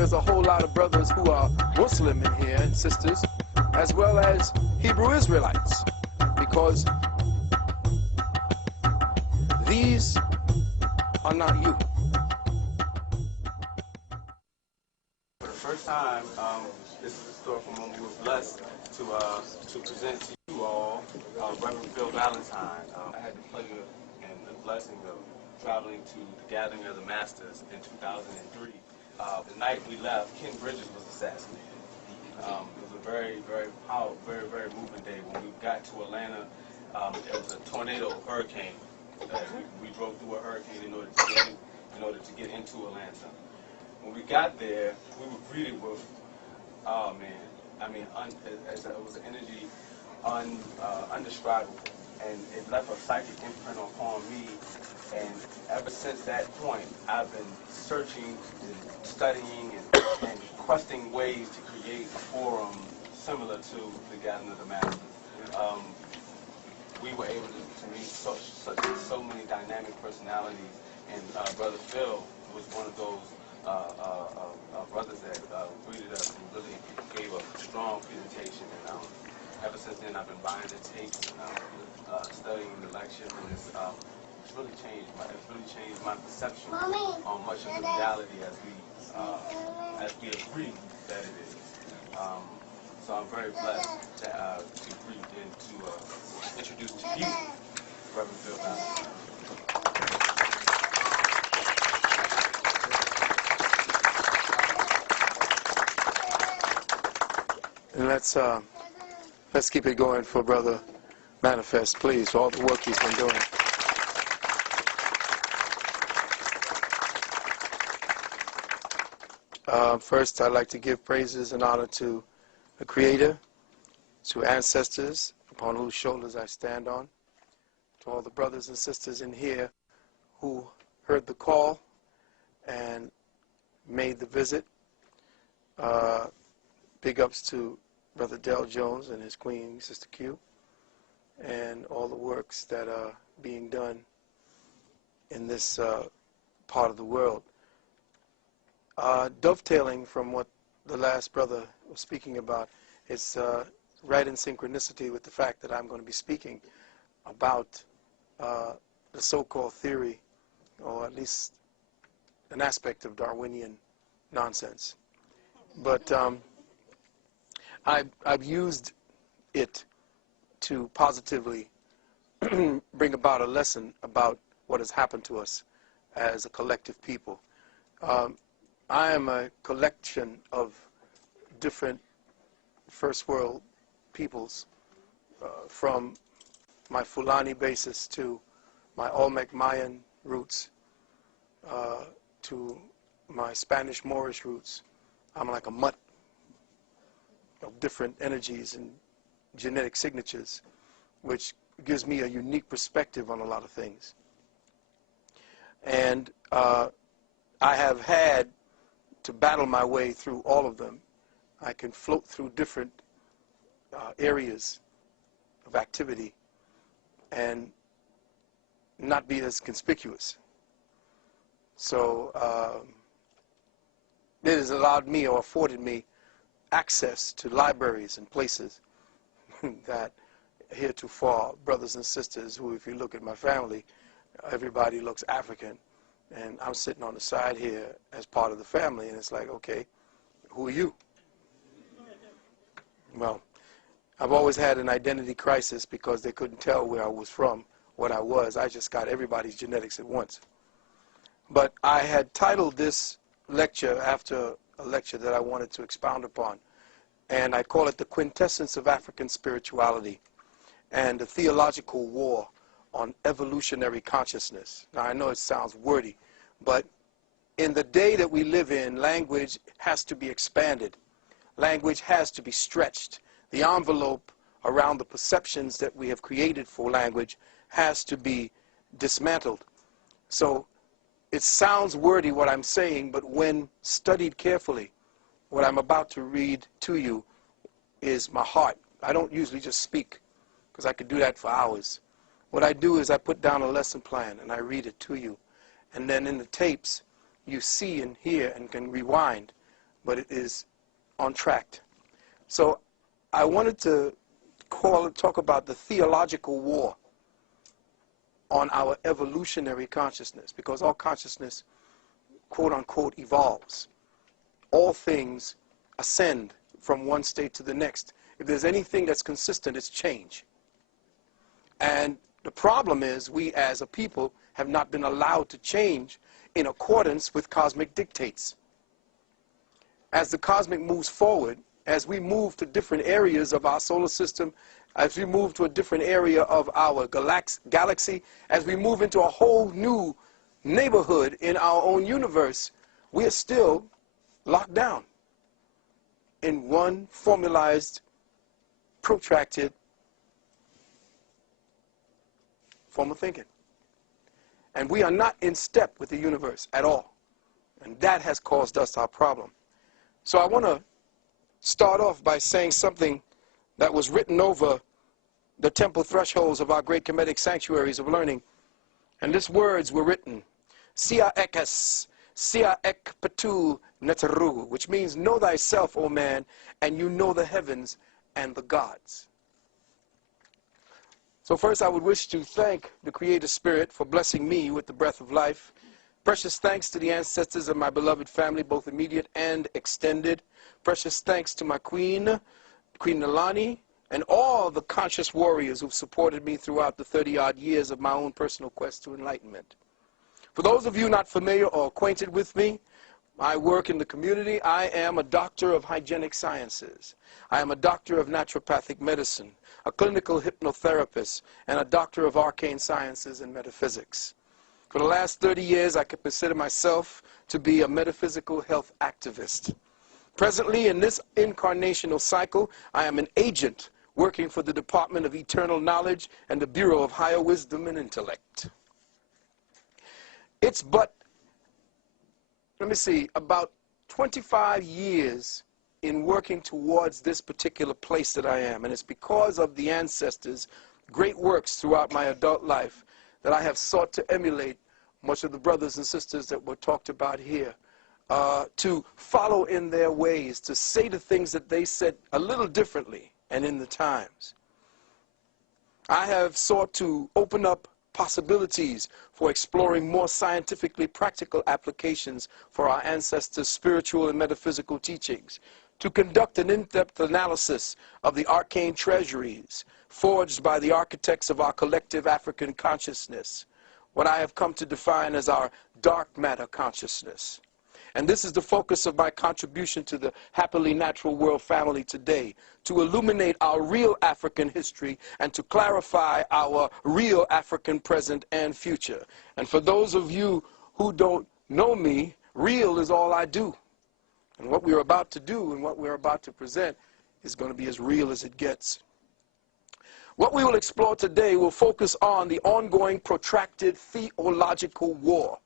there's a whole lot of brothers who are Muslim in here and sisters, as well as Hebrew Israelites, because these are not you. For the first time, this is a story from when we were blessed to present to you all Reverend Phil Valentine. I had the pleasure and the blessing of traveling to the Gathering of the Masters in 2003. The night we left, Ken Bridges was assassinated. It was a very, very powerful, very, very moving day. When we got to Atlanta, it was a tornado hurricane. We drove through a hurricane in order to get into Atlanta. When we got there, we were greeted with, oh man, I mean, it was an energy undescribable, and it left a psychic imprint upon me. And ever since that point, I've been searching and studying and questing ways to create a forum similar to the Gathering of the Masters. We were able to meet so many dynamic personalities, and Brother Phil was one of those brothers that greeted us and really gave a strong presentation. And ever since then, I've been buying the tapes and studying the lectures, and it's really changed my perception on much of the reality as we agree that it is. So I'm very blessed to greet and to introduce to you Reverend Phil Valentine. And let's keep it going for Brother Manifest, please, for all the work he's been doing. First, I'd like to give praises and honor to the Creator, to ancestors upon whose shoulders I stand on, to all the brothers and sisters in here who heard the call and made the visit. Big ups to Brother Del Jones and his queen, Sister Q, and all the works that are being done in this part of the world. Dovetailing from what the last brother was speaking about, it's right in synchronicity with the fact that I'm going to be speaking about the so-called theory, or at least an aspect of Darwinian nonsense. But I've used it to positively bring about a lesson about what has happened to us as a collective people. I am a collection of different first world peoples, from my Fulani basis to my Olmec Mayan roots, to my Spanish Moorish roots. I'm like a mutt of different energies and genetic signatures, which gives me a unique perspective on a lot of things. And I have had to battle my way through all of them. I can float through different areas of activity and not be as conspicuous. So it has allowed me, or afforded me, access to libraries and places that heretofore brothers and sisters who, if you look at my family, everybody looks African, and I'm sitting on the side here as part of the family, and it's like, okay, who are you? Well, I've always had an identity crisis because they couldn't tell where I was from, what I was. I just got everybody's genetics at once. But I had titled this lecture after a lecture that I wanted to expound upon, and I call it The Quintessence of African Spirituality and the Theological War on Evolutionary Consciousness. Now, I know it sounds wordy, but in the day that we live in, language has to be expanded. Language has to be stretched. The envelope around the perceptions that we have created for language has to be dismantled. So it sounds wordy what I'm saying, but when studied carefully, what I'm about to read to you is my heart. I don't usually just speak, because I could do that for hours. What I do is I put down a lesson plan and I read it to you. And then in the tapes, you see and hear and can rewind but it is on track. So I wanted to talk about the theological war on our evolutionary consciousness, because all consciousness, quote unquote, evolves. All things ascend from one state to the next. If there's anything that's consistent, it's change. And the problem is we as a people have not been allowed to change in accordance with cosmic dictates. As the cosmic moves forward, as we move to different areas of our solar system, as we move to a different area of our galaxy, as we move into a whole new neighborhood in our own universe, we are still locked down in one formalized, protracted form of thinking. And we are not in step with the universe at all. And that has caused us our problem. So I want to start off by saying something that was written over the temple thresholds of our great Kemetic sanctuaries of learning. And these words were written, Sia ekas, sia ek patu neteru, which means know thyself, O man, and you know the heavens and the gods. So first I would wish to thank the Creator Spirit for blessing me with the breath of life. Precious thanks to the ancestors of my beloved family, both immediate and extended. Precious thanks to my Queen Nalani, and all the conscious warriors who've supported me throughout the 30-odd years of my own personal quest to enlightenment. For those of you not familiar or acquainted with me, I work in the community. I am a doctor of hygienic sciences. I am a doctor of naturopathic medicine, a clinical hypnotherapist, and a doctor of arcane sciences and metaphysics. For the last 30 years, I could consider myself to be a metaphysical health activist. Presently, in this incarnational cycle, I am an agent working for the Department of Eternal Knowledge and the Bureau of Higher Wisdom and Intellect. It's but, about 25 years in working towards this particular place that I am. And it's because of the ancestors' great works throughout my adult life that I have sought to emulate much of the brothers and sisters that were talked about here. To follow in their ways, to say the things that they said a little differently and in the times. I have sought to open up possibilities for exploring more scientifically practical applications for our ancestors' spiritual and metaphysical teachings, to conduct an in-depth analysis of the arcane treasuries forged by the architects of our collective African consciousness, what I have come to define as our dark matter consciousness. And this is the focus of my contribution to the Happily Natural World family today, to illuminate our real African history and to clarify our real African present and future. And for those of you who don't know me, real is all I do. And what we're about to do and what we're about to present is going to be as real as it gets. What we will explore today will focus on the ongoing protracted theological war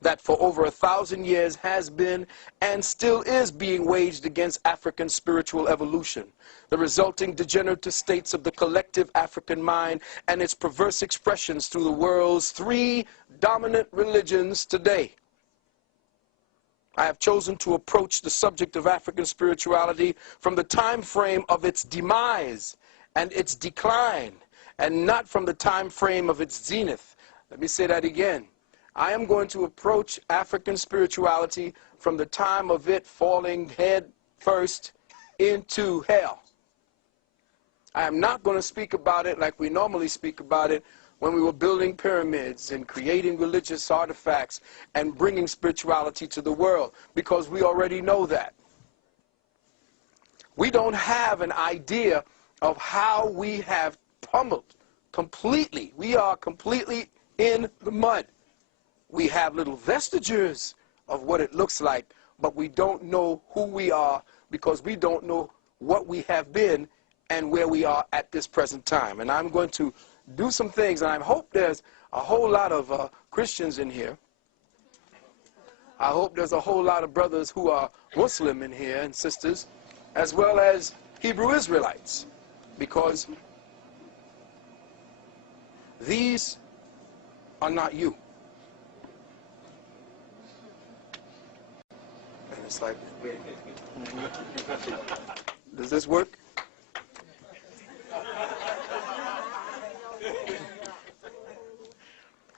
that for over 1,000 years has been and still is being waged against African spiritual evolution, the resulting degenerative states of the collective African mind and its perverse expressions through the world's 3 dominant religions today. I have chosen to approach the subject of African spirituality from the time frame of its demise and its decline, and not from the time frame of its zenith. Let me say that again. I am going to approach African spirituality from the time of it falling head first into hell. I am not going to speak about it like we normally speak about it when we were building pyramids and creating religious artifacts and bringing spirituality to the world, because we already know that. We don't have an idea of how we have pummeled completely. We are completely in the mud. We have little vestiges of what it looks like, but we don't know who we are because we don't know what we have been and where we are at this present time. And I'm going to do some things, and I hope there's a whole lot of Christians in here. I hope there's a whole lot of brothers who are Muslim in here and sisters, as well as Hebrew Israelites, because these are not you. It's like, does this work?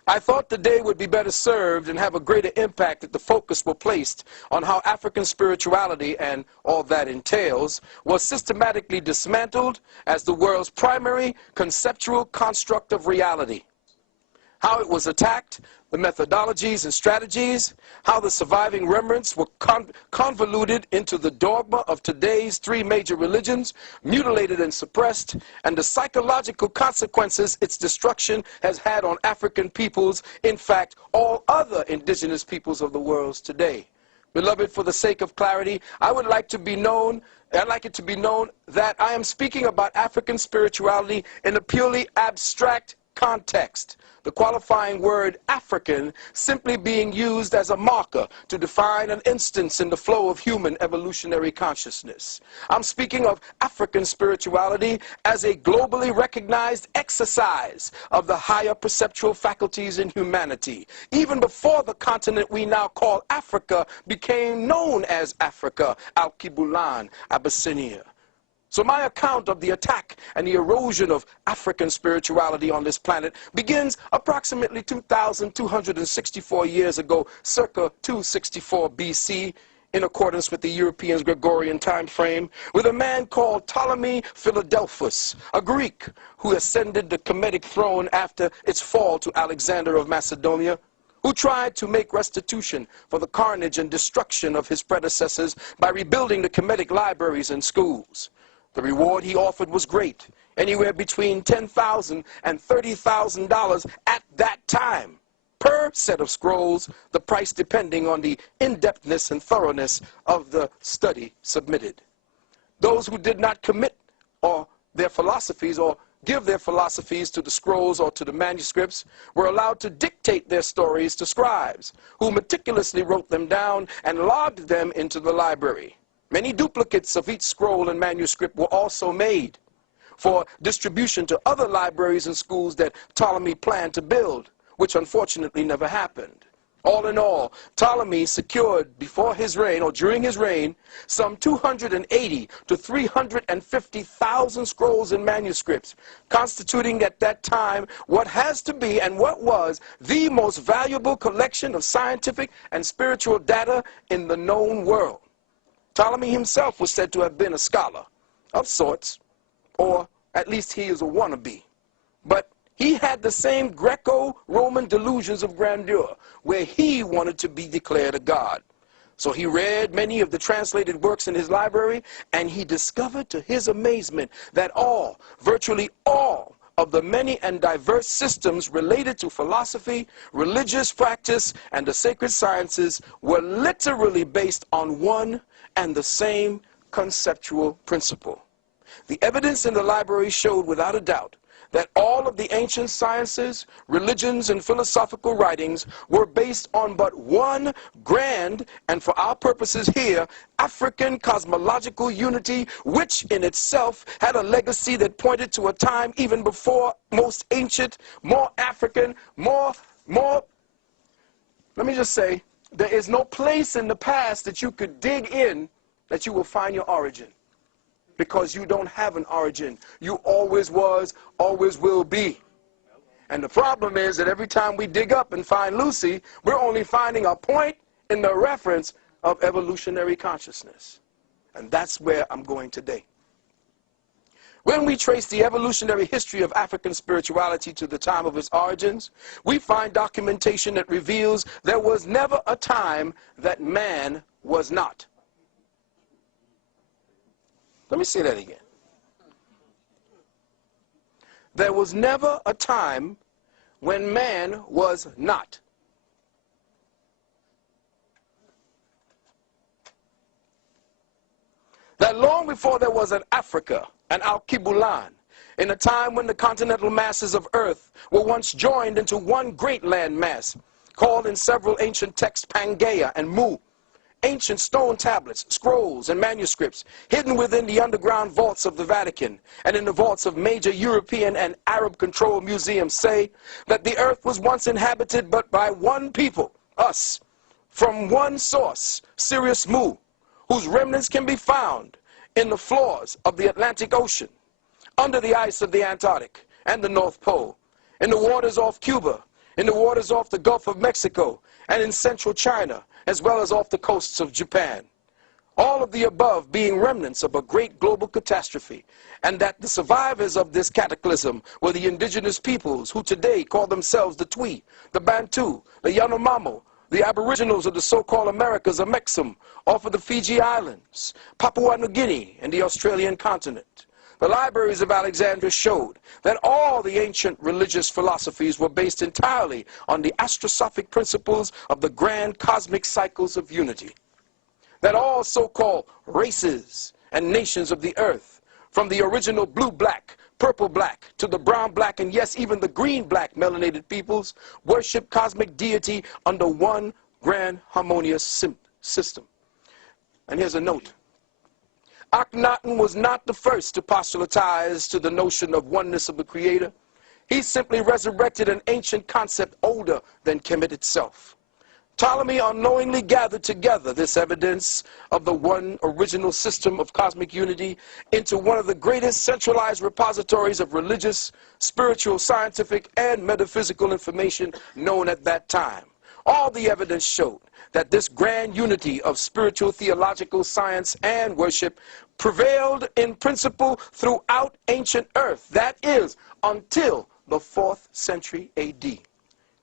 I thought the day would be better served and have a greater impact if the focus were placed on how African spirituality and all that entails was systematically dismantled as the world's primary conceptual construct of reality. How it was attacked, the methodologies and strategies, how the surviving remnants were convoluted into the dogma of today's three major religions, mutilated and suppressed, and the psychological consequences its destruction has had on African peoples, in fact, all other indigenous peoples of the world today. Beloved, for the sake of clarity, I'd like it to be known that I am speaking about African spirituality in a purely abstract context, the qualifying word African simply being used as a marker to define an instance in the flow of human evolutionary consciousness. I'm speaking of African spirituality as a globally recognized exercise of the higher perceptual faculties in humanity, even before the continent we now call Africa became known as Africa, Al-Kibulan, Abyssinia. So my account of the attack and the erosion of African spirituality on this planet begins approximately 2,264 years ago, circa 264 BC, in accordance with the Europeans' Gregorian time frame, with a man called Ptolemy Philadelphus, a Greek who ascended the Kemetic throne after its fall to Alexander of Macedonia, who tried to make restitution for the carnage and destruction of his predecessors by rebuilding the Kemetic libraries and schools. The reward he offered was great, anywhere between $10,000 and $30,000 at that time, per set of scrolls, the price depending on the in-depthness and thoroughness of the study submitted. Those who did not commit their philosophies or give their philosophies to the scrolls or to the manuscripts were allowed to dictate their stories to scribes, who meticulously wrote them down and logged them into the library. Many duplicates of each scroll and manuscript were also made for distribution to other libraries and schools that Ptolemy planned to build, which unfortunately never happened. All in all, Ptolemy secured before his reign, or during his reign, some 280 to 350,000 scrolls and manuscripts, constituting at that time what has to be and what was the most valuable collection of scientific and spiritual data in the known world. Ptolemy himself was said to have been a scholar of sorts, or at least he is a wannabe. But he had the same Greco-Roman delusions of grandeur, where he wanted to be declared a god. So he read many of the translated works in his library, and he discovered to his amazement that virtually all, of the many and diverse systems related to philosophy, religious practice, and the sacred sciences were literally based on one and the same conceptual principle. The evidence in the library showed without a doubt that all of the ancient sciences, religions, and philosophical writings were based on but one grand, and for our purposes here, African cosmological unity, which in itself had a legacy that pointed to a time even before most ancient, more African, let me just say, there is no place in the past that you could dig in that you will find your origin. Because you don't have an origin. You always was, always will be. And the problem is that every time we dig up and find Lucy, we're only finding a point in the reference of evolutionary consciousness. And that's where I'm going today. When we trace the evolutionary history of African spirituality to the time of its origins, we find documentation that reveals there was never a time that man was not. Let me say that again. There was never a time when man was not. That long before there was an Africa, an Al-Kibulan, in a time when the continental masses of earth were once joined into one great land mass, called in several ancient texts Pangaea and Mu, ancient stone tablets, scrolls, and manuscripts hidden within the underground vaults of the Vatican and in the vaults of major European and Arab-controlled museums say that the earth was once inhabited but by one people, us, from one source, Sirius Mu, whose remnants can be found in the floors of the Atlantic Ocean, under the ice of the Antarctic and the North Pole, in the waters off Cuba, in the waters off the Gulf of Mexico, and in central China, as well as off the coasts of Japan. All of the above being remnants of a great global catastrophe, and that the survivors of this cataclysm were the indigenous peoples who today call themselves the Twi, the Bantu, the Yanomamo, the aboriginals of the so-called Americas, Amexem, off of the Fiji Islands, Papua New Guinea, and the Australian continent. The libraries of Alexandria showed that all the ancient religious philosophies were based entirely on the astrosophic principles of the grand cosmic cycles of unity. That all so-called races and nations of the earth, from the original blue-black, purple-black, to the brown-black, and yes, even the green-black melanated peoples, worship cosmic deity under one grand harmonious system. And here's a note. Akhenaten was not the first to postulatize to the notion of oneness of the Creator. He simply resurrected an ancient concept older than Kemet itself. Ptolemy unknowingly gathered together this evidence of the one original system of cosmic unity into one of the greatest centralized repositories of religious, spiritual, scientific, and metaphysical information known at that time. All the evidence showed that this grand unity of spiritual, theological, science, and worship prevailed in principle throughout ancient earth. That is, until the 4th century AD.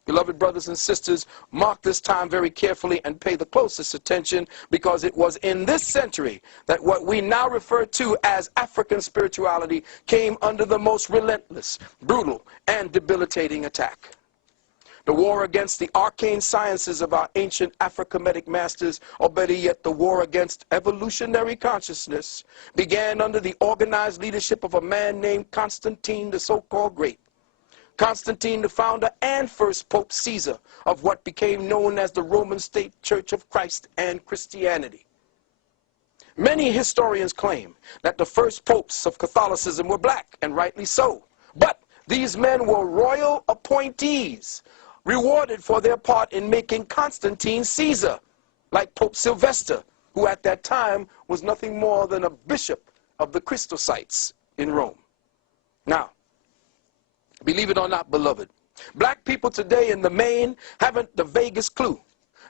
Beloved brothers and sisters, mark this time very carefully and pay the closest attention, because it was in this century that what we now refer to as African spirituality came under the most relentless, brutal, and debilitating attack. The war against the arcane sciences of our ancient Afro-Kemetic masters, or better yet, the war against evolutionary consciousness, began under the organized leadership of a man named Constantine, the so-called Great. Constantine, the founder and first Pope Caesar of what became known as the Roman State Church of Christ and Christianity. Many historians claim that the first popes of Catholicism were black, and rightly so. But these men were royal appointees, rewarded for their part in making Constantine Caesar, like Pope Sylvester, who at that time was nothing more than a bishop of the Christosites in Rome. Now, believe it or not, beloved, black people today in the main haven't the vaguest clue,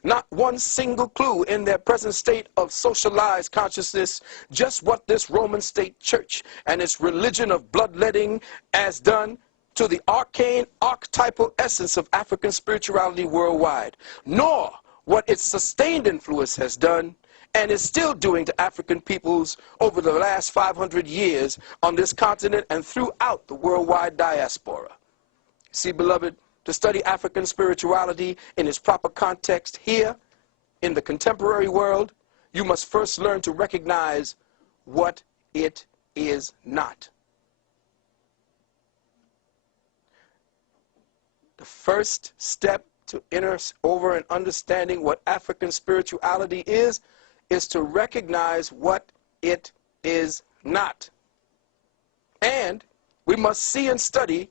not one single clue in their present state of socialized consciousness, just what this Roman state church and its religion of bloodletting has done to the arcane archetypal essence of African spirituality worldwide, nor what its sustained influence has done and is still doing to African peoples over the last 500 years on this continent and throughout the worldwide diaspora. See, beloved, to study African spirituality in its proper context here in the contemporary world, you must first learn to recognize what it is not. The first step to enter over and understanding what African spirituality is to recognize what it is not. And we must see and study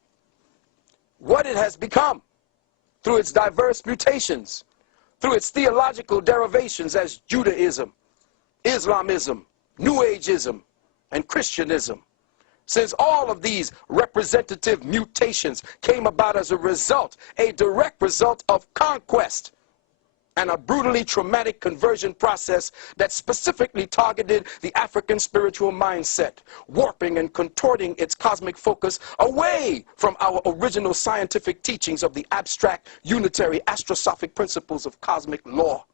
what it has become through its diverse mutations, through its theological derivations as Judaism, Islamism, New Ageism, and Christianism. Since all of these representative mutations came about as a result, a direct result of conquest, and a brutally traumatic conversion process that specifically targeted the African spiritual mindset, warping and contorting its cosmic focus away from our original scientific teachings of the abstract, unitary, astrosophic principles of cosmic law.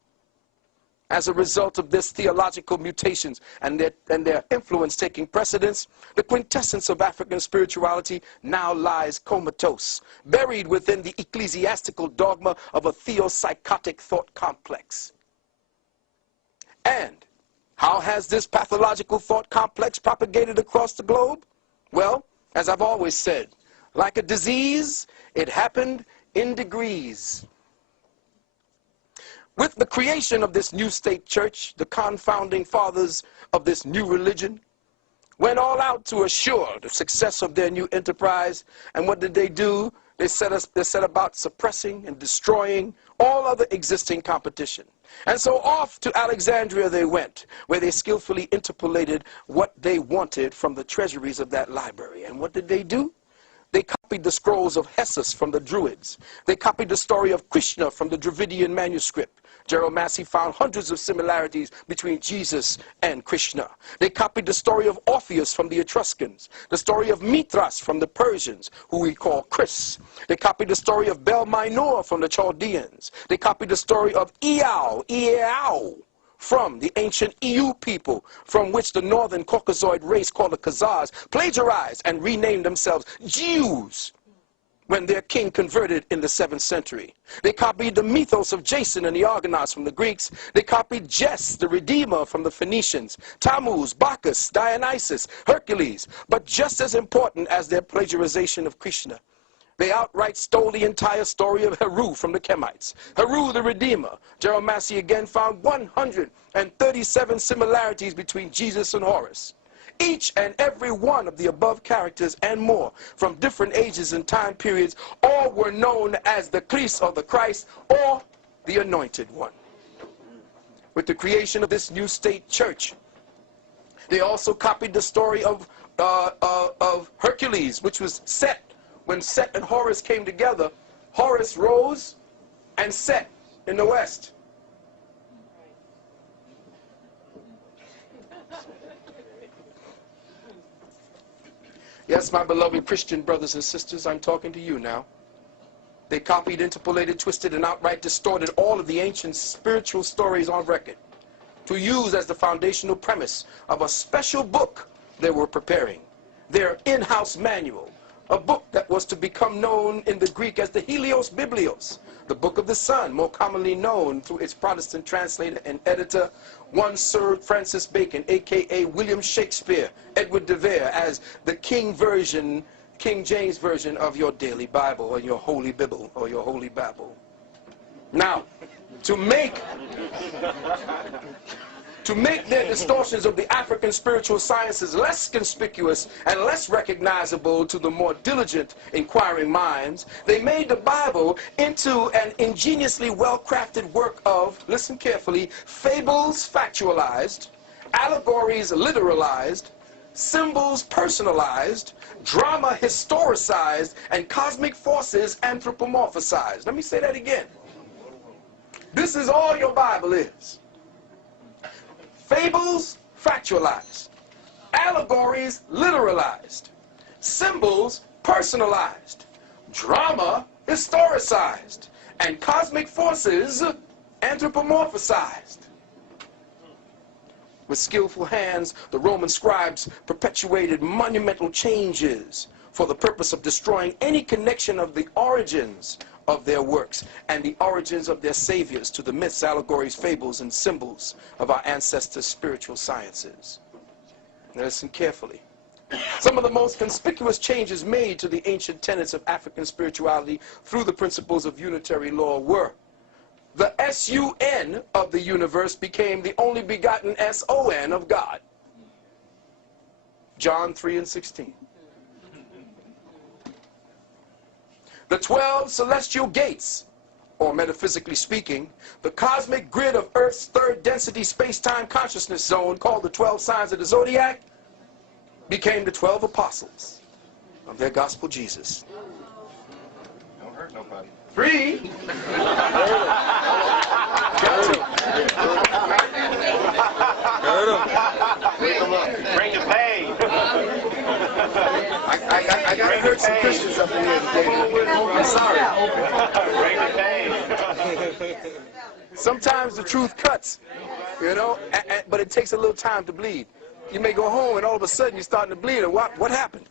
As a result of this theological mutations and their influence taking precedence, the quintessence of African spirituality now lies comatose, buried within the ecclesiastical dogma of a theopsychotic thought complex. And how has this pathological thought complex propagated across the globe? Well, as I've always said, like a disease, it happened in degrees. With the creation of this new state church, the confounding fathers of this new religion went all out to assure the success of their new enterprise. And what did they do? They set about suppressing and destroying all other existing competition. And so off to Alexandria they went, where they skillfully interpolated what they wanted from the treasuries of that library. And what did they do? They copied the scrolls of Hessus from the Druids. They copied the story of Krishna from the Dravidian manuscript. Gerald Massey found hundreds of similarities between Jesus and Krishna. They copied the story of Orpheus from the Etruscans, the story of Mithras from the Persians, who we call Chris. They copied the story of Bel Minor from the Chaldeans. They copied the story of Iao, from the ancient EU people, from which the northern Caucasoid race called the Khazars plagiarized and renamed themselves Jews when their king converted in the 7th century. They copied the mythos of Jason and the Argonauts from the Greeks. They copied Jess, the Redeemer, from the Phoenicians, Tammuz, Bacchus, Dionysus, Hercules. But just as important as their plagiarization of Krishna, they outright stole the entire story of Heru from the Kemites. Heru the Redeemer. Gerald Massey again found 137 similarities between Jesus and Horus. Each and every one of the above characters and more, from different ages and time periods, all were known as the Christ or the Christ or the Anointed One. With the creation of this new state church, they also copied the story of Hercules, which was Set. When Set and Horus came together, Horus rose and set in the west. Yes, my beloved Christian brothers and sisters, I'm talking to you now. They copied, interpolated, twisted, and outright distorted all of the ancient spiritual stories on record to use as the foundational premise of a special book they were preparing, their in-house manual, a book that was to become known in the Greek as the Helios Biblios, the Book of the Sun, more commonly known through its Protestant translator and editor, one Sir Francis Bacon, a.k.a. William Shakespeare, Edward de Vere, as the King James Version of your daily Bible, or your Holy Bible, or your Holy Babble. Now, to make their distortions of the African spiritual sciences less conspicuous and less recognizable to the more diligent inquiring minds, they made the Bible into an ingeniously well-crafted work of, listen carefully, fables factualized, allegories literalized, symbols personalized, drama historicized, and cosmic forces anthropomorphized. Let me say that again. This is all your Bible is. Fables factualized, allegories literalized, symbols personalized, drama historicized, and cosmic forces anthropomorphized. With skillful hands, the Roman scribes perpetuated monumental changes for the purpose of destroying any connection of the origins of their works and the origins of their saviors to the myths, allegories, fables, and symbols of our ancestors' spiritual sciences. Now listen carefully. Some of the most conspicuous changes made to the ancient tenets of African spirituality through the principles of unitary law were: the S-U-N of the universe became the only begotten S-O-N of God. John 3:16. The 12 celestial gates, or metaphysically speaking, the cosmic grid of Earth's third density space-time consciousness zone, called the 12 signs of the zodiac, became the 12 apostles of their gospel Jesus. Don't hurt nobody. 3. Bring the pain. I gotta hurt some Christians up in here today. I'm sorry. Bring the pain. Sometimes the truth cuts, you know, but it takes a little time to bleed. You may go home and all of a sudden you're starting to bleed. And what happened?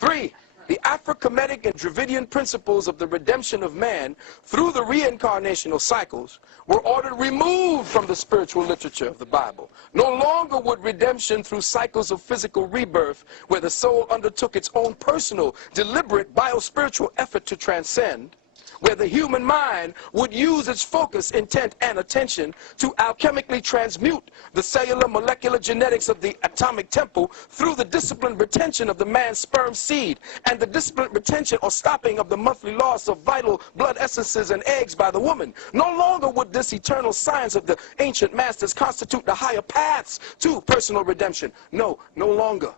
3. The Afro-Kemetic and Dravidian principles of the redemption of man through the reincarnational cycles were ordered removed from the spiritual literature of the Bible. No longer would redemption through cycles of physical rebirth, where the soul undertook its own personal, deliberate, biospiritual effort to transcend, where the human mind would use its focus, intent, and attention to alchemically transmute the cellular molecular genetics of the atomic temple through the disciplined retention of the man's sperm seed and the disciplined retention or stopping of the monthly loss of vital blood essences and eggs by the woman. No longer would this eternal science of the ancient masters constitute the higher paths to personal redemption. No, no longer.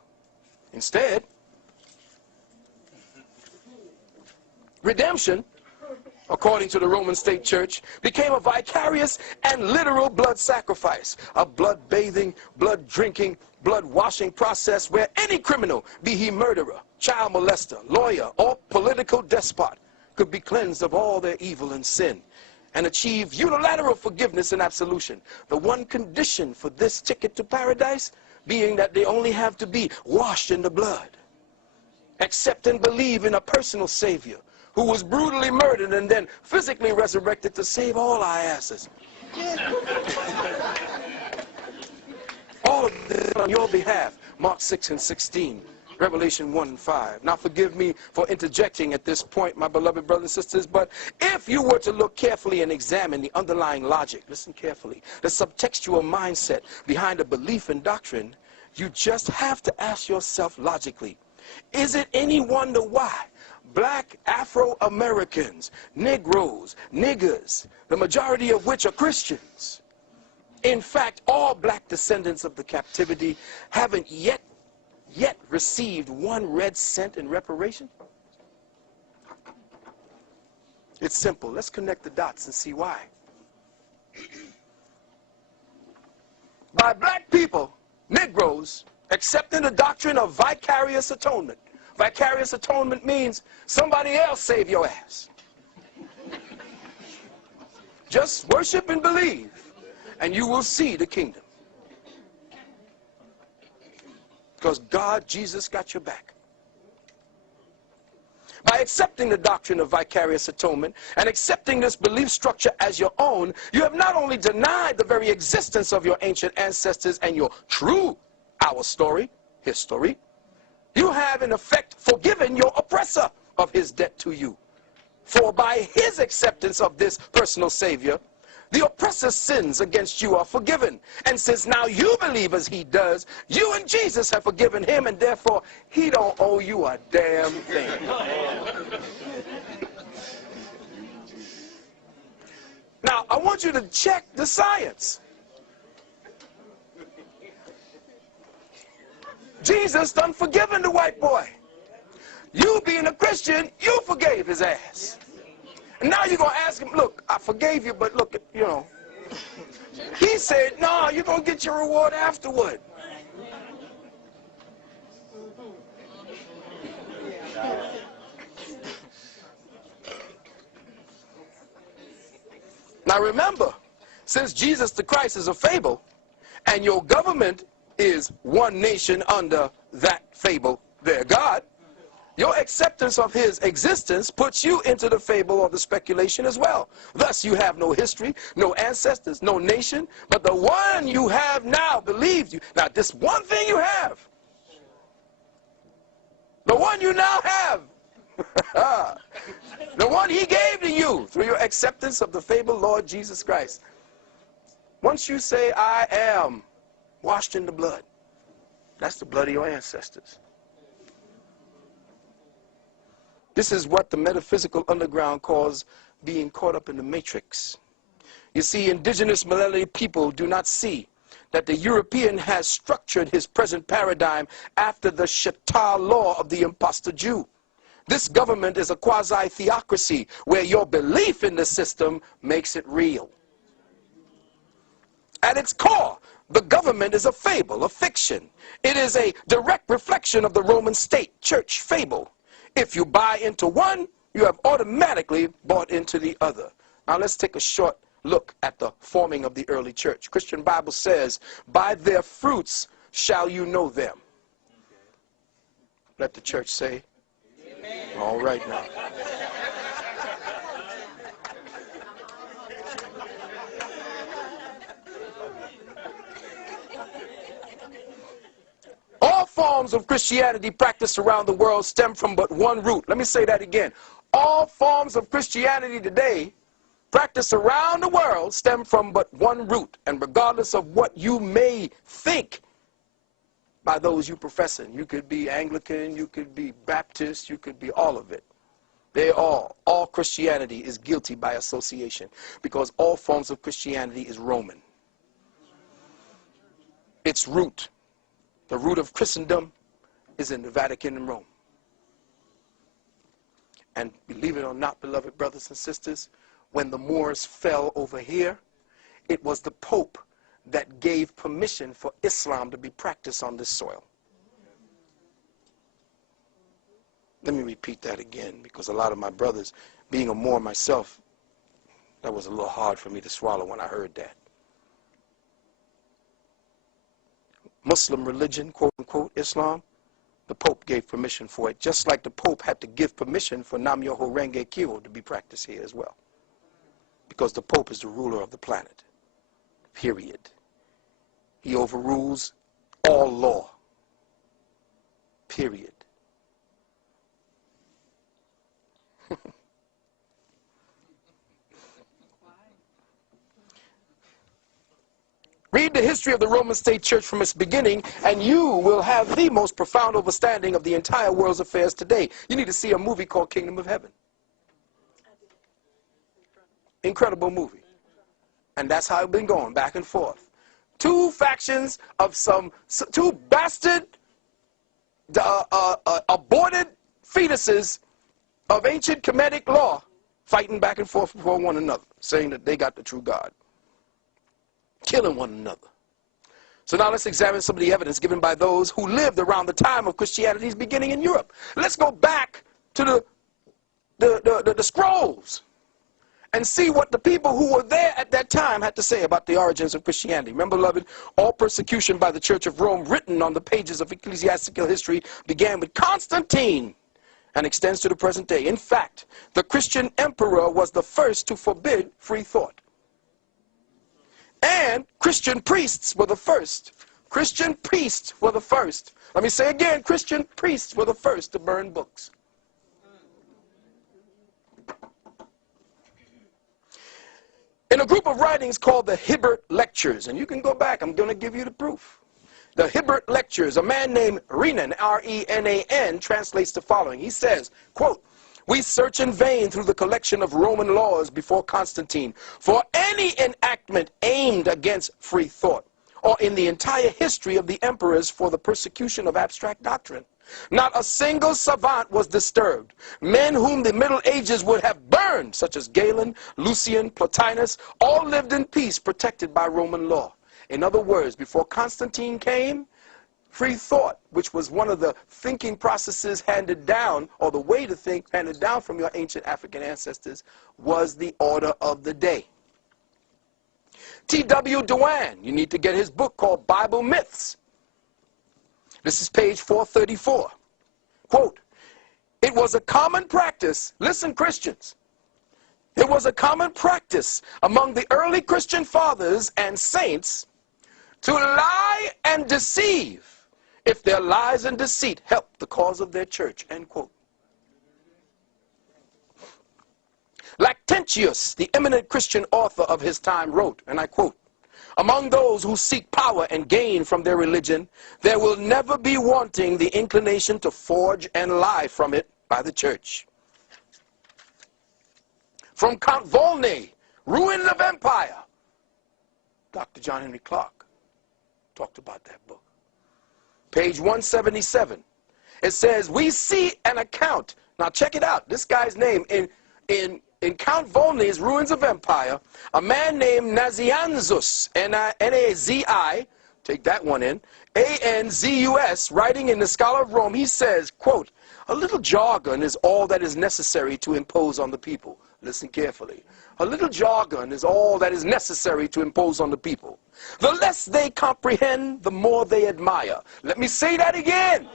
Instead, redemption, according to the Roman State Church, became a vicarious and literal blood sacrifice, a blood-bathing, blood-drinking, blood-washing process where any criminal, be he murderer, child molester, lawyer, or political despot, could be cleansed of all their evil and sin and achieve unilateral forgiveness and absolution. The one condition for this ticket to paradise being that they only have to be washed in the blood, accept and believe in a personal Savior who was brutally murdered and then physically resurrected to save all our asses. All of this on your behalf. Mark 6 and 16. Revelation 1 and 5. Now forgive me for interjecting at this point, my beloved brothers and sisters, but if you were to look carefully and examine the underlying logic, listen carefully, the subtextual mindset behind a belief and doctrine, you just have to ask yourself logically, is it any wonder why black Afro-Americans, Negroes, niggers, the majority of which are Christians, in fact, all black descendants of the captivity haven't yet received 1 red cent in reparation? It's simple. Let's connect the dots and see why. By black people, Negroes, accepting the doctrine of vicarious atonement. Vicarious atonement means somebody else save your ass. Just worship and believe, and you will see the kingdom. Because God, Jesus, got your back. By accepting the doctrine of vicarious atonement and accepting this belief structure as your own, you have not only denied the very existence of your ancient ancestors and your true, our story, history, you have in effect forgiven your oppressor of his debt to you. For by his acceptance of this personal Savior, the oppressor's sins against you are forgiven. And since now you believe as he does, you and Jesus have forgiven him, and therefore he don't owe you a damn thing. Now, I want you to check the science. Jesus done forgiven the white boy. You being a Christian, you forgave his ass. And now you're going to ask him, look, I forgave you, but look, you know. He said, no, you're going to get your reward afterward. Now remember, since Jesus the Christ is a fable, and your government is one nation under that fable, their God, your acceptance of his existence puts you into the fable or the speculation as well. Thus, you have no history, no ancestors, no nation, but the one you have now believed you. Now, this one thing you have, the one you now have, the one he gave to you through your acceptance of the fabled Lord Jesus Christ. Once you say, I am washed in the blood, that's the blood of your ancestors. This is what the metaphysical underground calls being caught up in the matrix. You see, indigenous melanated people do not see that the European has structured his present paradigm after the Shatar law of the imposter Jew. This government is a quasi-theocracy where your belief in the system makes it real. At its core, the government is a fable, a fiction. It is a direct reflection of the Roman state church fable. If you buy into one, you have automatically bought into the other. Now let's take a short look at the forming of the early church. Christian Bible says, by their fruits shall you know them. Let the church say, amen. All right now. All forms of Christianity practiced around the world stem from but one root. Let me say that again. all forms of Christianity today, practiced around the world, stem from but one root. And regardless of what you may think by those you professing, you could be Anglican, you could be Baptist, you could be all of it. All Christianity is guilty by association, because all forms of Christianity is Roman. Its root, the root of Christendom, is in the Vatican and Rome. And believe it or not, beloved brothers and sisters, when the Moors fell over here, it was the Pope that gave permission for Islam to be practiced on this soil. Let me repeat that again, because a lot of my brothers, being a Moor myself, that was a little hard for me to swallow when I heard that. Muslim religion, quote unquote, Islam, the Pope gave permission for it, just like the Pope had to give permission for Nam Myoho Renge Kyo to be practiced here as well. Because the Pope is the ruler of the planet, period. He overrules all law, period. Read the history of the Roman State Church from its beginning, and you will have the most profound understanding of the entire world's affairs today. You need to see a movie called Kingdom of Heaven. Incredible movie. And that's how it's been going, back and forth. Two factions of two bastard, aborted fetuses of ancient Kemetic law fighting back and forth before one another, saying that they got the true God. Killing one another. So now let's examine some of the evidence given by those who lived around the time of Christianity's beginning in Europe. Let's go back to the scrolls and see what the people who were there at that time had to say about the origins of Christianity. Remember, beloved, all persecution by the Church of Rome written on the pages of ecclesiastical history began with Constantine and extends to the present day. In fact, the Christian emperor was the first to forbid free thought. And Christian priests were the first. Christian priests were the first. Let me say again, Christian priests were the first to burn books. In a group of writings called the Hibbert Lectures, and you can go back, I'm going to give you the proof. The Hibbert Lectures, a man named Renan, R-E-N-A-N, translates the following. He says, quote, "We search in vain through the collection of Roman laws before Constantine for any enactment aimed against free thought, or in the entire history of the emperors for the persecution of abstract doctrine. Not a single savant was disturbed. Men whom the Middle Ages would have burned, such as Galen, Lucian, Plotinus, all lived in peace, protected by Roman law." In other words, before Constantine came, free thought, which was one of the thinking processes handed down, or the way to think handed down from your ancient African ancestors, was the order of the day. T.W. Dewan, you need to get his book called Bible Myths. This is page 434. Quote, "It was a common practice," listen Christians, "it was a common practice among the early Christian fathers and saints to lie and deceive if their lies and deceit helped the cause of their church," end quote. Lactantius, the eminent Christian author of his time, wrote, and I quote, "Among those who seek power and gain from their religion, there will never be wanting the inclination to forge and lie from it by the church." From Count Volney, Ruin of Empire, Dr. John Henry Clark talked about that book. Page 177. It says, "We see an account." Now check it out. This guy's name in Count Volney's Ruins of Empire, a man named Nazianzus, N-A-Z-I, take that one in, A-N-Z-U-S, writing in the Scholar of Rome, he says, quote, "A little jargon is all that is necessary to impose on the people." Listen carefully. A little jargon is all that is necessary to impose on the people. The less they comprehend, the more they admire. Let me say that again.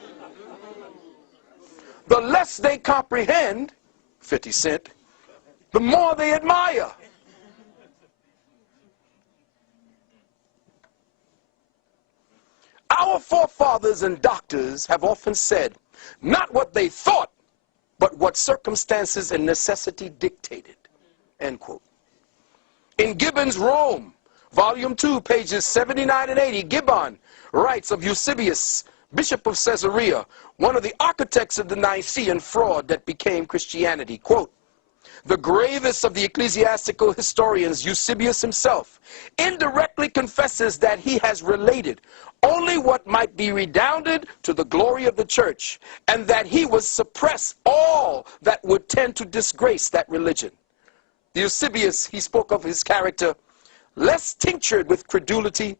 The less they comprehend, 50 Cent, the more they admire. Our forefathers and doctors have often said, not what they thought, but what circumstances and necessity dictated, end quote. In Gibbon's Rome, Volume 2, pages 79 and 80, Gibbon writes of Eusebius, Bishop of Caesarea, one of the architects of the Nicene fraud that became Christianity. Quote, the gravest of the ecclesiastical historians, Eusebius himself, indirectly confesses that he has related only what might be redounded to the glory of the church, and that he would suppress all that would tend to disgrace that religion. Eusebius, he spoke of his character, less tinctured with credulity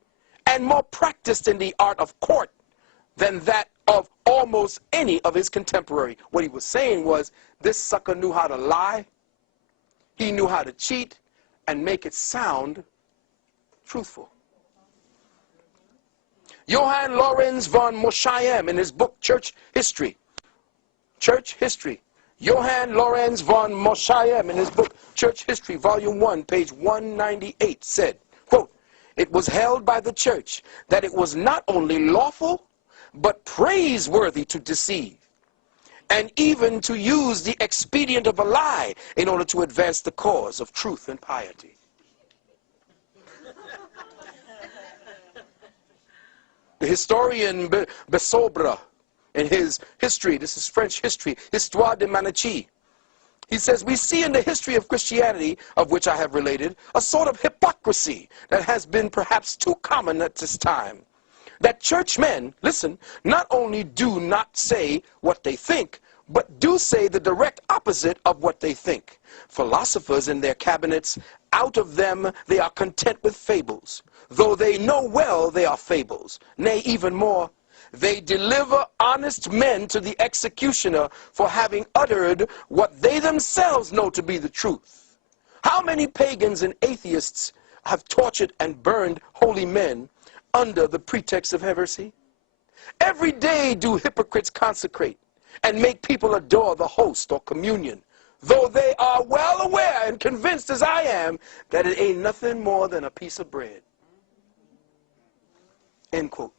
and more practiced in the art of court than that of almost any of his contemporary. What he was saying was, this sucker knew how to lie, he knew how to cheat, and make it sound truthful. Johann Lorenz von Moschayem, in his book Church History, Johann Lorenz von Moschayem, in his book Church History, Volume 1, page 198, said, quote, it was held by the church that it was not only lawful, but praiseworthy to deceive, and even to use the expedient of a lie in order to advance the cause of truth and piety. The historian Besobre, in his history, this is French history, Histoire de Manichee, he says, we see in the history of Christianity, of which I have related, a sort of hypocrisy that has been perhaps too common at this time. That churchmen, listen, not only do not say what they think, but do say the direct opposite of what they think. Philosophers in their cabinets, out of them they are content with fables, though they know well they are fables. Nay, even more, they deliver honest men to the executioner for having uttered what they themselves know to be the truth. How many pagans and atheists have tortured and burned holy men under the pretext of heresy? Every day do hypocrites consecrate and make people adore the host or communion, though they are well aware and convinced as I am that it ain't nothing more than a piece of bread. End quote.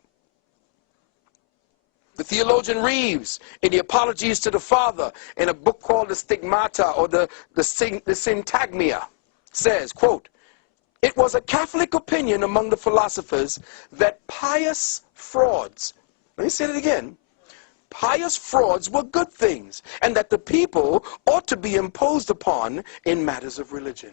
The theologian Reeves, in the Apologies to the Father, in a book called the Stigmata, or the Syntagmia, says, quote, it was a Catholic opinion among the philosophers that pious frauds, let me say it again, pious frauds were good things, and that the people ought to be imposed upon in matters of religion.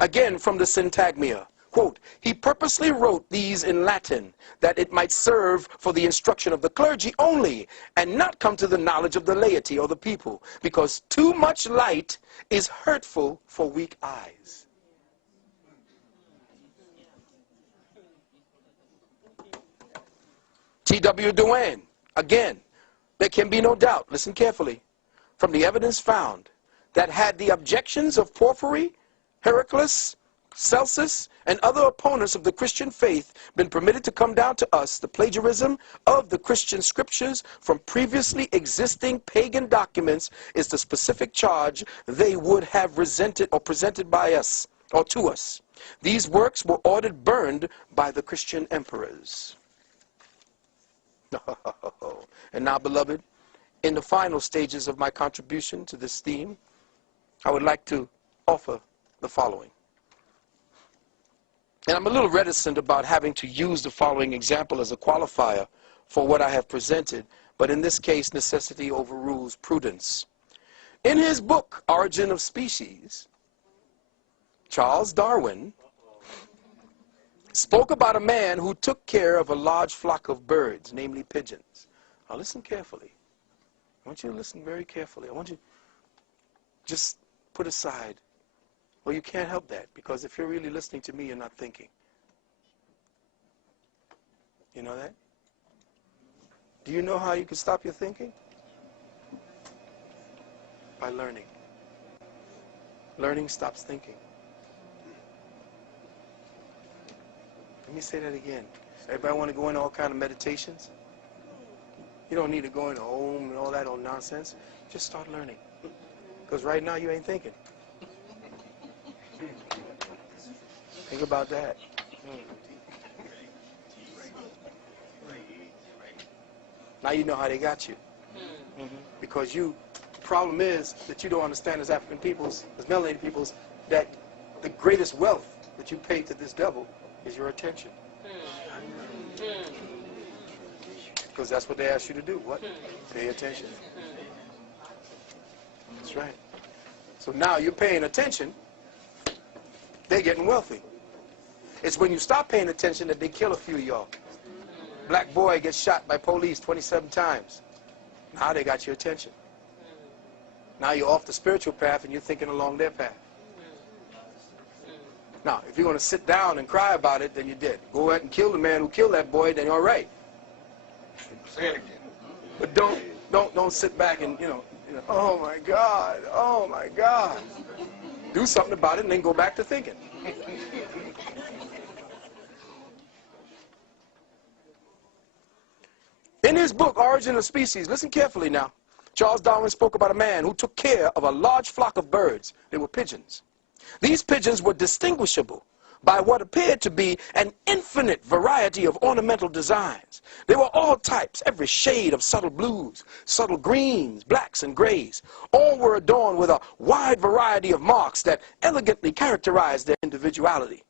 Again, from the Syntagmia, quote, he purposely wrote these in Latin, that it might serve for the instruction of the clergy only, and not come to the knowledge of the laity or the people, because too much light is hurtful for weak eyes. T.W. Dewan, again, there can be no doubt, listen carefully, from the evidence found, that had the objections of Porphyry, Heraclius, Celsus, and other opponents of the Christian faith been permitted to come down to us, the plagiarism of the Christian scriptures from previously existing pagan documents is the specific charge they would have resented or presented by us, or to us. These works were ordered burned by the Christian emperors. And now, beloved, in the final stages of my contribution to this theme, I would like to offer the following. And I'm a little reticent about having to use the following example as a qualifier for what I have presented, but in this case, necessity overrules prudence. In his book, Origin of Species, Charles Darwin spoke about a man who took care of a large flock of birds, namely pigeons. Now listen carefully. I want you to listen very carefully. I want you to just put aside, well, you can't help that, because if you're really listening to me, you're not thinking. You know that? Do you know how you can stop your thinking? By learning. Learning stops thinking. Let me say that again. Everybody want to go into all kind of meditations? You don't need to go into home and all that old nonsense. Just start learning. Because right now you ain't thinking. Think about that. Now you know how they got you. Because the problem is that you don't understand as African peoples, as melanated peoples, that the greatest wealth that you pay to this devil is your attention. Because that's what they ask you to do. What? Pay attention. That's right. So now you're paying attention, they're getting wealthy. It's when you stop paying attention that they kill a few of y'all. Black boy gets shot by police 27 times. Now they got your attention. Now you're off the spiritual path and you're thinking along their path. Now, if you're going to sit down and cry about it, then you're dead. Go ahead and kill the man who killed that boy, then you're all right. Say it again. But don't sit back and, oh my God, oh my God. Do something about it and then go back to thinking. In his book, Origin of Species, listen carefully now, Charles Darwin spoke about a man who took care of a large flock of birds. They were pigeons. These pigeons were distinguishable by what appeared to be an infinite variety of ornamental designs. They were all types, every shade of subtle blues, subtle greens, blacks, and grays. All were adorned with a wide variety of marks that elegantly characterized their individuality.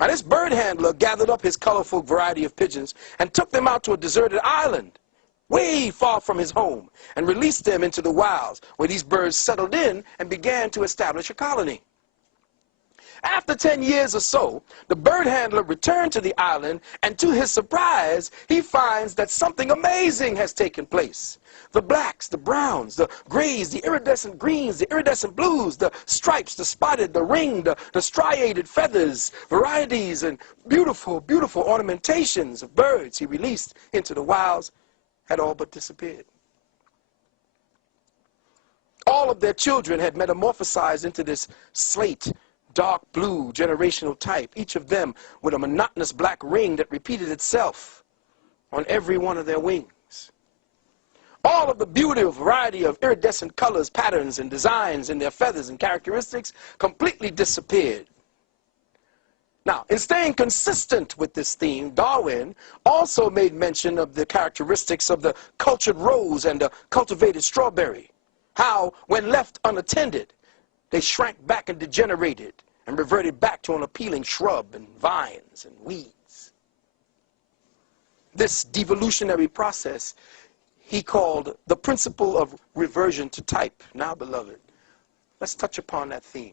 Now, this bird handler gathered up his colorful variety of pigeons and took them out to a deserted island way far from his home and released them into the wilds, where these birds settled in and began to establish a colony. After 10 years or so, the bird handler returned to the island, and to his surprise, he finds that something amazing has taken place. The blacks, the browns, the grays, the iridescent greens, the iridescent blues, the stripes, the spotted, the ringed, the striated feathers, varieties, and beautiful, beautiful ornamentations of birds he released into the wilds had all but disappeared. All of their children had metamorphosized into this slate, dark blue generational type, each of them with a monotonous black ring that repeated itself on every one of their wings. All of the beautiful variety of iridescent colors, patterns, and designs in their feathers and characteristics completely disappeared. Now, in staying consistent with this theme, Darwin also made mention of the characteristics of the cultured rose and the cultivated strawberry. How, when left unattended, they shrank back and degenerated and reverted back to an appealing shrub and vines and weeds. This devolutionary process he called the principle of reversion to type. Now, beloved, let's touch upon that theme.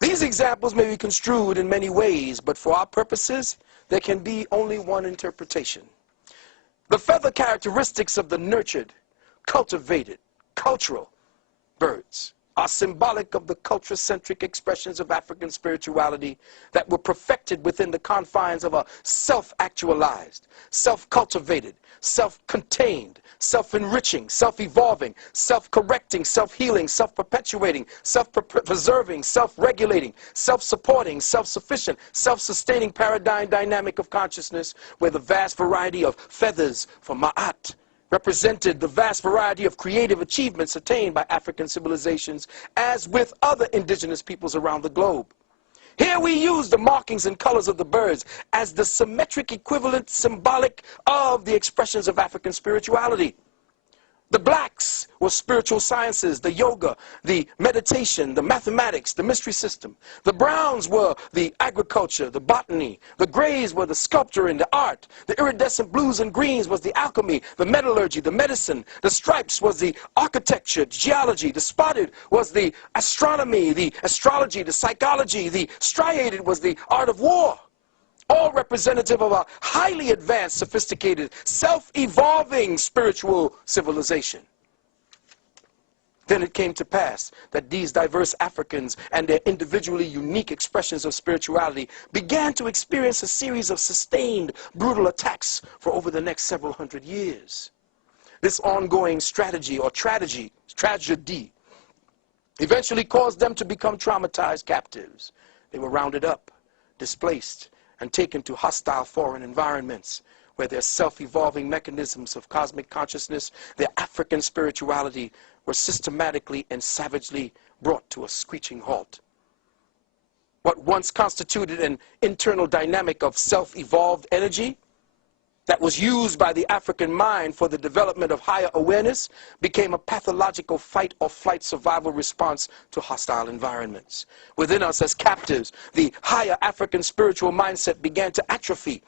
These examples may be construed in many ways, but for our purposes, there can be only one interpretation. The feather characteristics of the nurtured, cultivated, cultural birds are symbolic of the culture-centric expressions of African spirituality that were perfected within the confines of a self-actualized, self-cultivated, self-contained, self-enriching, self-evolving, self-correcting, self-healing, self-perpetuating, self-preserving, self-regulating, self-supporting, self-sufficient, self-sustaining paradigm dynamic of consciousness, where the vast variety of feathers for Ma'at represented the vast variety of creative achievements attained by African civilizations, as with other indigenous peoples around the globe. Here we use the markings and colors of the birds as the symmetric equivalent symbolic of the expressions of African spirituality. The blacks were spiritual sciences, the yoga, the meditation, the mathematics, the mystery system. The browns were the agriculture, the botany. The grays were the sculpture and the art. The iridescent blues and greens was the alchemy, the metallurgy, the medicine. The stripes was the architecture, geology. The spotted was the astronomy, the astrology, the psychology. The striated was the art of war. All representative of a highly advanced, sophisticated, self-evolving spiritual civilization. Then it came to pass that these diverse Africans and their individually unique expressions of spirituality began to experience a series of sustained, brutal attacks for over the next several hundred years. This ongoing strategy or tragedy, eventually caused them to become traumatized captives. They were rounded up, displaced, and taken to hostile foreign environments where their self-evolving mechanisms of cosmic consciousness, their African spirituality, were systematically and savagely brought to a screeching halt. What once constituted an internal dynamic of self-evolved energy that was used by the African mind for the development of higher awareness became a pathological fight or flight survival response to hostile environments. Within us as captives, the higher African spiritual mindset began to atrophy,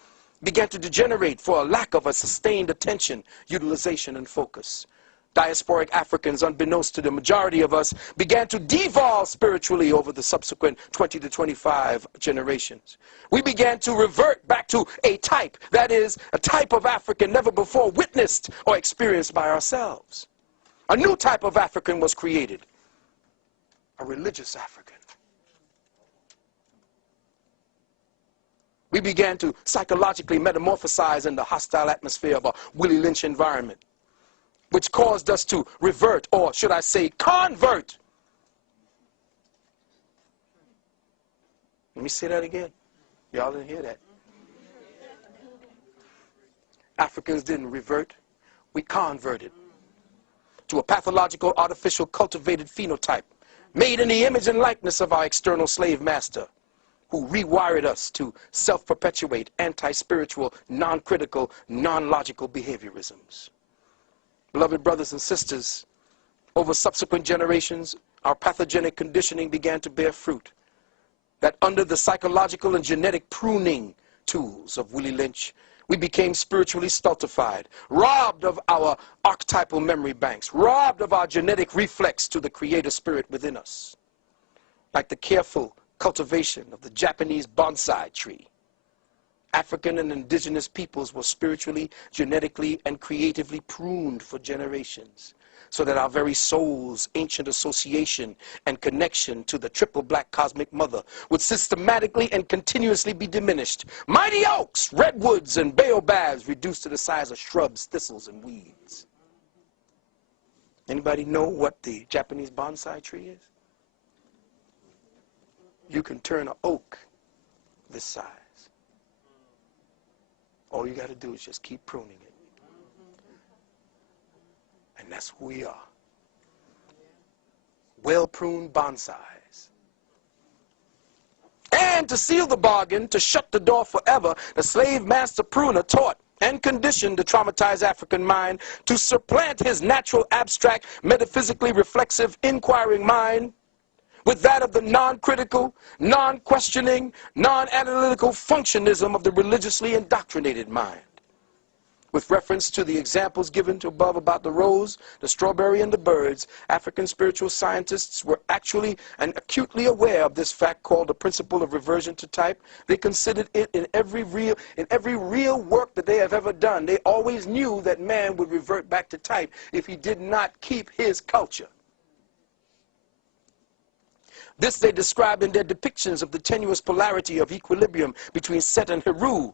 began to degenerate for a lack of a sustained attention, utilization, and focus. Diasporic Africans, unbeknownst to the majority of us, began to devolve spiritually over the subsequent 20 to 25 generations. We began to revert back to a type, that is, a type of African never before witnessed or experienced by ourselves. A new type of African was created, a religious African. We began to psychologically metamorphosize in the hostile atmosphere of a Willie Lynch environment, which caused us to revert, or should I say convert. Let me say that again. Y'all didn't hear that. Africans didn't revert. We converted to a pathological, artificial, cultivated phenotype made in the image and likeness of our external slave master, who rewired us to self-perpetuate anti-spiritual, non-critical, non-logical behaviorisms. Beloved brothers and sisters, over subsequent generations, our pathogenic conditioning began to bear fruit. That under the psychological and genetic pruning tools of Willie Lynch, we became spiritually stultified, robbed of our archetypal memory banks, robbed of our genetic reflex to the creator spirit within us. Like the careful cultivation of the Japanese bonsai tree, African and indigenous peoples were spiritually, genetically, and creatively pruned for generations, so that our very soul's ancient association and connection to the triple black cosmic mother would systematically and continuously be diminished. Mighty oaks, redwoods, and baobabs reduced to the size of shrubs, thistles, and weeds. Anybody know what the Japanese bonsai tree is? You can turn an oak this size. All you got to do is just keep pruning it. And that's who we are. Well-pruned bonsais. And to seal the bargain, to shut the door forever, the slave master pruner taught and conditioned the traumatized African mind to supplant his natural, abstract, metaphysically reflexive, inquiring mind with that of the non-critical, non-questioning, non-analytical functionism of the religiously indoctrinated mind. With reference to the examples given above about the rose, the strawberry, and the birds, African spiritual scientists were actually and acutely aware of this fact called the principle of reversion to type. They considered it in every real work that they have ever done. They always knew that man would revert back to type if he did not keep his culture. This they describe in their depictions of the tenuous polarity of equilibrium between Set and Heru,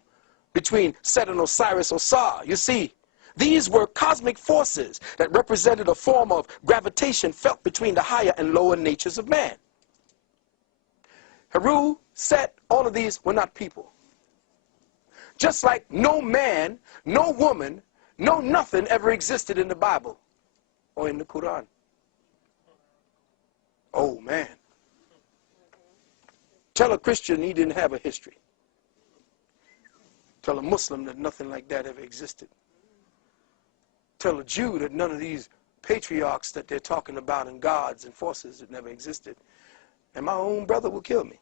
between Set and Osiris Osar. You see, these were cosmic forces that represented a form of gravitation felt between the higher and lower natures of man. Heru, Set, all of these were not people. Just like no man, no woman, no nothing ever existed in the Bible or in the Quran. Oh, man. Tell a Christian he didn't have a history. Tell a Muslim that nothing like that ever existed. Tell a Jew that none of these patriarchs that they're talking about and gods and forces that never existed. And my own brother will kill me.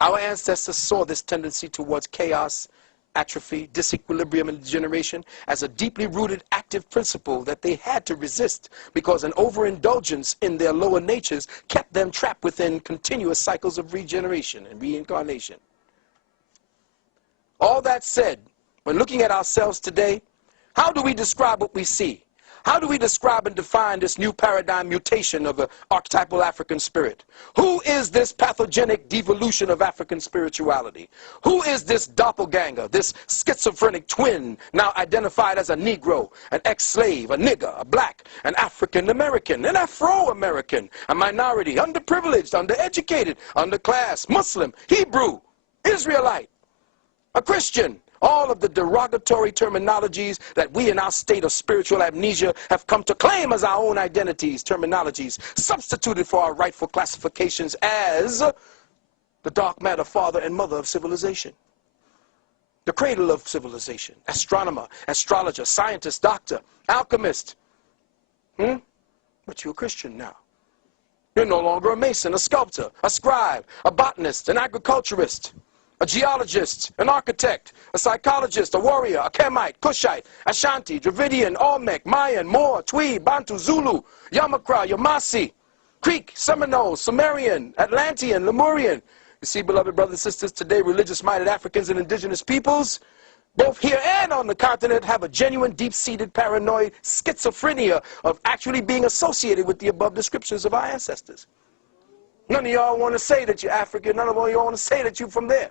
Our ancestors saw this tendency towards chaos, atrophy, disequilibrium, and degeneration as a deeply rooted active principle that they had to resist, because an overindulgence in their lower natures kept them trapped within continuous cycles of regeneration and reincarnation. All that said, when looking at ourselves today, how do we describe what we see? How do we describe and define this new paradigm mutation of the archetypal African spirit? Who is this pathogenic devolution of African spirituality? Who is this doppelganger, this schizophrenic twin, now identified as a Negro, an ex-slave, a nigger, a black, an African-American, an Afro-American, a minority, underprivileged, undereducated, underclass, Muslim, Hebrew, Israelite, a Christian? All of the derogatory terminologies that we in our state of spiritual amnesia have come to claim as our own identities, terminologies, substituted for our rightful classifications as the dark matter father and mother of civilization, the cradle of civilization, astronomer, astrologer, scientist, doctor, alchemist. But you're a Christian now. You're no longer a mason, a sculptor, a scribe, a botanist, an agriculturist, a geologist, an architect, a psychologist, a warrior, a Kemite, Kushite, Ashanti, Dravidian, Olmec, Mayan, Moor, Twi, Bantu, Zulu, Yamakra, Yamasi, Creek, Seminole, Sumerian, Atlantean, Lemurian. You see, beloved brothers and sisters, today religious-minded Africans and indigenous peoples, both here and on the continent, have a genuine, deep-seated paranoid schizophrenia of actually being associated with the above descriptions of our ancestors. None of y'all want to say that you're African. None of y'all want to say that you're from there.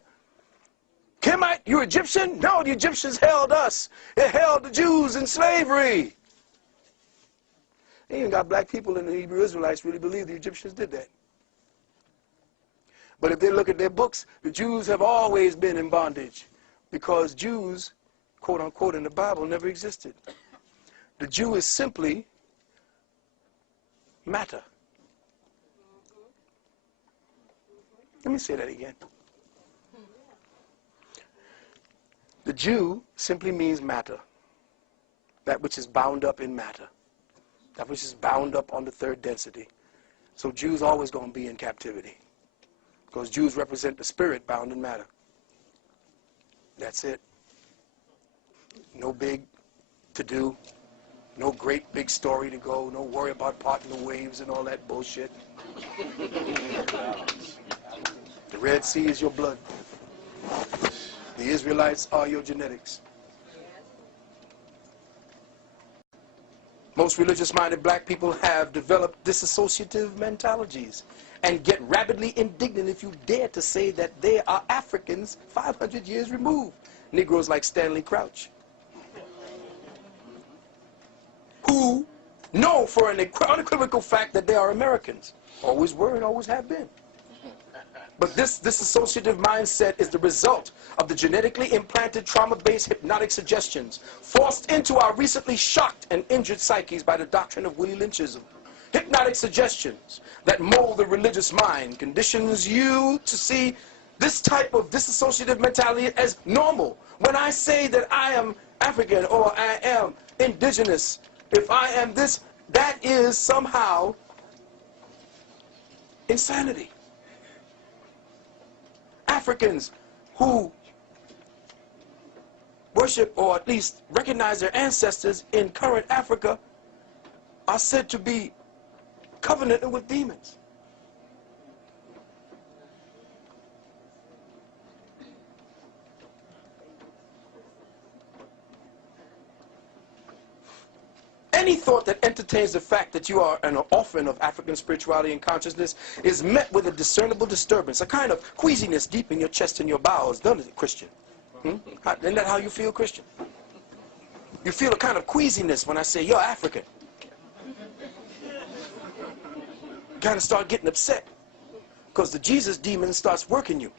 Kemite, you Egyptian? No, the Egyptians held us. They held the Jews in slavery. They even got black people in the Hebrew Israelites really believe the Egyptians did that. But if they look at their books, the Jews have always been in bondage because Jews, quote unquote, in the Bible never existed. The Jew is simply matter. Let me say that again. The Jew simply means matter. That which is bound up in matter. That which is bound up on the third density. So Jews always going to be in captivity. Because Jews represent the spirit bound in matter. That's it. No big to do. No great big story to go. No worry about parting the waves and all that bullshit. The Red Sea is your blood. The Israelites are your genetics. Most religious-minded black people have developed disassociative mentalities and get rabidly indignant if you dare to say that they are Africans 500 years removed. Negroes like Stanley Crouch, who know for an unequivocal fact that they are Americans. Always were and always have been. But this dissociative mindset is the result of the genetically implanted trauma-based hypnotic suggestions forced into our recently shocked and injured psyches by the doctrine of Willie Lynchism. Hypnotic suggestions that mold the religious mind conditions you to see this type of dissociative mentality as normal. When I say that I am African or I am indigenous, if I am this, that is somehow insanity. Africans who worship or at least recognize their ancestors in current Africa are said to be covenanted with demons. Any thought that entertains the fact that you are an orphan of African spirituality and consciousness is met with a discernible disturbance, a kind of queasiness deep in your chest and your bowels, doesn't it, Christian? Isn't that how you feel, Christian? You feel a kind of queasiness when I say you're African. You kind of start getting upset because the Jesus demon starts working you.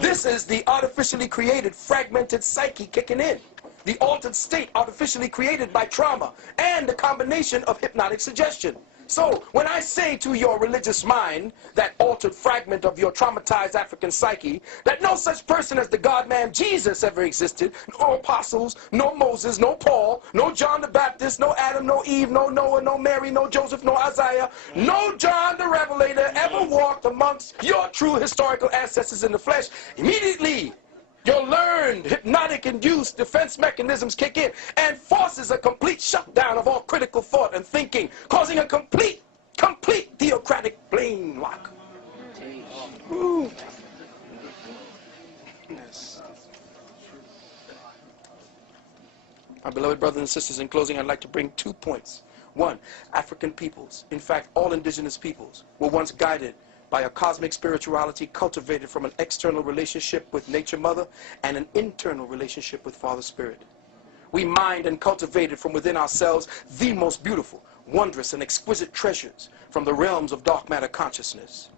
This is the artificially created, fragmented psyche kicking in. The altered state artificially created by trauma and the combination of hypnotic suggestion. So when I say to your religious mind, that altered fragment of your traumatized African psyche, that no such person as the God-man Jesus ever existed, no apostles, no Moses, no Paul, no John the Baptist, no Adam, no Eve, no Noah, no Mary, no Joseph, no Isaiah, no John the Revelator ever walked amongst your true historical ancestors in the flesh, immediately your learned, hypnotic-induced defense mechanisms kick in and forces a complete shutdown of all critical thought and thinking, causing a complete theocratic blame lock. Ooh. Yes. My beloved brothers and sisters, in closing, I'd like to bring 2 points. One, African peoples, in fact, all indigenous peoples, were once guided by a cosmic spirituality cultivated from an external relationship with Nature Mother and an internal relationship with Father Spirit. We mined and cultivated from within ourselves the most beautiful, wondrous, and exquisite treasures from the realms of dark matter consciousness.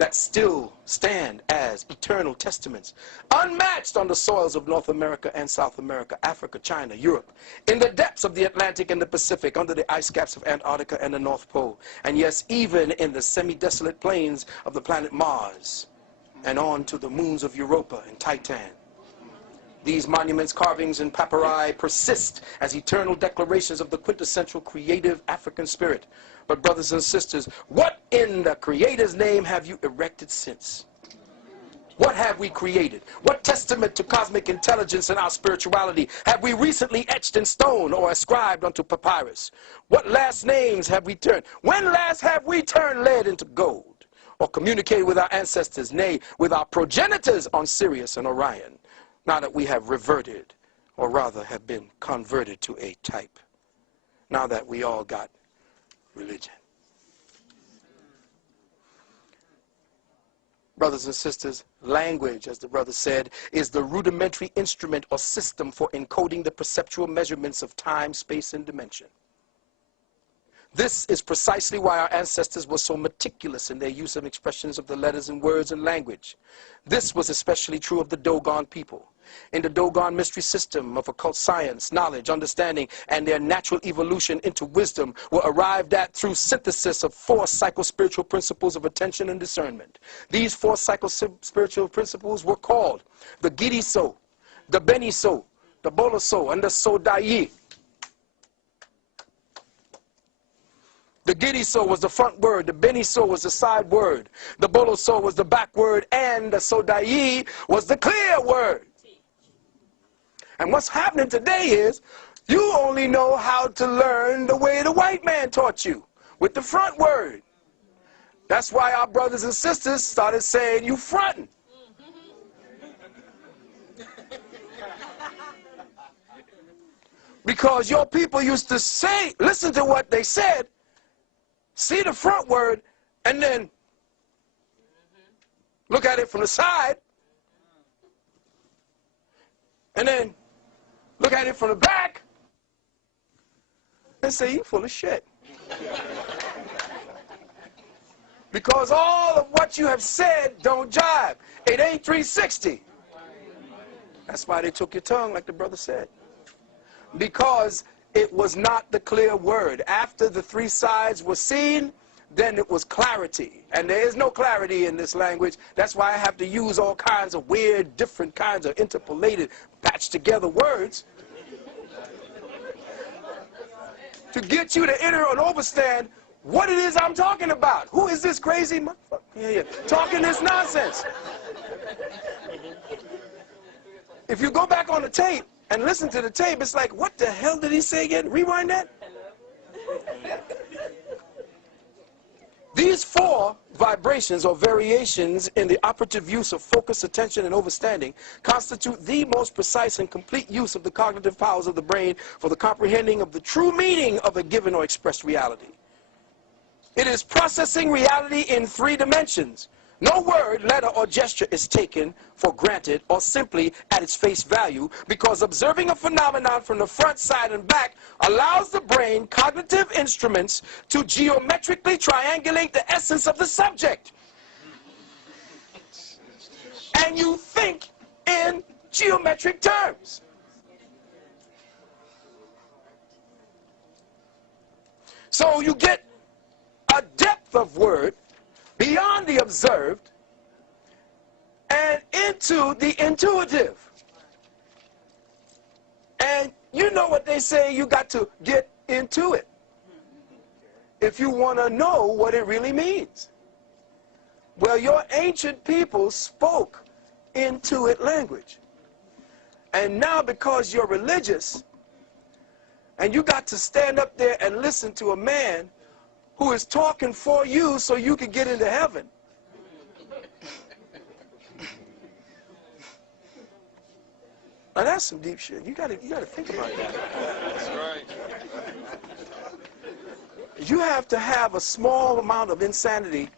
that still stand as eternal testaments, unmatched on the soils of North America and South America, Africa, China, Europe, in the depths of the Atlantic and the Pacific, under the ice caps of Antarctica and the North Pole, and yes, even in the semi-desolate plains of the planet Mars, and on to the moons of Europa and Titan. These monuments, carvings, and papyri persist as eternal declarations of the quintessential creative African spirit. But brothers and sisters, what in the Creator's name have you erected since? What have we created? What testament to cosmic intelligence and our spirituality have we recently etched in stone or ascribed unto papyrus? What last names have we turned? When last have we turned lead into gold? Or communicated with our ancestors, nay, with our progenitors on Sirius and Orion, now that we have reverted, or rather have been converted to a type, now that we all got religion. Brothers and sisters, language, as the brother said, is the rudimentary instrument or system for encoding the perceptual measurements of time, space, and dimension. This is precisely why our ancestors were so meticulous in their use of expressions of the letters and words and language. This was especially true of the Dogon people. In the Dogon mystery system of occult science, knowledge, understanding, and their natural evolution into wisdom were arrived at through synthesis of 4 psycho-spiritual principles of attention and discernment. These 4 psycho-spiritual principles were called the Giri-so, the Beni-so, the Bolo-so, and the So-dai. The Giri-so was the front word, the Beni-so was the side word, the Bolo-so was the back word, and the So-dai was the clear word. And what's happening today is you only know how to learn the way the white man taught you, with the front word. That's why our brothers and sisters started saying, you frontin'. Because your people used to say, listen to what they said, see the front word, and then look at it from the side, and then look at it from the back, and say, you full of shit. Because all of what you have said don't jive. It ain't 360. That's why they took your tongue, like the brother said. Because it was not the clear word. After the 3 sides were seen, then it was clarity. And there is no clarity in this language. That's why I have to use all kinds of weird, different kinds of interpolated, patched together words to get you to enter and understand what it is I'm talking about. Who is this crazy motherfucker talking this nonsense? If you go back on the tape and listen to the tape, it's like, what the hell did he say again? Rewind that. These 4 vibrations or variations in the operative use of focus, attention, and understanding constitute the most precise and complete use of the cognitive powers of the brain for the comprehending of the true meaning of a given or expressed reality. It is processing reality in 3 dimensions. No word, letter, or gesture is taken for granted or simply at its face value, because observing a phenomenon from the front, side, and back allows the brain cognitive instruments to geometrically triangulate the essence of the subject. And you think in geometric terms. So you get a depth of word beyond the observed and into the intuitive. And you know what they say, you got to get into it if you want to know what it really means. Well, your ancient people spoke intuit language. And now because you're religious and you got to stand up there and listen to a man who is talking for you so you can get into heaven. Now that's some deep shit. You gotta think about that. That's right. You have to have a small amount of insanity,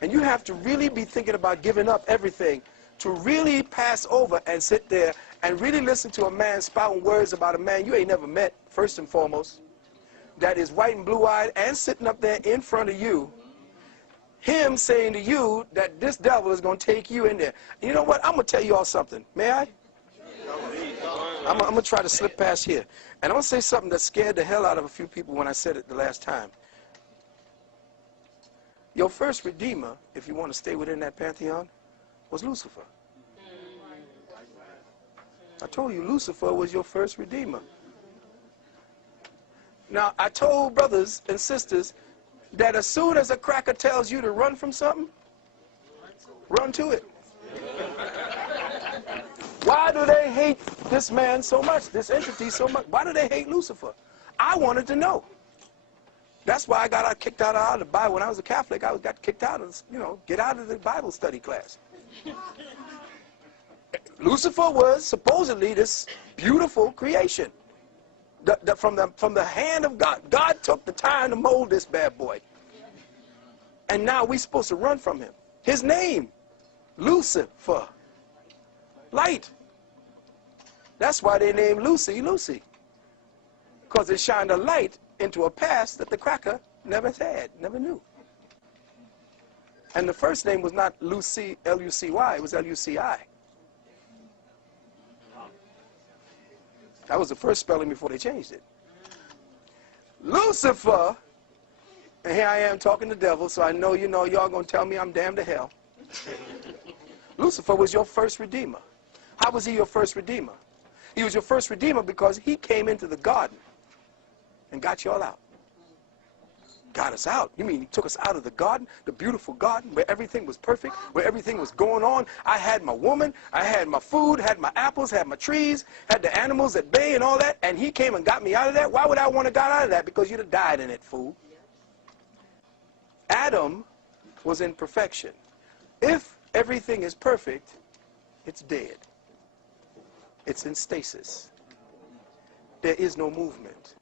and you have to really be thinking about giving up everything to really pass over and sit there and really listen to a man spouting words about a man you ain't never met, first and foremost, that is white and blue-eyed and sitting up there in front of you. him saying to you that this devil is going to take you in there. You know what? I'm going to tell you all something. May I? I'm going to try to slip past here. And I'm going to say something that scared the hell out of a few people when I said it the last time. Your first redeemer, if you want to stay within that pantheon, was Lucifer. I told you Lucifer was your first redeemer. Now, I told brothers and sisters that as soon as a cracker tells you to run from something, run to it. Why do they hate this man so much, this entity so much? Why do they hate Lucifer? I wanted to know. That's why I got kicked out of the Bible. When I was a Catholic, I got kicked out of, get out of the Bible study class. Lucifer was supposedly this beautiful creation. From the hand of God. God took the time to mold this bad boy. And now we're supposed to run from him. His name, Lucifer. Light. That's why they named Lucy, Lucy. Because it shined a light into a past that the cracker never had, never knew. And the first name was not Lucy, L-U-C-Y, it was L-U-C-I. That was the first spelling before they changed it. Lucifer, and here I am talking to the devil, so I know y'all going to tell me I'm damned to hell. Lucifer was your first redeemer. How was he your first redeemer? He was your first redeemer because he came into the garden and got you all out. Got us out. You mean he took us out of the garden, the beautiful garden where everything was perfect, where everything was going on. I had my woman, I had my food, had my apples, had my trees, had the animals at bay and all that, and he came and got me out of that. Why would I want to get out of that? Because you'd have died in it, fool. Adam was in perfection. If everything is perfect, it's dead. It's in stasis. There is no movement.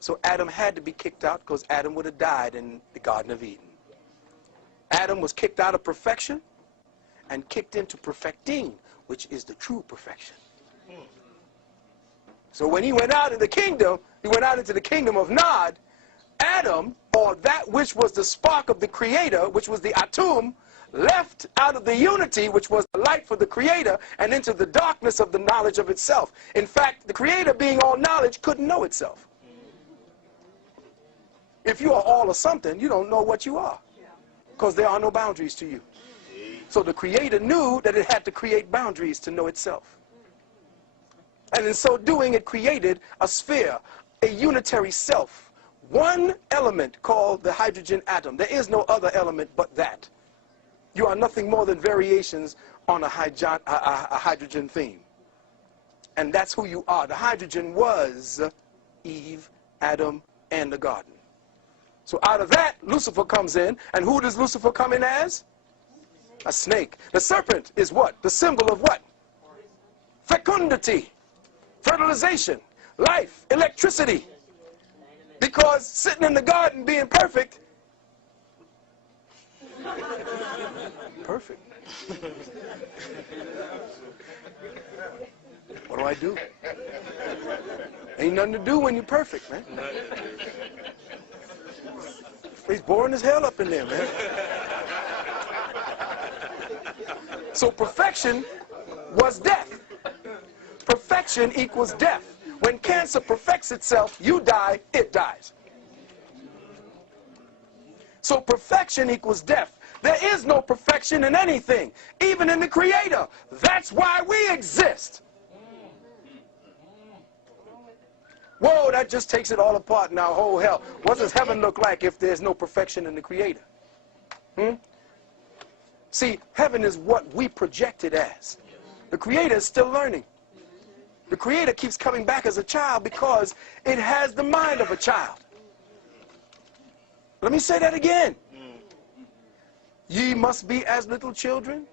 So Adam had to be kicked out because Adam would have died in the Garden of Eden. Adam was kicked out of perfection and kicked into perfecting, which is the true perfection. So when he went out in the kingdom, he went out into the kingdom of Nod. Adam, or that which was the spark of the creator, which was the atum, left out of the unity, which was the light for the creator, and into the darkness of the knowledge of itself. In fact, the creator, being all knowledge, couldn't know itself. If you are all or something, you don't know what you are, because there are no boundaries to you. So the creator knew that it had to create boundaries to know itself. And in so doing, it created a sphere, a unitary self, one element called the hydrogen atom. There is no other element but that. You are nothing more than variations on a hydrogen theme. And that's who you are. The hydrogen was Eve, Adam, and the garden. So out of that, Lucifer comes in. And who does Lucifer come in as? A snake. The serpent is what? The symbol of what? Fecundity, fertilization, life, electricity. Because sitting in the garden being perfect, perfect. What do I do? Ain't nothing to do when you're perfect, man. It's boring as hell up in there, man. So perfection was death. Perfection equals death. When cancer perfects itself, you die, it dies. So perfection equals death. There is no perfection in anything, even in the Creator. That's why we exist. Whoa, that just takes it all apart now. Oh, hell. What does heaven look like if there's no perfection in the Creator? See, heaven is what we project it as. The Creator is still learning. The Creator keeps coming back as a child because it has the mind of a child. Let me say that again. Ye must be as little children.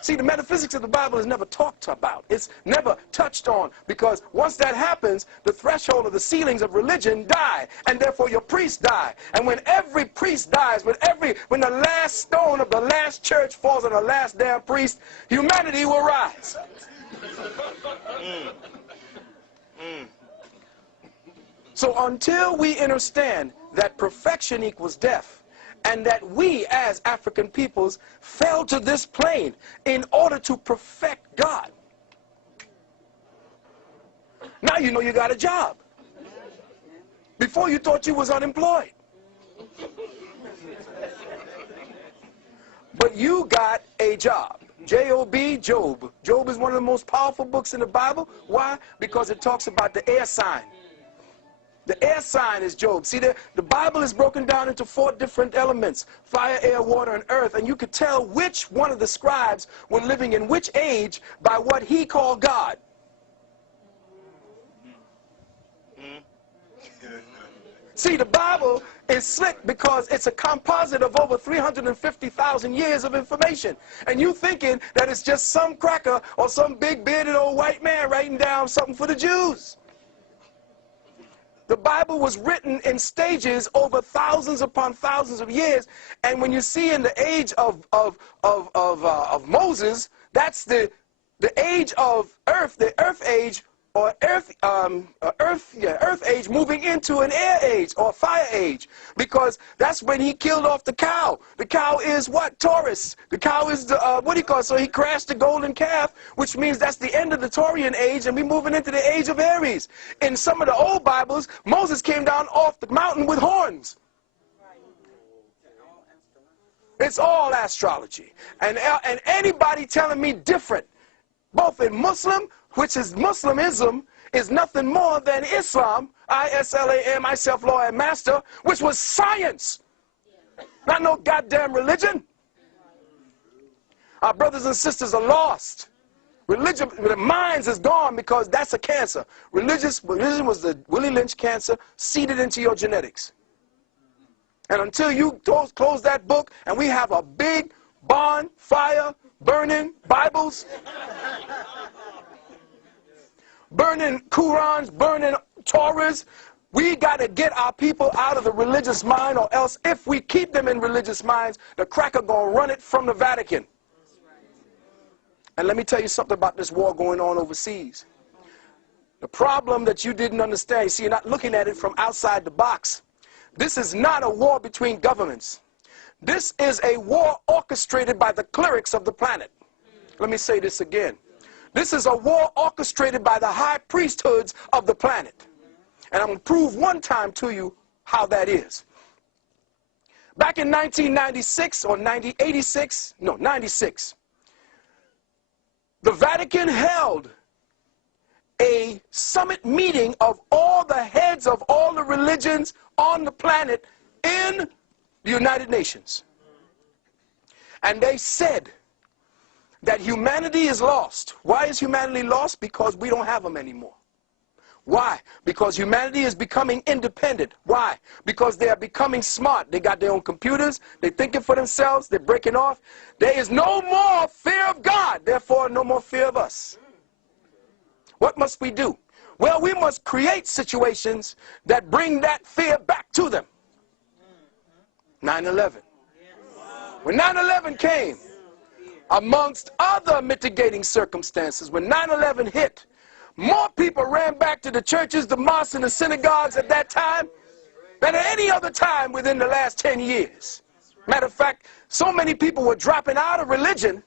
See, the metaphysics of the Bible is never talked about. It's never touched on, because once that happens, the threshold of the ceilings of religion die, and therefore your priests die. And when every priest dies, when the last stone of the last church falls on the last damn priest, humanity will rise. So until we understand that perfection equals death, And that we as African peoples fell to this plane in order to perfect God. Now you know you got a job. Before you thought you was unemployed. But you got a job. J-O-B, Job. Job is one of the most powerful books in the Bible. Why? Because it talks about the air sign. The air sign is Job. See, the Bible is broken down into 4 different elements: fire, air, water, and earth. And you could tell which one of the scribes were living in which age by what he called God. See, the Bible is slick because it's a composite of over 350,000 years of information. And you thinking that it's just some cracker or some big bearded old white man writing down something for the Jews. The Bible was written in stages over thousands upon thousands of years. And when you see in the age of Moses, that's the age of earth, the earth age, or earth age moving into an air age or fire age, because that's when he killed off the cow. The cow is what? Taurus. The cow is the what do you call it? So he crashed the golden calf, which means that's the end of the Taurian age, and we're moving into the age of Aries. In some of the old Bibles, Moses came down off the mountain with horns. It's all astrology, and anybody telling me different, both in Muslim, which is Muslimism, is nothing more than Islam, I-S-L-A-M, I self-law and master, which was science, not no goddamn religion. Our brothers and sisters are lost. Religion, their minds is gone because that's a cancer. Religion was the Willie Lynch cancer seeded into your genetics. And until you close that book and we have a big bonfire burning Bibles, burning Qurans, burning Torahs, we got to get our people out of the religious mind, or else if we keep them in religious minds, the cracker going to run it from the Vatican. And let me tell you something about this war going on overseas. The problem that you didn't understand, you see, you're not looking at it from outside the box. This is not a war between governments. This is a war orchestrated by the clerics of the planet. Let me say this again. This is a war orchestrated by the high priesthoods of the planet. And I'm going to prove one time to you how that is. Back in 1996 or 96, the Vatican held a summit meeting of all the heads of all the religions on the planet in the United Nations. And they said that humanity is lost. Why is humanity lost? Because we don't have them anymore. Why? Because humanity is becoming independent. Why? Because they are becoming smart. They got their own computers. They're thinking for themselves. They're breaking off. There is no more fear of God. Therefore, no more fear of us. What must we do? Well, we must create situations that bring that fear back to them. 9/11. When 9/11 came, amongst other mitigating circumstances, when 9/11 hit, more people ran back to the churches, the mosques, and the synagogues at that time than at any other time within the last 10 years. Matter of fact, so many people were dropping out of religion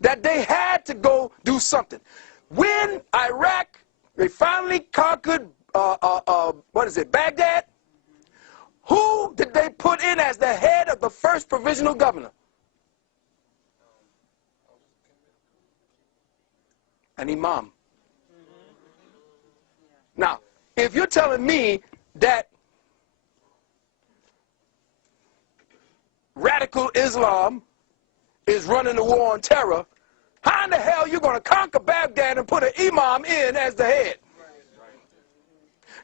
that they had to go do something. When Iraq, they finally conquered, Baghdad, who did they put in as the head of the first provisional governor? An imam. Now, if you're telling me that radical Islam is running the war on terror, how in the hell are you going to conquer Baghdad and put an imam in as the head?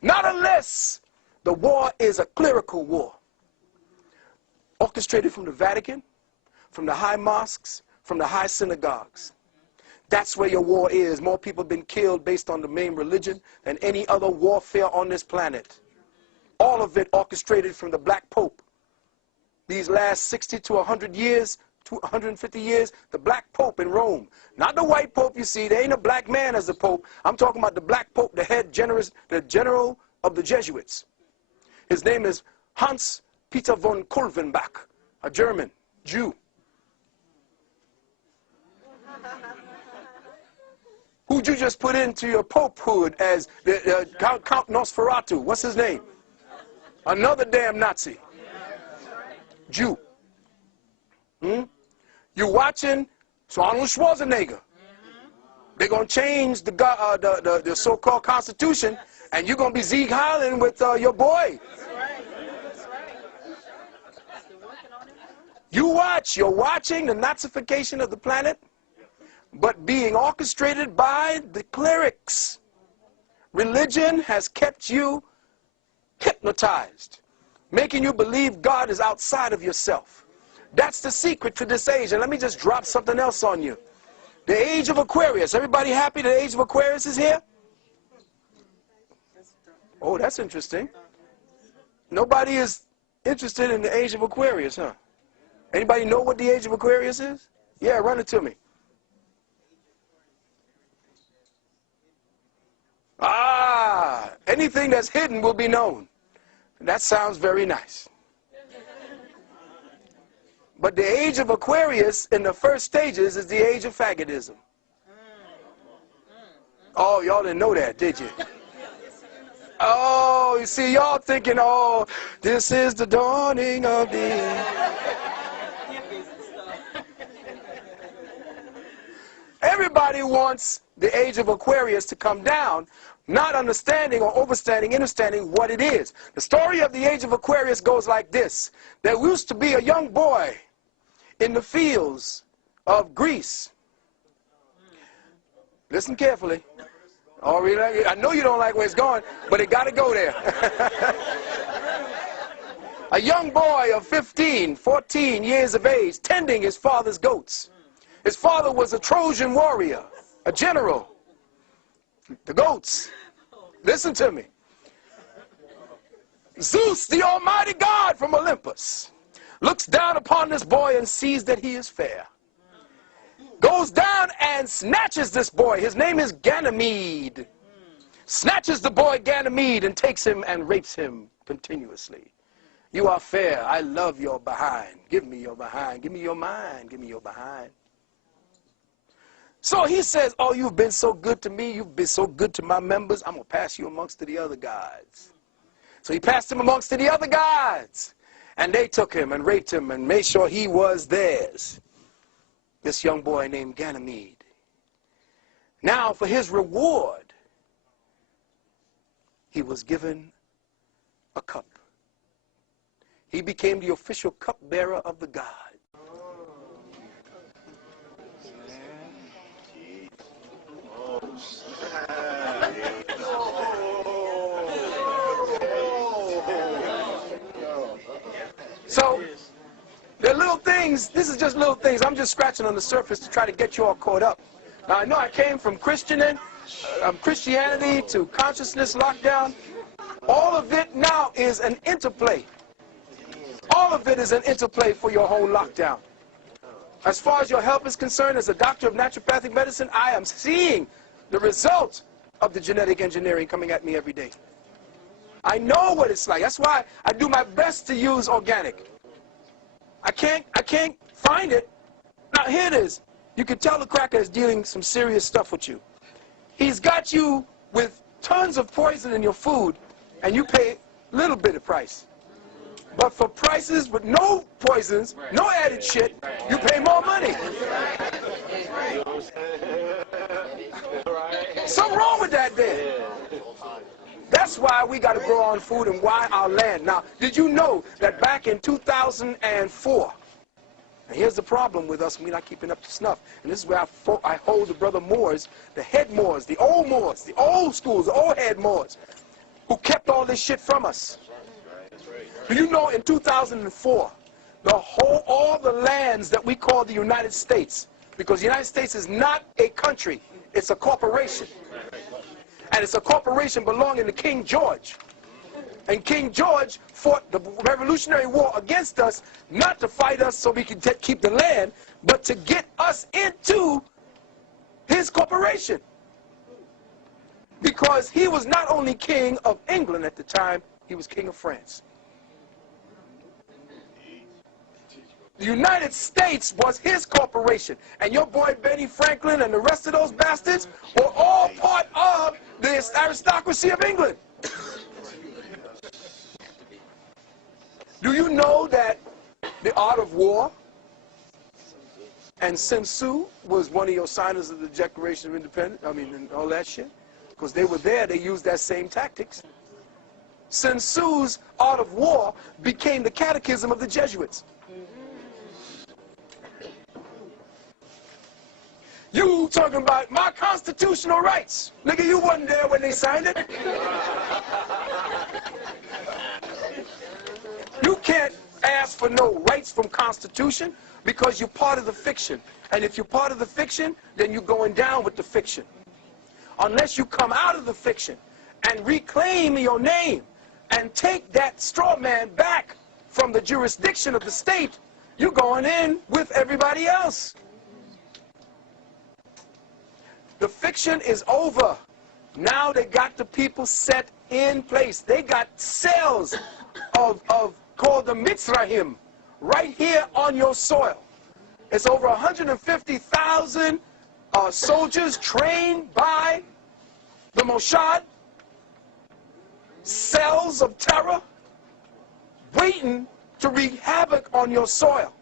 Not unless the war is a clerical war, orchestrated from the Vatican, from the high mosques, from the high synagogues. That's where your war is. More people have been killed based on the main religion than any other warfare on this planet. All of it orchestrated from the Black Pope. These last 60 to 100 years, 150 years, the Black Pope in Rome. Not the white Pope, you see. There ain't a black man as the Pope. I'm talking about the Black Pope, the general of the Jesuits. His name is Hans Peter von Kulvenbach, a German Jew, who'd you just put into your popehood as the Count Nosferatu? What's his name? Another damn Nazi. Jew. You're watching Arnold Schwarzenegger. They're going to change the so-called Constitution, and you're going to be Sieg Heiling with your boy. You're watching the Nazification of the planet, but being orchestrated by the clerics. Religion has kept you hypnotized, making you believe God is outside of yourself. That's the secret to this age. And let me just drop something else on you. The age of Aquarius. Everybody happy the age of Aquarius is here? Oh, that's interesting. Nobody is interested in the age of Aquarius, huh? Anybody know what the age of Aquarius is? Yeah, run it to me. Ah, anything that's hidden will be known. That sounds very nice. But the age of Aquarius in the first stages is the age of faggotism. Oh, y'all didn't know that, did you? Oh, you see, y'all thinking, oh, this is the dawning of the... Everybody wants the age of Aquarius to come down, not understanding or understanding what it is. The story of the age of Aquarius goes like this. There used to be a young boy in the fields of Greece. Listen carefully. Oh, really? I know you don't like where it's going, but it got to go there. A young boy of 15, 14 years of age, tending his father's goats. His father was a Trojan warrior, a general. The goats. Listen to me. Zeus, the almighty God from Olympus, looks down upon this boy and sees that he is fair. Goes down and snatches this boy. His name is Ganymede. Snatches the boy Ganymede and takes him and rapes him continuously. You are fair. I love your behind. Give me your behind. Give me your mind. Give me your behind. So he says, oh, you've been so good to me. You've been so good to my members. I'm going to pass you amongst the other gods. So he passed him amongst the other gods. And they took him and raped him and made sure he was theirs. This young boy named Ganymede. Now, for his reward, he was given a cup. He became the official cupbearer of the god. So, there are little things, this is just little things. I'm just scratching on the surface to try to get you all caught up. Now, I know I came from Christianity to consciousness lockdown. All of it now is an interplay. All of it is an interplay for your whole lockdown. As far as your health is concerned, as a doctor of naturopathic medicine, I am seeing the result of the genetic engineering coming at me every day. I know what it's like. That's why I do my best to use organic. I can't find it. Now here it is. You can tell the cracker is dealing some serious stuff with you. He's got you with tons of poison in your food, and you pay a little bit of price. But for prices with no poisons, no added shit, you pay more money. Something wrong with that there. That's why we got to grow our own food and why our land. Now, did you know that back in 2004, and here's the problem with us, we're not keeping up to snuff. And this is where I hold the brother Moors, the head Moors, the old schools, the old head Moors, who kept all this shit from us. Do you know in 2004, all the lands that we call the United States, because the United States is not a country, it's a corporation. And it's a corporation belonging to King George. And King George fought the Revolutionary War against us, not to fight us so we could keep the land, but to get us into his corporation. Because he was not only king of England at the time, he was king of France. The United States was his corporation. And your boy Benny Franklin and the rest of those bastards were all part of the aristocracy of England. Do you know that the art of war and Sun Tzu was one of your signers of the Declaration of Independence? I mean, and all that shit? Because they were there, they used that same tactics. Sun Tzu's art of war became the catechism of the Jesuits. You talking about my constitutional rights. Nigga, you wasn't there when they signed it. You can't ask for no rights from Constitution because you're part of the fiction. And if you're part of the fiction, then you're going down with the fiction. Unless you come out of the fiction and reclaim your name and take that straw man back from the jurisdiction of the state, you're going in with everybody else. The fiction is over. Now they got the people set in place. They got cells called the Mitzrayim right here on your soil. It's over 150,000 soldiers trained by the Mossad, cells of terror, waiting to wreak havoc on your soil.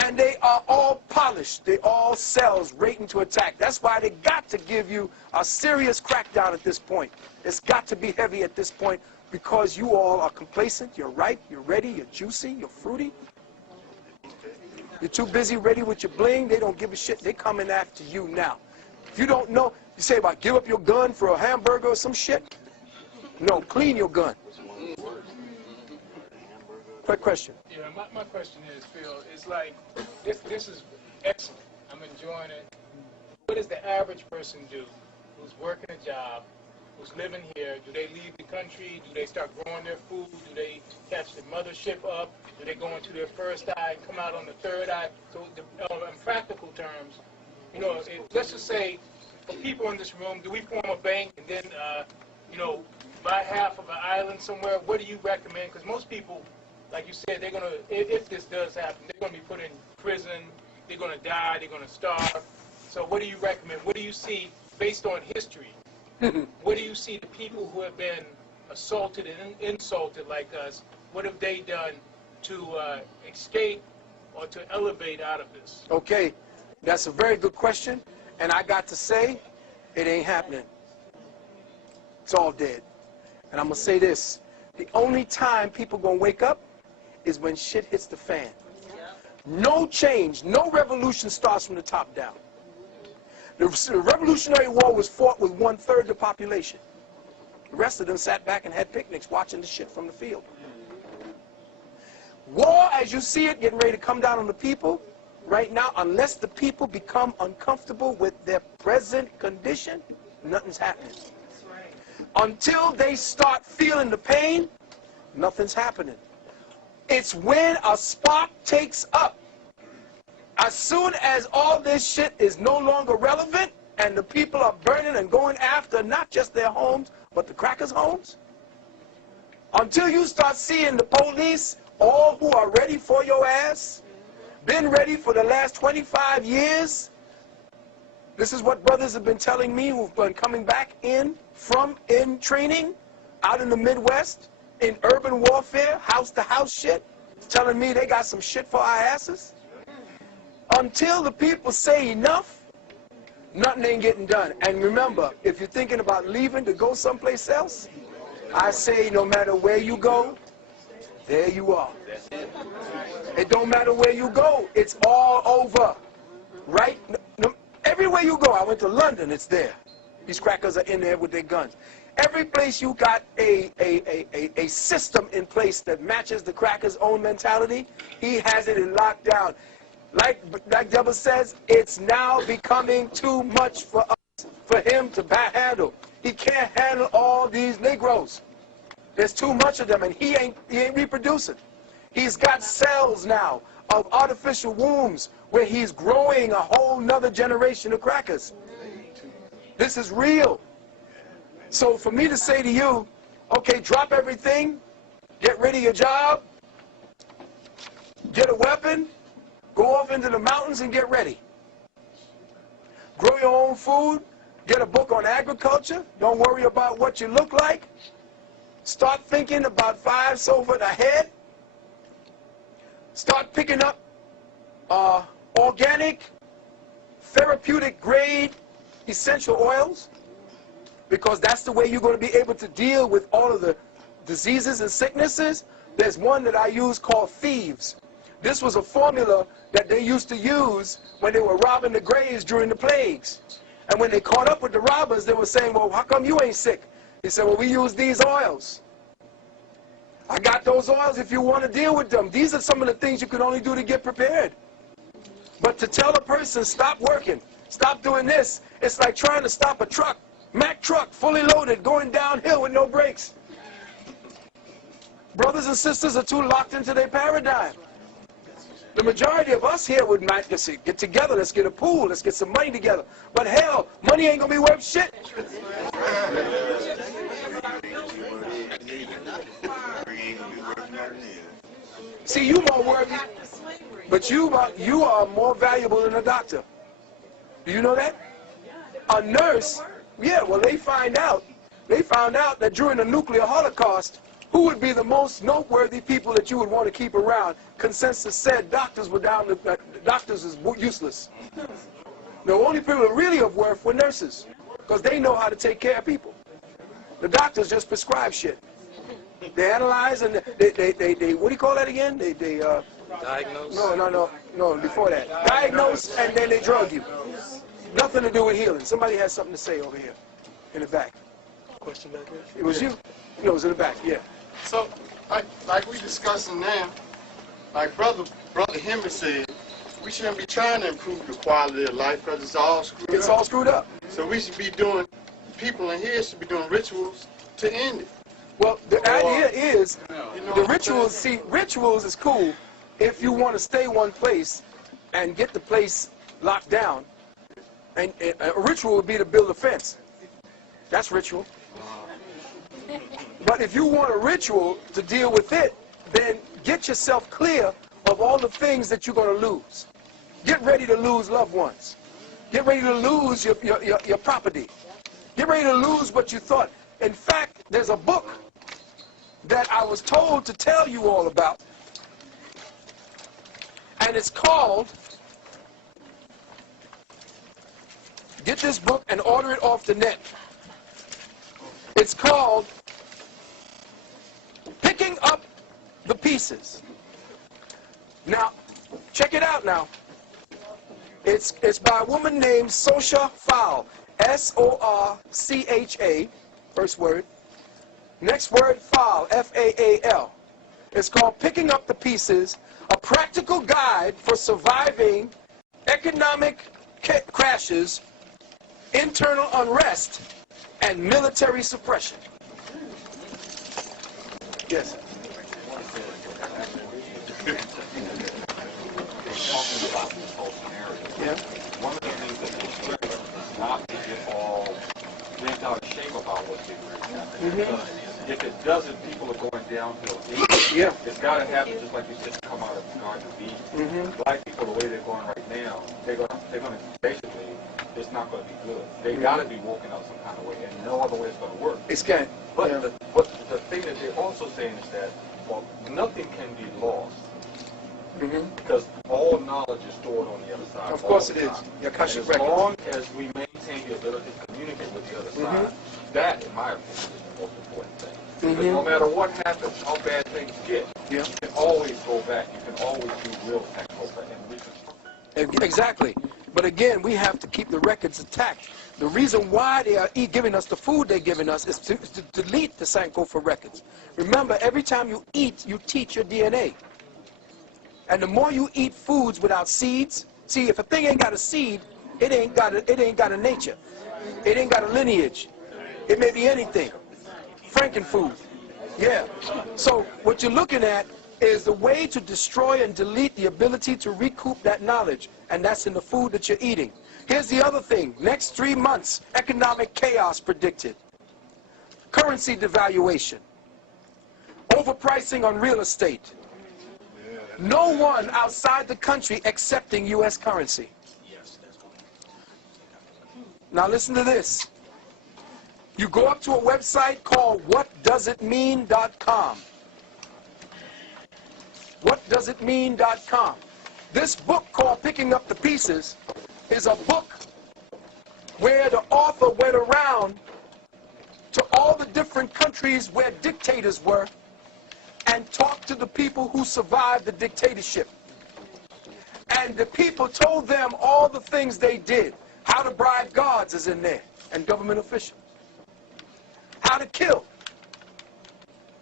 And they are all polished. They all cells waiting to attack. That's why they got to give you a serious crackdown at this point. It's got to be heavy at this point because you all are complacent, you're ripe, you're ready, you're juicy, you're fruity. You're too busy ready with your bling. They don't give a shit. They're coming after you now. If you don't know, you say about give up your gun for a hamburger or some shit. No, clean your gun. Quick question. Yeah, my question is, Phil, it's like, this is excellent. I'm enjoying it. What does the average person do who's working a job, who's living here? Do they leave the country? Do they start growing their food? Do they catch the mothership up? Do they go into their first eye and come out on the third eye? So in practical terms, you know, let's just say, for people in this room, do we form a bank and then, you know, buy half of an island somewhere? What do you recommend? Because most people, like you said, they're going to, if this does happen, they're going to be put in prison, they're going to die, they're going to starve. So what do you recommend? What do you see, based on history, what do you see the people who have been assaulted and insulted like us, what have they done to escape or to elevate out of this? Okay, that's a very good question. And I got to say, it ain't happening. It's all dead. And I'm going to say this. The only time people going to wake up is when shit hits the fan. No change, no revolution starts from the top down. The Revolutionary War was fought with 1/3 the population. The rest of them sat back and had picnics watching the shit from the field. War, as you see it, getting ready to come down on the people right now, unless the people become uncomfortable with their present condition, nothing's happening. Until they start feeling the pain, nothing's happening. It's when a spark takes up. As soon as all this shit is no longer relevant and the people are burning and going after not just their homes, but the crackers' homes, until you start seeing the police, all who are ready for your ass, been ready for the last 25 years. This is what brothers have been telling me who've been coming back in training out in the Midwest, in urban warfare, house-to-house shit, telling me they got some shit for our asses. Until the people say enough, nothing ain't getting done. And remember, if you're thinking about leaving to go someplace else, I say no matter where you go, there you are. It don't matter where you go, it's all over. Right? Everywhere you go, I went to London, it's there. These crackers are in there with their guns. Every place you got a system in place that matches the cracker's own mentality, he has it in lockdown. Like Deborah says, it's now becoming too much for us, for him to handle. He can't handle all these Negroes. There's too much of them, and he ain't reproducing. He's got cells now of artificial wombs where he's growing a whole nother generation of crackers. This is real. So for me to say to you, okay, drop everything, get rid of your job, get a weapon, go off into the mountains and get ready. Grow your own food, get a book on agriculture, don't worry about what you look like. Start thinking about 5 sofa ahead. Start picking up organic, therapeutic grade essential oils, because that's the way you're going to be able to deal with all of the diseases and sicknesses. There's one that I use called Thieves. This was a formula that they used to use when they were robbing the graves during the plagues. And when they caught up with the robbers, they were saying, well, how come you ain't sick? He said, well, we use these oils. I got those oils if you want to deal with them. These are some of the things you can only do to get prepared. But to tell a person, stop working, stop doing this, it's like trying to stop a truck, Mack truck, fully loaded, going downhill with no brakes. Brothers and sisters are too locked into their paradigm. The majority of us here would not just get together, let's get a pool, let's get some money together. But hell, money ain't going to be worth shit. See, you more worthy, but you are more valuable than a doctor. Do you know that? A nurse, yeah, well, they found out that during the nuclear holocaust, who would be the most noteworthy people that you would want to keep around? Consensus said doctors were doctors is useless. The only people that really of worth were nurses, because they know how to take care of people. The doctors just prescribe shit. They analyze and they what do you call that again? They Diagnose? No, before that. Diagnose and then they drug you. Nothing to do with healing. Somebody has something to say over here in the back. Question back there? It was you? No, it was in the back, yeah. So, like we discussing now, like Brother Henry said, we shouldn't be trying to improve the quality of life because it's all screwed up. It's all screwed up. So we should be doing, people in here should be doing rituals to end it. Well, the idea is, You know the what I'm rituals, saying? see, rituals is cool if you want to stay one place and get the place locked down. And a ritual would be to build a fence. That's ritual. But if you want a ritual to deal with it, then get yourself clear of all the things that you're going to lose. Get ready to lose loved ones. Get ready to lose your property. Get ready to lose what you thought. In fact, there's a book that I was told to tell you all about. And it's called, get this book and order it off the net. It's called Picking Up the Pieces. Now, check it out now. It's by a woman named Sorcha Faal. S-O-R-C-H-A, first word. Next word, Faal, F-A-A-L. It's called Picking Up the Pieces, a practical guide for surviving economic crashes, internal unrest, and military suppression. Yes. Yeah. One of the things that is great not to get all bent out of shape about what they're doing. If it doesn't, people are going downhill. Yeah. It's got to happen just like you said, come out of the Garden of Eden. Black people, the way they're going right now, they're going to basically, it's not going to be good. They got to be woken up some kind of way, and no other way is going to work. It's can't. But, Yeah. but the thing that they're also saying is that, well, nothing can be lost. Because all knowledge is stored on the other side. Of course it is. And Akashic as record. long as we maintain the ability to communicate with the other side, that, in my opinion, is the most important thing. Because no matter what happens, how bad things get, you can always go back. You can always do real technical and reconstruct. Exactly. But again, we have to keep the records intact. The reason why they are giving us the food they're giving us is to delete the Sankofa records. Remember, every time you eat, you teach your DNA. And the more you eat foods without seeds, see, if a thing ain't got a seed, it ain't got a nature. It ain't got a lineage. It may be anything. Frankenfood. Yeah. So what you're looking at is the way to destroy and delete the ability to recoup that knowledge. And that's in the food that you're eating. Here's the other thing. Next 3 months, economic chaos predicted. Currency devaluation. Overpricing on real estate. No one outside the country accepting U.S. currency. Now listen to this. You go up to a website called whatdoesitmean.com. Whatdoesitmean.com. This book called Picking Up the Pieces is a book where the author went around to all the different countries where dictators were and talked to the people who survived the dictatorship. And the people told them all the things they did. How to bribe guards is in there, and government officials. How to kill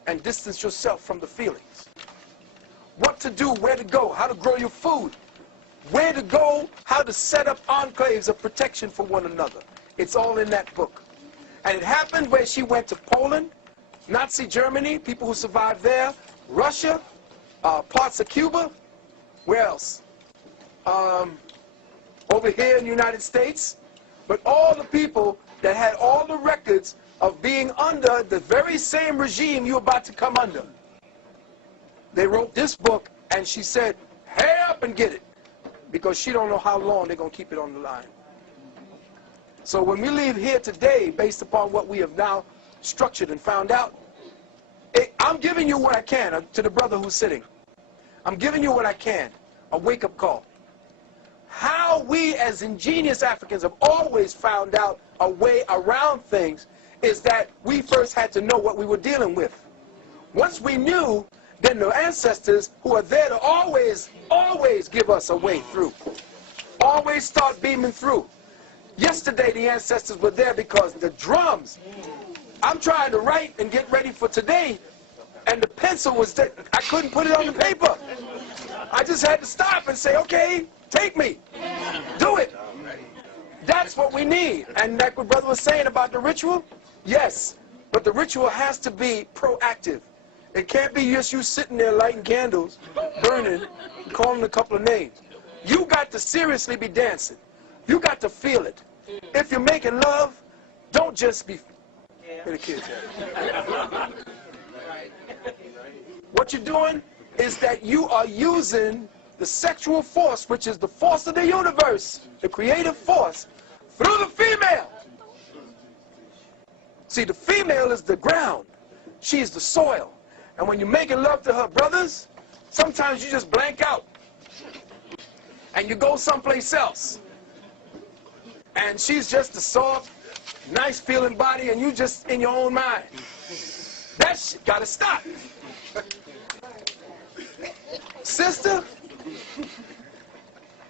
and distance yourself from the feelings. What to do, where to go, how to grow your food, where to go, how to set up enclaves of protection for one another. It's all in that book. And it happened where she went to Poland, Nazi Germany, people who survived there, Russia, parts of Cuba, where else? Over here in the United States. But all the people that had all the records of being under the very same regime you're about to come under. They wrote this book, and she said, hurry up and get it, because she don't know how long they're going to keep it on the line. So when we leave here today, based upon what we have now structured and found out, I'm giving you what I can to the brother who's sitting. I'm giving you what I can, a wake-up call. How we as ingenious Africans have always found out a way around things is that we first had to know what we were dealing with. Once we knew, then the ancestors who are there to always give us a way through. Always start beaming through. Yesterday the ancestors were there because the drums, I'm trying to write and get ready for today, and the pencil was there. I couldn't put it on the paper. I just had to stop and say, okay, take me. Do it. That's what we need. And like what brother was saying about the ritual, yes, but the ritual has to be proactive. It can't be just you sitting there lighting candles, burning, calling a couple of names. You got to seriously be dancing. You got to feel it. If you're making love, don't just be... Where the kids at? What you're doing is that you are using the sexual force, which is the force of the universe, the creative force, through the female. See, the female is the ground. She's the soil. And when you're making love to her brothers, sometimes you just blank out. And you go someplace else. And she's just a soft, nice feeling body, and you just in your own mind. That shit gotta stop. Sister,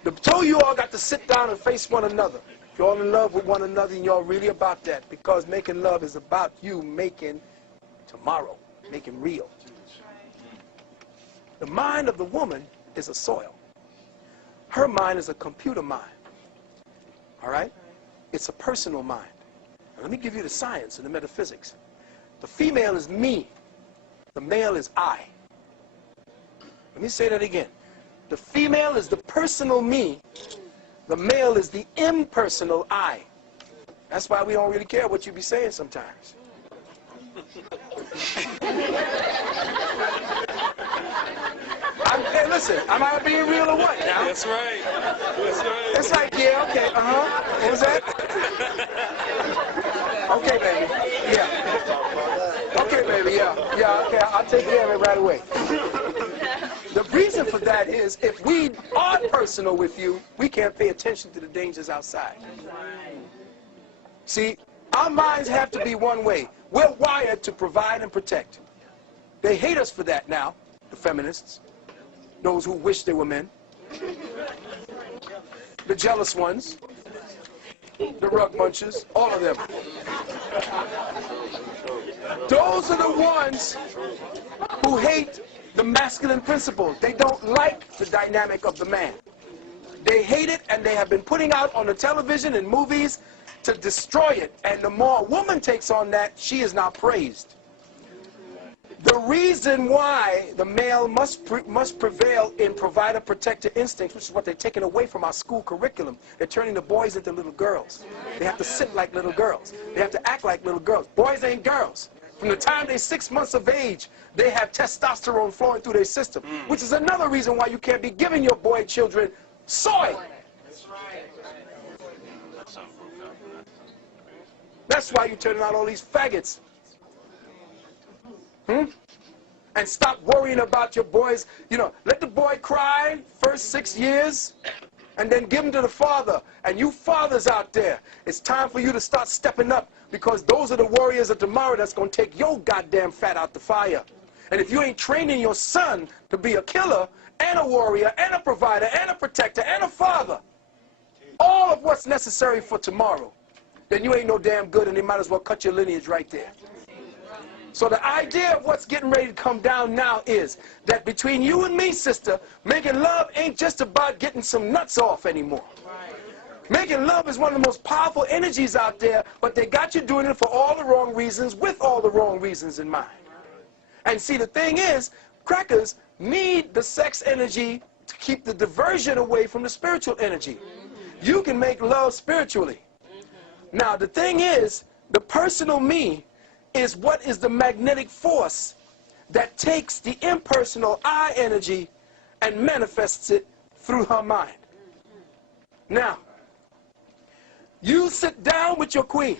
the two of you all got to sit down and face one another. You're all in love with one another, and you're really about that, because making love is about you making tomorrow, making real. The mind of the woman is a soil. Her mind is a computer mind. All right? It's a personal mind. Now, let me give you the science and the metaphysics. The female is me. The male is I. Let me say that again. The female is the personal me. The male is the impersonal I. That's why we don't really care what you be saying sometimes. Hey, listen, am I being real or what now? That's right. That's right. It's like, yeah, okay, What was that? Okay, baby. Yeah. Okay, baby, yeah. Yeah, okay, I'll take care of it right away. The reason for that is if we are personal with you, we can't pay attention to the dangers outside. See, our minds have to be one way. We're wired to provide and protect. They hate us for that now, the feminists, those who wish they were men, the jealous ones, the rug munchers, all of them. Those are the ones who hate the masculine principle. They don't like the dynamic of the man. They hate it, and they have been putting out on the television and movies to destroy it. And the more a woman takes on that, she is now praised. The reason why the male must prevail in provider-protector instincts, which is what they're taking away from our school curriculum. They're turning the boys into little girls. They have to sit like little girls. They have to act like little girls. Boys ain't girls. From the time they're 6 months of age, they have testosterone flowing through their system, which is another reason why you can't be giving your boy children soy. That's why you're turning out all these faggots. And stop worrying about your boys. You know, let the boy cry first 6 years, and then give him to the father. And you fathers out there, it's time for you to start stepping up, because those are the warriors of tomorrow that's going to take your goddamn fat out the fire. And if you ain't training your son to be a killer and a warrior and a provider and a protector and a father, all of what's necessary for tomorrow, then you ain't no damn good, and they might as well cut your lineage right there. So the idea of what's getting ready to come down now is that between you and me, sister, making love ain't just about getting some nuts off anymore. Making love is one of the most powerful energies out there, but they got you doing it for all the wrong reasons, with all the wrong reasons in mind. And see, the thing is, crackers need the sex energy to keep the diversion away from the spiritual energy. You can make love spiritually. Now, the thing is, the personal me is what is the magnetic force that takes the impersonal I energy and manifests it through her mind. Now, you sit down with your queen,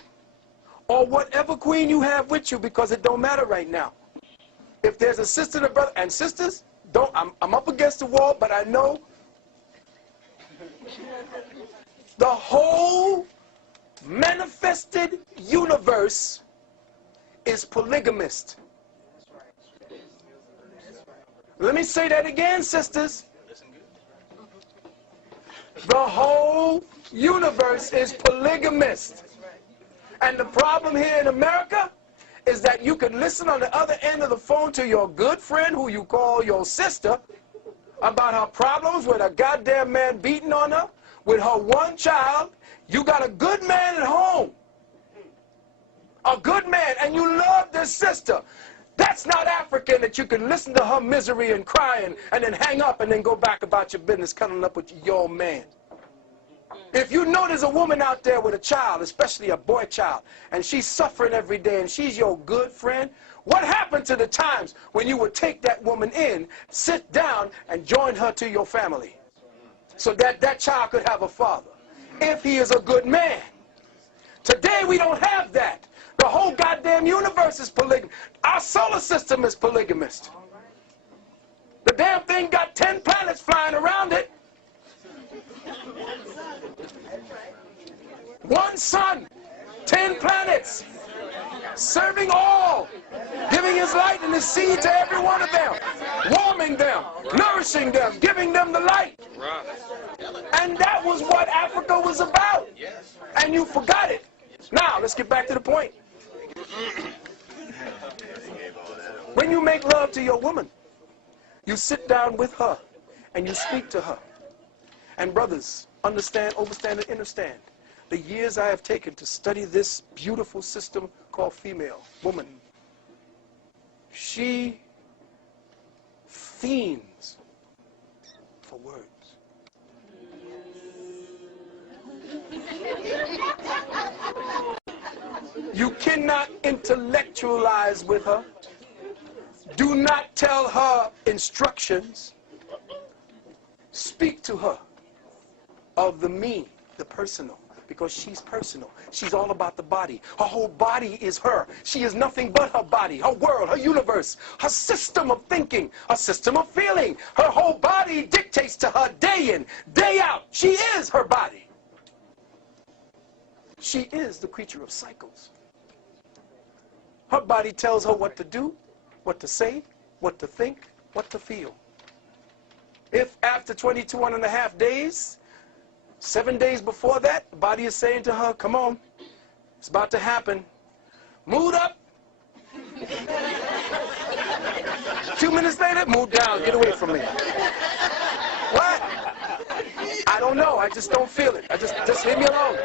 or whatever queen you have with you, because it don't matter right now. If there's a sister and a brother, and sisters, I'm up against the wall, but I know the whole manifested universe is polygamist. Let me say that again, sisters. The whole universe is polygamist. And the problem here in America is that you can listen on the other end of the phone to your good friend, who you call your sister, about her problems with a goddamn man beating on her, with her one child. You got a good man at home. A good man, and you love this sister. That's not African, that you can listen to her misery and crying and then hang up and then go back about your business, cuddling up with your man. If you know there's a woman out there with a child, especially a boy child, and she's suffering every day and she's your good friend, what happened to the times when you would take that woman in, sit down, and join her to your family so that that child could have a father, if he is a good man? Today we don't have that. The whole goddamn universe is polygamous. Our solar system is polygamist. The damn thing got 10 planets flying around it. One sun, 10 planets, serving all, giving his light and his seed to every one of them, warming them, nourishing them, giving them the light. And that was what Africa was about. And you forgot it. Now, let's get back to the point. When you make love to your woman, you sit down with her and you speak to her. And brothers, understand, overstand, and understand the years I have taken to study this beautiful system called female, woman. She fiends for words. You cannot intellectualize with her. Do not tell her instructions. Speak to her of the me, the personal, because she's personal. She's all about the body. Her whole body is her. She is nothing but her body, her world, her universe, her system of thinking, her system of feeling. Her whole body dictates to her day in, day out. She is her body. She is the creature of cycles. Her body tells her what to do, what to say, what to think, what to feel. If after 22.5 days, 7 days before that, the body is saying to her, come on, it's about to happen. Mood up. 2 minutes later, mood down, get away from me. What? I don't know, I just don't feel it. Just leave me alone.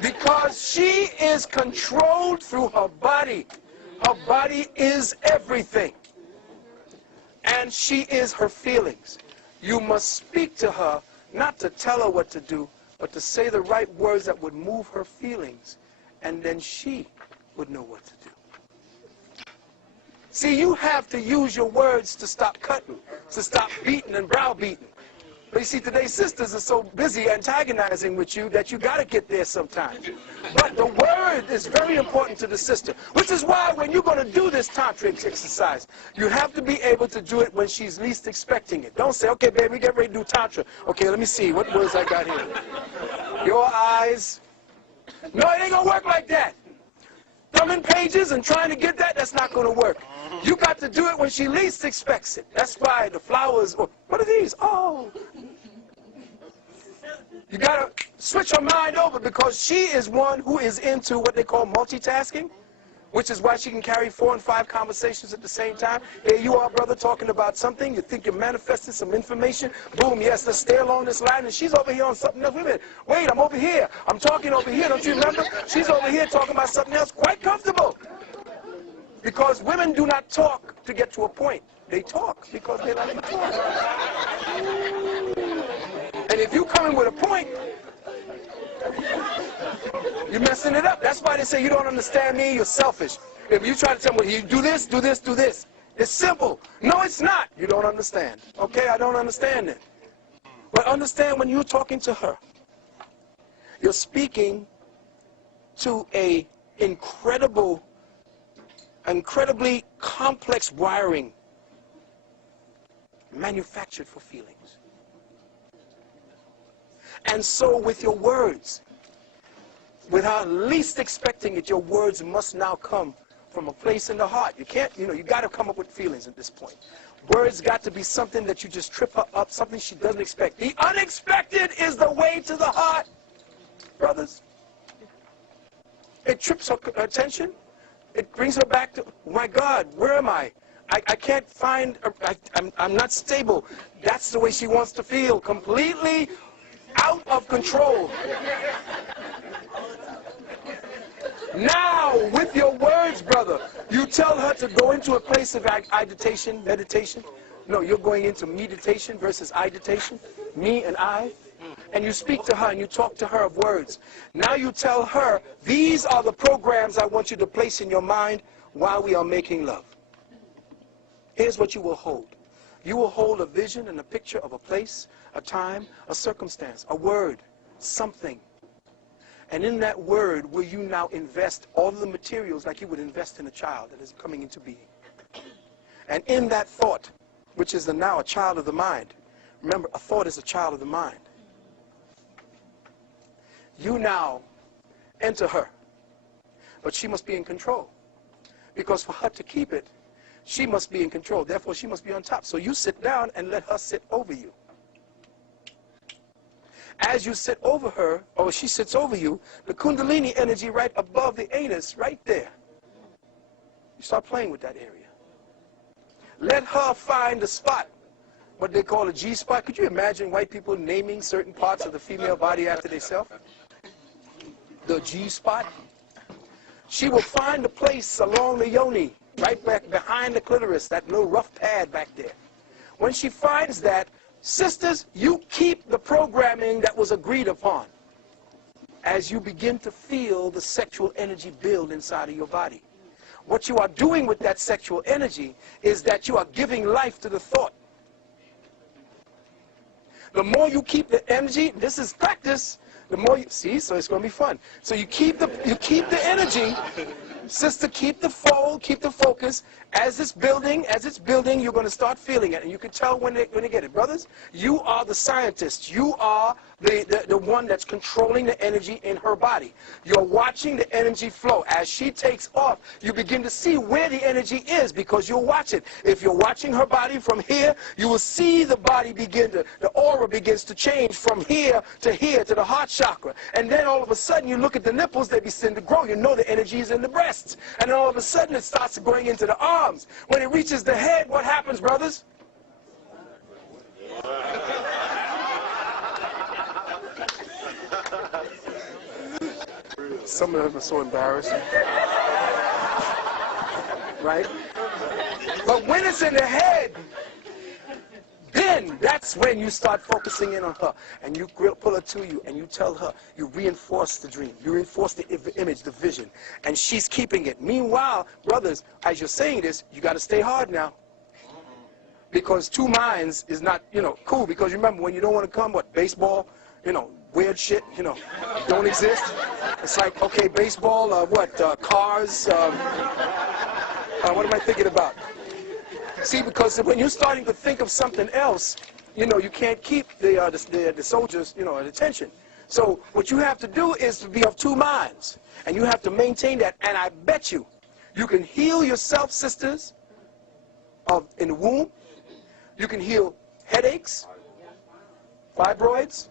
Because she is controlled through her body. Her body is everything. And she is her feelings. You must speak to her, not to tell her what to do, but to say the right words that would move her feelings. And then she would know what to do. See, you have to use your words to stop cutting, to stop beating and browbeating. But you see, today's sisters are so busy antagonizing with you that you got to get there sometimes. But the word is very important to the sister, which is why when you're going to do this tantric exercise, you have to be able to do it when she's least expecting it. Don't say, okay, baby, get ready to do tantra. Okay, let me see, what words I got here? Your eyes. No, it ain't going to work like that. Thumbing pages and trying to get that, that's not going to work. You got to do it when she least expects it. That's why the flowers, or what are these? Oh. You got to switch her mind over because she is one who is into what they call multitasking, which is why she can carry 4 and 5 conversations at the same time. Here you are, brother, talking about something. You think you're manifesting some information. Boom, yes, let's stay along this line. And she's over here on something else. Wait a minute. Wait, I'm over here. I'm talking over here. Don't you remember? She's over here talking about something else. Quite comfortable. Because women do not talk to get to a point. They talk because they like to talk. And if you come in with a point, you're messing it up. That's why they say you don't understand me, you're selfish. If you try to tell me, well, you do this, do this, do this. It's simple. No, it's not. You don't understand. Okay, I don't understand it. But understand when you're talking to her, you're speaking to a incredibly complex wiring manufactured for feelings. And so with your words, without least expecting it, your words must now come from a place in the heart. You can't, you got to come up with feelings at this point. Words got to be something that you just trip her up, something she doesn't expect. The unexpected is the way to the heart, brothers. It trips her attention. It brings her back to, oh my God, where am I? I can't find, I'm not stable. That's the way she wants to feel, completely out of control. Now, with your words, brother, you tell her to go into a place of agitation, meditation. No, you're going into meditation versus agitation, me and I. And you speak to her and you talk to her of words. Now you tell her, these are the programs I want you to place in your mind while we are making love. Here's what you will hold. You will hold a vision and a picture of a place, a time, a circumstance, a word, something. And in that word, will you now invest all of the materials like you would invest in a child that is coming into being. And in that thought, which is now a child of the mind, remember, a thought is a child of the mind. You now enter her, but she must be in control. Because for her to keep it, she must be in control. Therefore, she must be on top. So you sit down and let her sit over you. As you sit over her, or she sits over you, the Kundalini energy right above the anus, right there. You start playing with that area. Let her find the spot, what they call a G-spot. Could you imagine white people naming certain parts of the female body after themselves? The G-spot. She will find a place along the yoni, right back behind the clitoris, that little rough pad back there. When she finds that, sisters, you keep the programming that was agreed upon as you begin to feel the sexual energy build inside of your body. What you are doing with that sexual energy is that you are giving life to the thought. The more you keep the energy, this is practice, the more you, see, so it's going to be fun. So you keep the energy, sister, keep the fold, keep the focus. As it's building, you're going to start feeling it. And you can tell when they get it. Brothers, you are the scientist. You are the one that's controlling the energy in her body. You're watching the energy flow. As she takes off, you begin to see where the energy is because you'll watch it. If you're watching her body from here, you will see the body the aura begins to change from here to the heart chakra. And then all of a sudden, you look at the nipples, they begin to grow. You know the energy is in the breasts. And then all of a sudden, it starts going into the arms. When it reaches the head, what happens, brothers? Some of them are so embarrassing. Right? But when it's in the head, then that's when you start focusing in on her, and you pull her to you, and you tell her, you reinforce the dream, you reinforce the image, the vision, and she's keeping it. Meanwhile, brothers, as you're saying this, you got to stay hard now, because two minds is not, cool, because remember, when you don't want to come, what, baseball, weird shit, don't exist. It's like, okay, baseball, cars, what am I thinking about? See, because when you're starting to think of something else, you can't keep the soldiers, at attention. So what you have to do is to be of two minds, and you have to maintain that. And I bet you can heal yourself, sisters, in the womb. You can heal headaches, fibroids.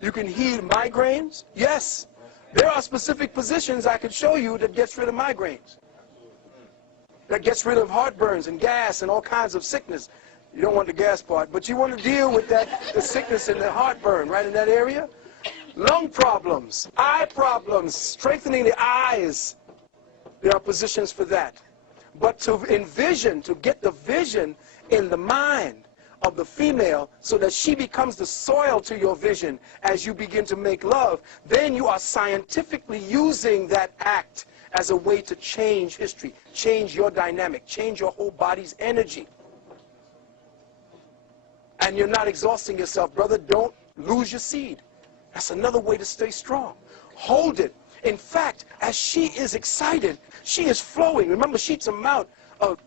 You can heal migraines. Yes, there are specific positions I can show you that gets rid of migraines, that gets rid of heartburns and gas and all kinds of sickness. You don't want the gas part, but you want to deal with the sickness and the heartburn right in that area. Lung problems, eye problems, strengthening the eyes. There are positions for that. But to envision, to get the vision in the mind of the female so that she becomes the soil to your vision as you begin to make love, then you are scientifically using that act as a way to change history, change your dynamic, change your whole body's energy. And you're not exhausting yourself, brother. Don't lose your seed. That's another way to stay strong. Hold it. In fact, as she is excited, she is flowing. Remember, she's a mount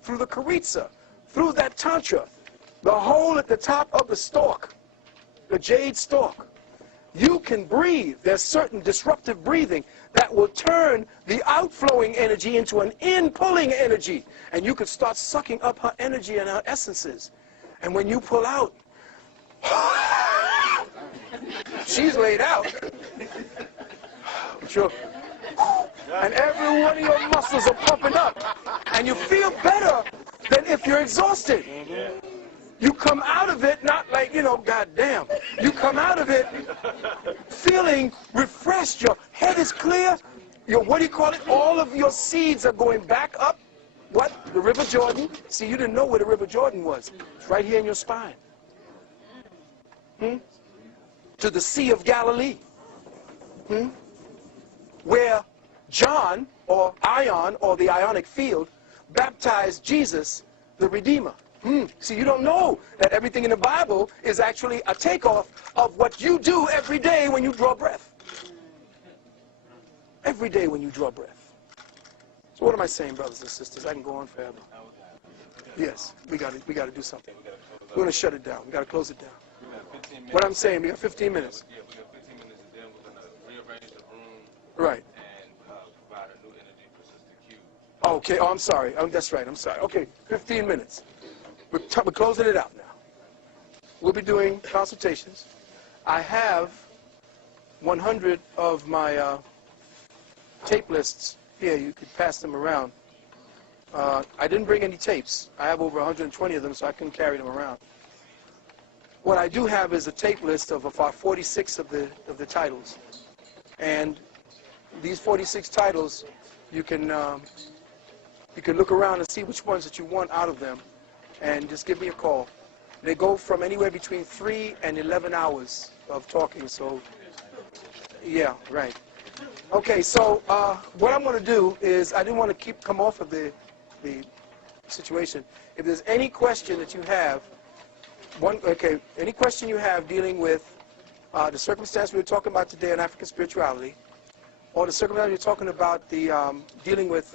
through the charitza, through that tantra, the hole at the top of the stalk, the jade stalk. You can breathe. There's certain disruptive breathing that will turn the outflowing energy into an in-pulling energy. And you could start sucking up her energy and her essences. And when you pull out, she's laid out. Sure. And every one of your muscles are pumping up. And you feel better than if you're exhausted. You come out of it not like, goddamn. You come out of it feeling refreshed. Your head is clear. All of your seeds are going back up. What? The River Jordan. See, you didn't know where the River Jordan was. It's right here in your spine. To the Sea of Galilee. Where John, or Ion, or the Ionic field, baptized Jesus, the Redeemer. See, you don't know that everything in the Bible is actually a takeoff of what you do every day when you draw breath. Every day when you draw breath. So what am I saying, brothers and sisters? I can go on forever. Yes, we got to do something. We're going to shut it down. We got to close it down. What I'm saying, we got 15 minutes. Yeah, we got 15 minutes, and then we're going to rearrange the room. Right. And provide a new energy for Sister Q. Okay, I'm sorry. That's right, I'm sorry. Okay, 15 minutes. We're closing it out now. We'll be doing consultations. I have 100 of my tape lists here. You could pass them around. I didn't bring any tapes. I have over 120 of them, so I couldn't carry them around. What I do have is a tape list of about 46 of the titles. And these 46 titles, you can look around and see which ones that you want out of them, and just give me a call. They go from anywhere between 3 and 11 hours of talking, so yeah, right. Okay, so what I'm going to do is, I didn't want to come off of the situation. If there's any question that you have, any question you have dealing with the circumstance we were talking about today in African spirituality, or the circumstance we're talking about dealing with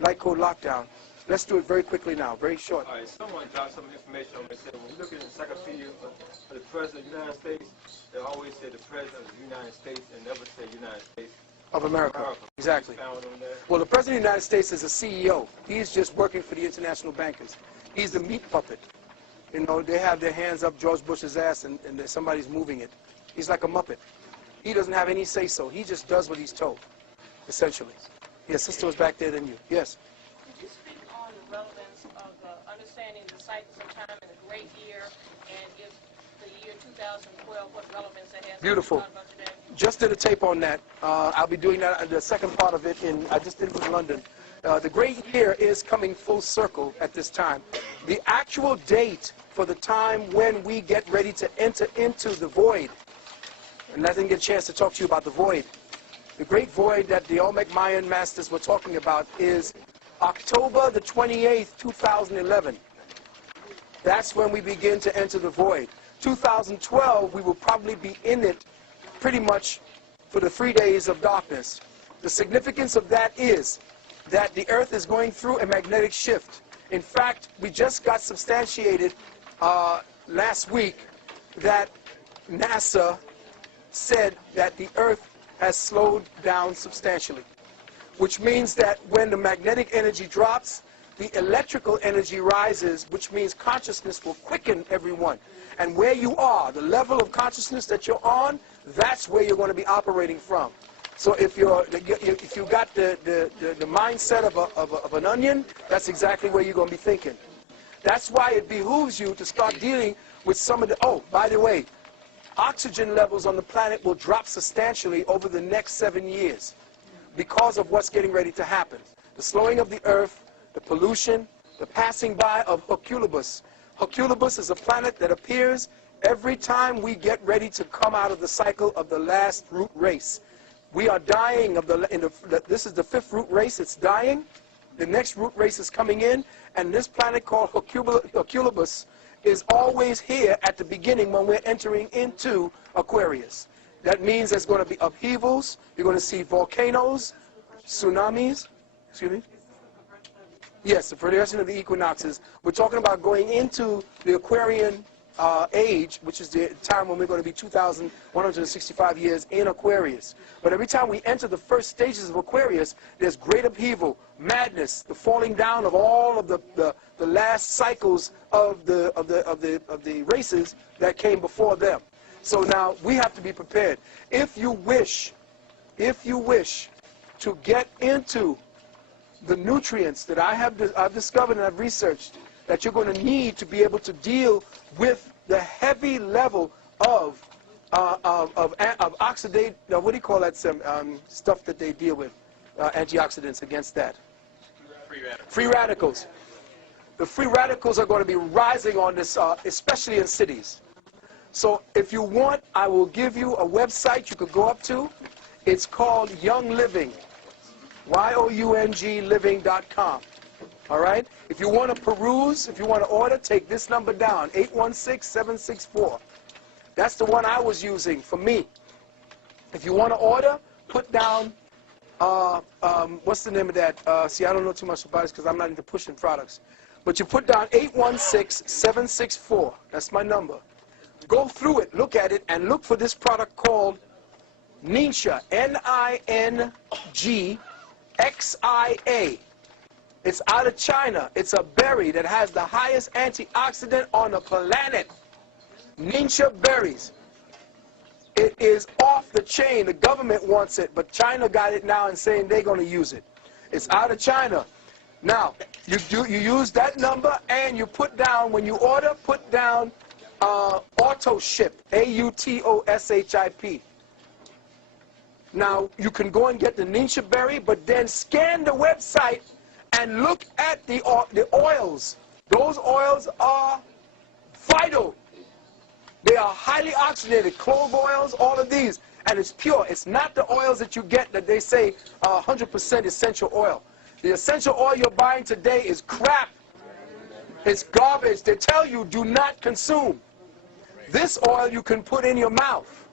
Light Code Lockdown, let's do it very quickly now, very short. All right, someone dropped some information on me. Said when you look at the encyclopedia of the President of the United States, they always say the President of the United States and never say United States of America. Exactly. Well, the President of the United States is a CEO. He's just working for the international bankers. He's the meat puppet. They have their hands up George Bush's ass and somebody's moving it. He's like a Muppet. He doesn't have any say-so. He just does what he's told, essentially. Yes, sister was back there than you. Yes? Could you speak on the relevance of understanding the cycles of time in the great year, and if the year 2012, what relevance it has? Beautiful. Just did a tape on that. I'll be doing that, the second part of it, I just did it in London. The great year is coming full circle at this time. The actual date for the time when we get ready to enter into the void. And I didn't get a chance to talk to you about the void. The great void that the Olmec Mayan masters were talking about is October the 28th, 2011. That's when we begin to enter the void. 2012, we will probably be in it pretty much for the 3 days of darkness. The significance of that is that the Earth is going through a magnetic shift. In fact, we just got substantiated last week that NASA said that the Earth has slowed down substantially, which means that when the magnetic energy drops, the electrical energy rises, which means consciousness will quicken everyone. And where you are, the level of consciousness that you're on, that's where you're going to be operating from. So if you got the mindset of an onion, that's exactly where you're going to be thinking. That's why it behooves you to start dealing with some of the, oh, by the way, oxygen levels on the planet will drop substantially over the next 7 years because of what's getting ready to happen. The slowing of the Earth, the pollution, the passing by of Herculebus. Herculebus is a planet that appears every time we get ready to come out of the cycle of the last root race. We are dying of this is the 5th root race, it's dying. The next root race is coming in, and this planet called Herculebus is always here at the beginning when we're entering into Aquarius. That means there's going to be upheavals, you're going to see volcanoes, tsunamis, excuse me? Yes, the progression of the equinoxes. We're talking about going into the Aquarian age, which is the time when we're going to be 2,165 years in Aquarius. But every time we enter the first stages of Aquarius, there's great upheaval, madness, the falling down of all of the last cycles of the races that came before them. So now we have to be prepared. If you wish to get into the nutrients that I've discovered and I've researched that you're going to need to be able to deal with the heavy level of oxidate, what do you call that stuff that they deal with, antioxidants against that? Free radicals. Free radicals. The free radicals are going to be rising on this, especially in cities. So if you want, I will give you a website you could go up to. It's called Young Living. youngliving.com. All right? If you want to peruse, if you want to order, take this number down, 816-764. That's the one I was using for me. If you want to order, put down, what's the name of that? See, I don't know too much about it because I'm not into pushing products. But you put down 816-764. That's my number. Go through it, look at it, and look for this product called Ninja, N-I-N-G-X-I-A. It's out of China. It's a berry that has the highest antioxidant on the planet. Ninja berries. It is off the chain. The government wants it, but China got it now and saying they're going to use it. It's out of China. Now, you use that number and you put down, when you order, put down auto ship, A-U-T-O-S-H-I-P. Now, you can go and get the Ninja berry, but then scan the website and look at the oils. Those oils are vital. They are highly oxygenated, clove oils, all of these. And it's pure. It's not the oils that you get that they say 100% essential oil. The essential oil you're buying today is crap. It's garbage. They tell you do not consume. This oil you can put in your mouth.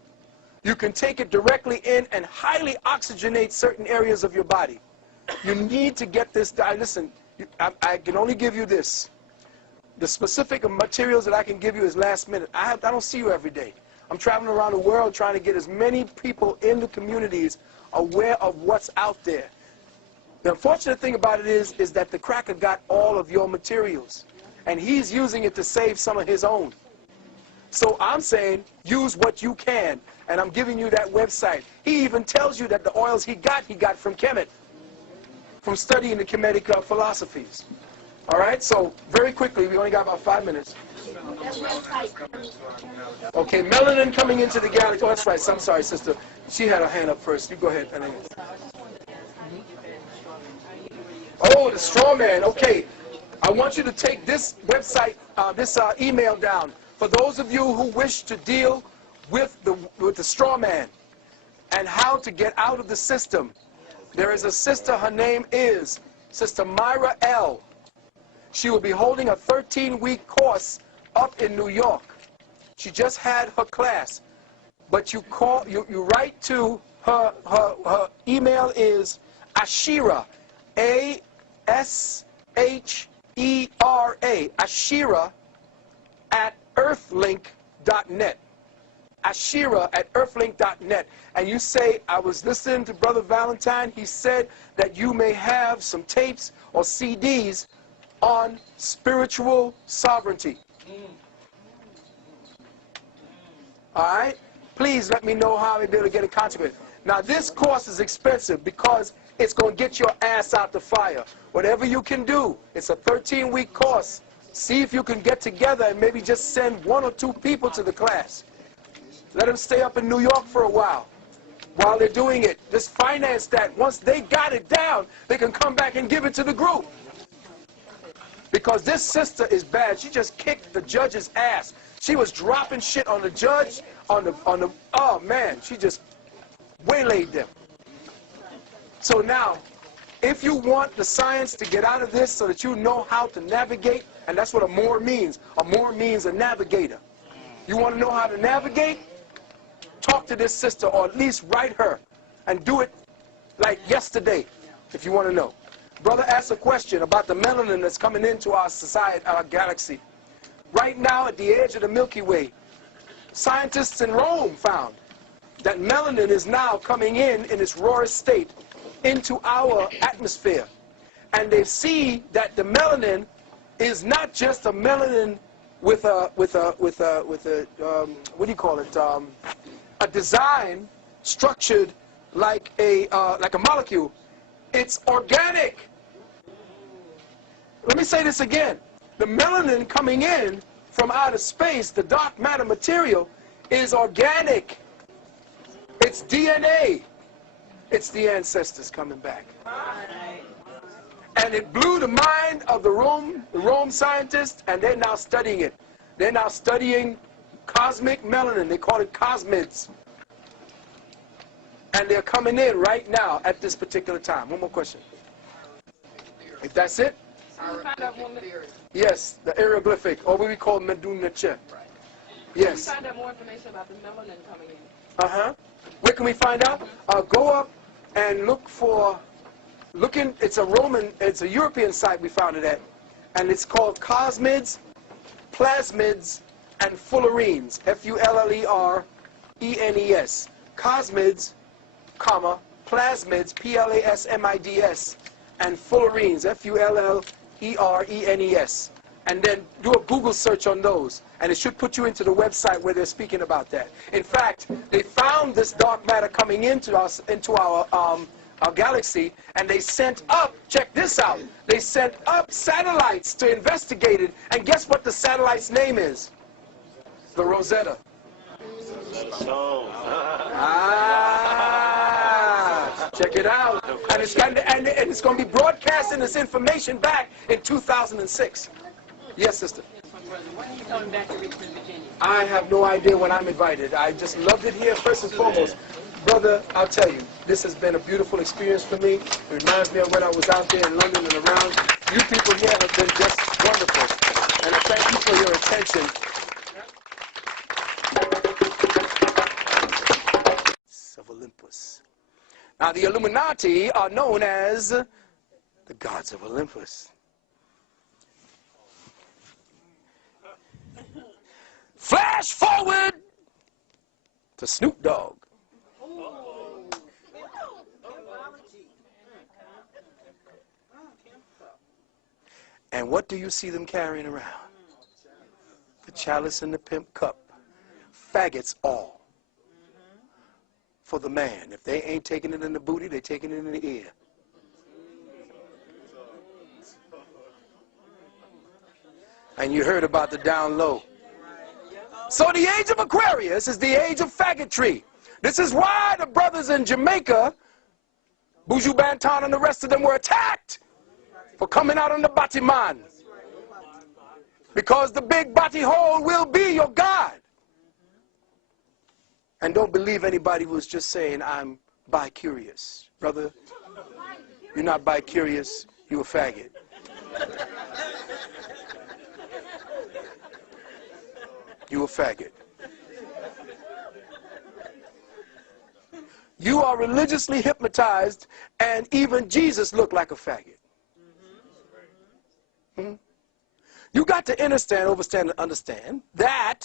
You can take it directly in and highly oxygenate certain areas of your body. You need to get this done. Listen, I can only give you this. The specific materials that I can give you is last minute. I don't see you every day. I'm traveling around the world trying to get as many people in the communities aware of what's out there. The unfortunate thing about it is that the cracker got all of your materials, and he's using it to save some of his own. So I'm saying use what you can, and I'm giving you that website. He even tells you that the oils he got from Kemet, from studying the Kemetic philosophies. All right, so very quickly, we only got about 5 minutes. Okay, melanin coming into the galaxy. Oh, that's right. I'm sorry, sister. She had her hand up first. You go ahead. Oh, the straw man. Okay. I want you to take this website, this email down. For those of you who wish to deal with the straw man and how to get out of the system, there is a sister, her name is Sister Myra L. She will be holding a 13-week course up in New York. She just had her class. But you write to her email is Ashira, A-S-H-E-R-A, Ashira at earthlink.net. Ashira at earthlink.net. And you say, I was listening to Brother Valentine. He said that you may have some tapes or CDs on spiritual sovereignty. All right? Please let me know how I'll be able to get in contact with it. Now, this course is expensive because it's going to get your ass out the fire. Whatever you can do, it's a 13-week course. See if you can get together and maybe just send 1 or 2 people to the class. Let them stay up in New York for a while they're doing it. Just finance that. Once they got it down, they can come back and give it to the group. Because this sister is bad. She just kicked the judge's ass. She was dropping shit on the judge, oh man, she just waylaid them. So now, if you want the science to get out of this so that you know how to navigate, and that's what a Moor means. A Moor means a navigator. You want to know how to navigate? Talk to this sister, or at least write her, and do it like yesterday, if you want to know. Brother asked a question about the melanin that's coming into our society, our galaxy. Right now, at the edge of the Milky Way, scientists in Rome found that melanin is now coming in its rawest state into our atmosphere. And they see that the melanin is not just a melanin with a what do you call it? A design structured like a molecule. It's organic. Let me say this again. The melanin coming in from outer space, the dark matter material, is organic. It's DNA. It's the ancestors coming back. And it blew the mind of the Rome scientists, and they're now studying it. They're now studying cosmic melanin. They call it cosmids. And they're coming in right now at this particular time. One more question. If that's it? Yes, the hieroglyphic, or what we call Medunache. Yes. Can you find out more information about the melanin coming in? Uh-huh. Where can we find out? Go up and look for, it's a European site we found it at, and it's called Cosmids, Plasmids, and Fullerenes, Fullerenes. Cosmids, comma, Plasmids, Plasmids, and Fullerenes, Fullerenes. And then do a Google search on those, and it should put you into the website where they're speaking about that. In fact, they found this dark matter coming into our galaxy, and they sent up, check this out, they sent up satellites to investigate it, and guess what the satellite's name is? The Rosetta. Check it out. And it's going to be broadcasting this information back in 2006. Yes, sister. When are you coming back to Richmond, Virginia? I have no idea when I'm invited. I just loved it here first and foremost. Brother, I'll tell you, this has been a beautiful experience for me. It reminds me of when I was out there in London and around. You people here have been just wonderful. And I thank you for your attention. Of Olympus. Now, the Illuminati are known as the gods of Olympus. Flash forward to Snoop Dogg. And what do you see them carrying around? The chalice and the pimp cup. Faggots all. For the man. If they ain't taking it in the booty, they taking it in the ear. And you heard about the down low. So the age of Aquarius is the age of faggotry. This is why the brothers in Jamaica, Buju Banton and the rest of them were attacked for coming out on the Batiman. Because the big body hole will be your God. And don't believe anybody who's just saying, I'm bi-curious. Brother, you're not bi-curious, you're a faggot. You a faggot. You are religiously hypnotized, and even Jesus looked like a faggot. You got to understand that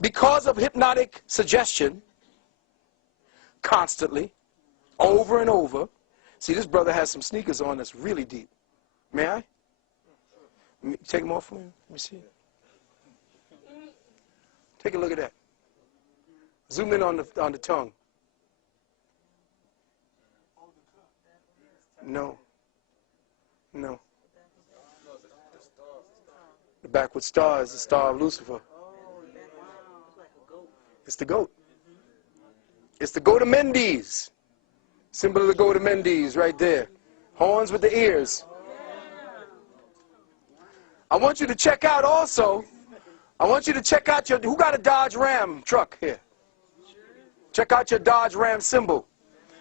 because of hypnotic suggestion, constantly, over and over. See, this brother has some sneakers on that's really deep. May I? Take them off for me. Let me see. Take a look at that. Zoom in on the tongue. No. No. The backward star is the star of Lucifer. It's the goat. It's the goat of Mendes. Symbol of the goat of Mendes right there. Horns with the ears. I want you to check out also. I want you to check out your, who got a Dodge Ram truck here? Check out your Dodge Ram symbol.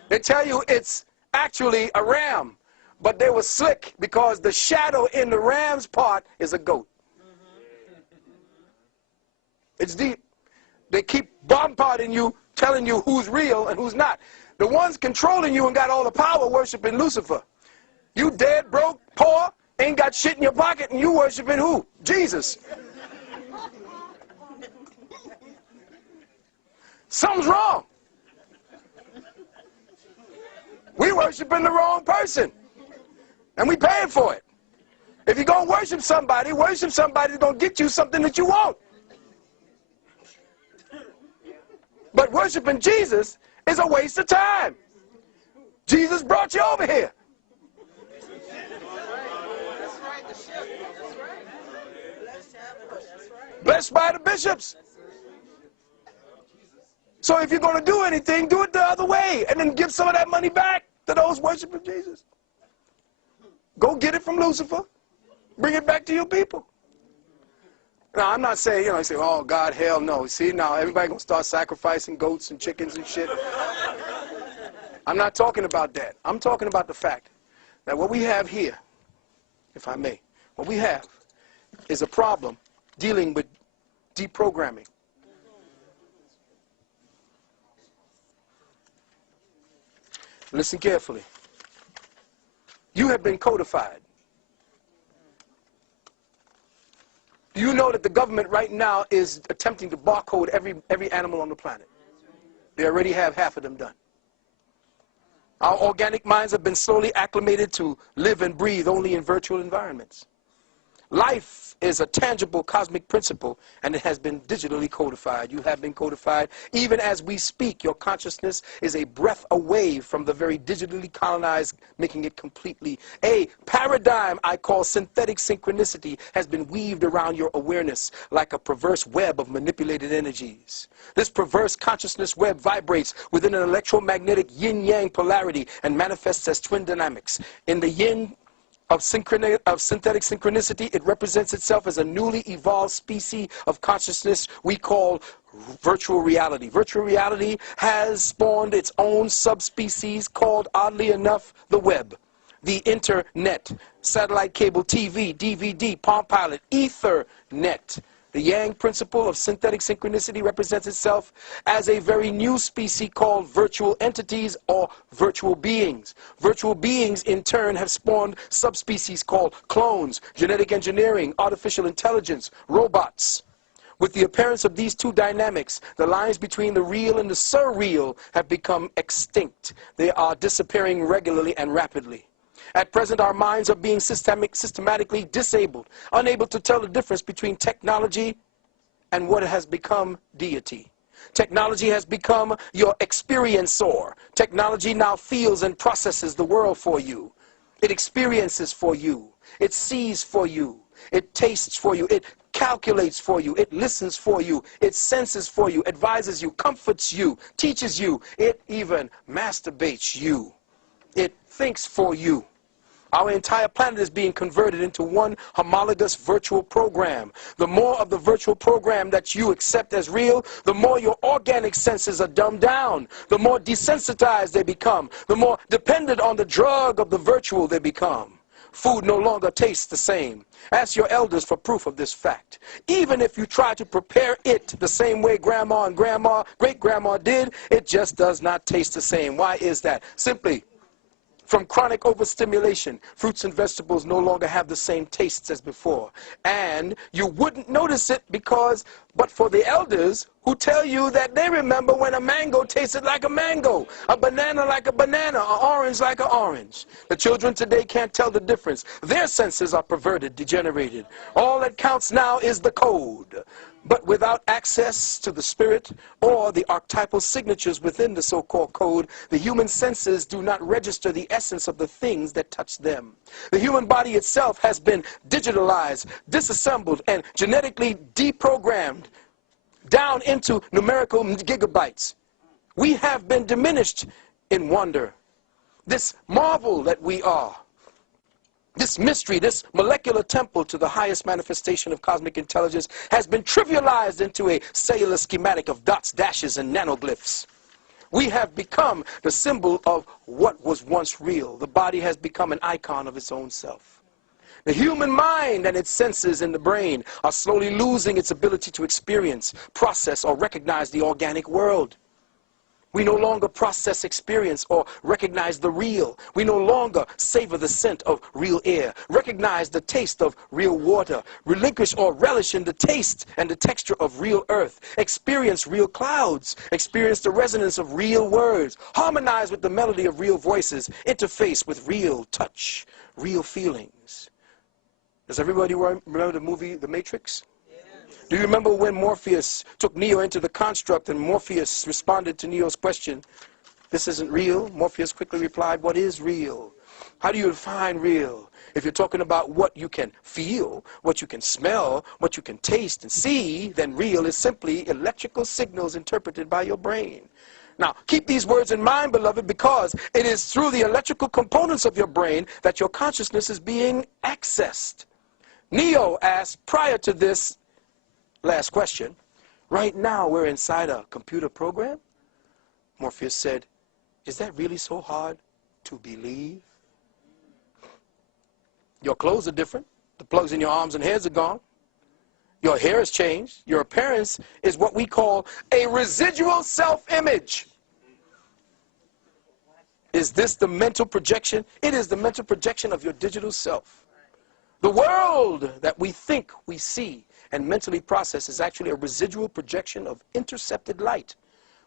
They tell you it's actually a ram, but they were slick because the shadow in the ram's part is a goat. It's deep. They keep bombarding you, telling you who's real and who's not. The ones controlling you and got all the power worshiping Lucifer. You dead, broke, poor, ain't got shit in your pocket, and you worshiping who? Jesus. Something's wrong. We worshiping the wrong person. And we paying for it. If you're going to worship somebody that's going to get you something that you want. But worshiping Jesus is a waste of time. Jesus brought you over here. Blessed by the bishops. So if you're going to do anything, do it the other way and then give some of that money back to those worshiping Jesus. Go get it from Lucifer. Bring it back to your people. Now, I'm not saying, you say, oh, God, hell no. See, now everybody going to start sacrificing goats and chickens and shit. I'm not talking about that. I'm talking about the fact that what we have here, if I may, what we have is a problem dealing with deprogramming. Listen carefully. You have been codified. Do you know that the government right now is attempting to barcode every animal on the planet? They already have half of them done. Our organic minds have been slowly acclimated to live and breathe only in virtual environments. Life is a tangible cosmic principle, and it has been digitally codified. You have been codified. Even as we speak, your consciousness is a breath away from the very digitally colonized, making it completely. A paradigm I call synthetic synchronicity has been weaved around your awareness like a perverse web of manipulated energies. This perverse consciousness web vibrates within an electromagnetic yin-yang polarity and manifests as twin dynamics. In the yin of synthetic synchronicity, it represents itself as a newly evolved species of consciousness we call virtual reality. Virtual reality has spawned its own subspecies called, oddly enough, the web, the internet, satellite cable TV, DVD, Palm Pilot, Ethernet. The Yang principle of synthetic synchronicity represents itself as a very new species called virtual entities or virtual beings. Virtual beings, in turn, have spawned subspecies called clones, genetic engineering, artificial intelligence, robots. With the appearance of these two dynamics, the lines between the real and the surreal have become extinct. They are disappearing regularly and rapidly. At present, our minds are being systematically disabled, unable to tell the difference between technology and what has become deity. Technology has become your experiencer. Technology now feels and processes the world for you. It experiences for you. It sees for you. It tastes for you. It calculates for you. It listens for you. It senses for you, advises you, comforts you, teaches you. It even masturbates you. It thinks for you. Our entire planet is being converted into one homologous virtual program. The more of the virtual program that you accept as real, the more your organic senses are dumbed down, the more desensitized they become, the more dependent on the drug of the virtual they become. Food no longer tastes the same. Ask your elders for proof of this fact. Even if you try to prepare it the same way grandma and great-grandma did, it just does not taste the same. Why is that? Simply, from chronic overstimulation, fruits and vegetables no longer have the same tastes as before. And you wouldn't notice it but for the elders who tell you that they remember when a mango tasted like a mango, a banana like a banana, an orange like an orange. The children today can't tell the difference. Their senses are perverted, degenerated. All that counts now is the code. But without access to the spirit or the archetypal signatures within the so-called code, the human senses do not register the essence of the things that touch them. The human body itself has been digitalized, disassembled, and genetically deprogrammed down into numerical gigabytes. We have been diminished in wonder. This marvel that we are, this mystery, this molecular temple to the highest manifestation of cosmic intelligence has been trivialized into a cellular schematic of dots, dashes, and nanoglyphs. We have become the symbol of what was once real. The body has become an icon of its own self. The human mind and its senses in the brain are slowly losing its ability to experience, process, or recognize the organic world. We no longer process experience or recognize the real. We no longer savor the scent of real air, recognize the taste of real water, relinquish or relish in the taste and the texture of real earth, experience real clouds, experience the resonance of real words, harmonize with the melody of real voices, interface with real touch, real feelings. Does everybody remember the movie The Matrix? Do you remember when Morpheus took Neo into the construct and Morpheus responded to Neo's question, "This isn't real"? Morpheus quickly replied, "What is real? How do you define real? If you're talking about what you can feel, what you can smell, what you can taste and see, then real is simply electrical signals interpreted by your brain." Now, keep these words in mind, beloved, because it is through the electrical components of your brain that your consciousness is being accessed. Neo asked prior to this last question, "Right now we're inside a computer program?" Morpheus said, "Is that really so hard to believe? Your clothes are different. The plugs in your arms and heads are gone. Your hair has changed. Your appearance is what we call a residual self-image." Is this the mental projection? It is the mental projection of your digital self. The world that we think we see and mentally process is actually a residual projection of intercepted light.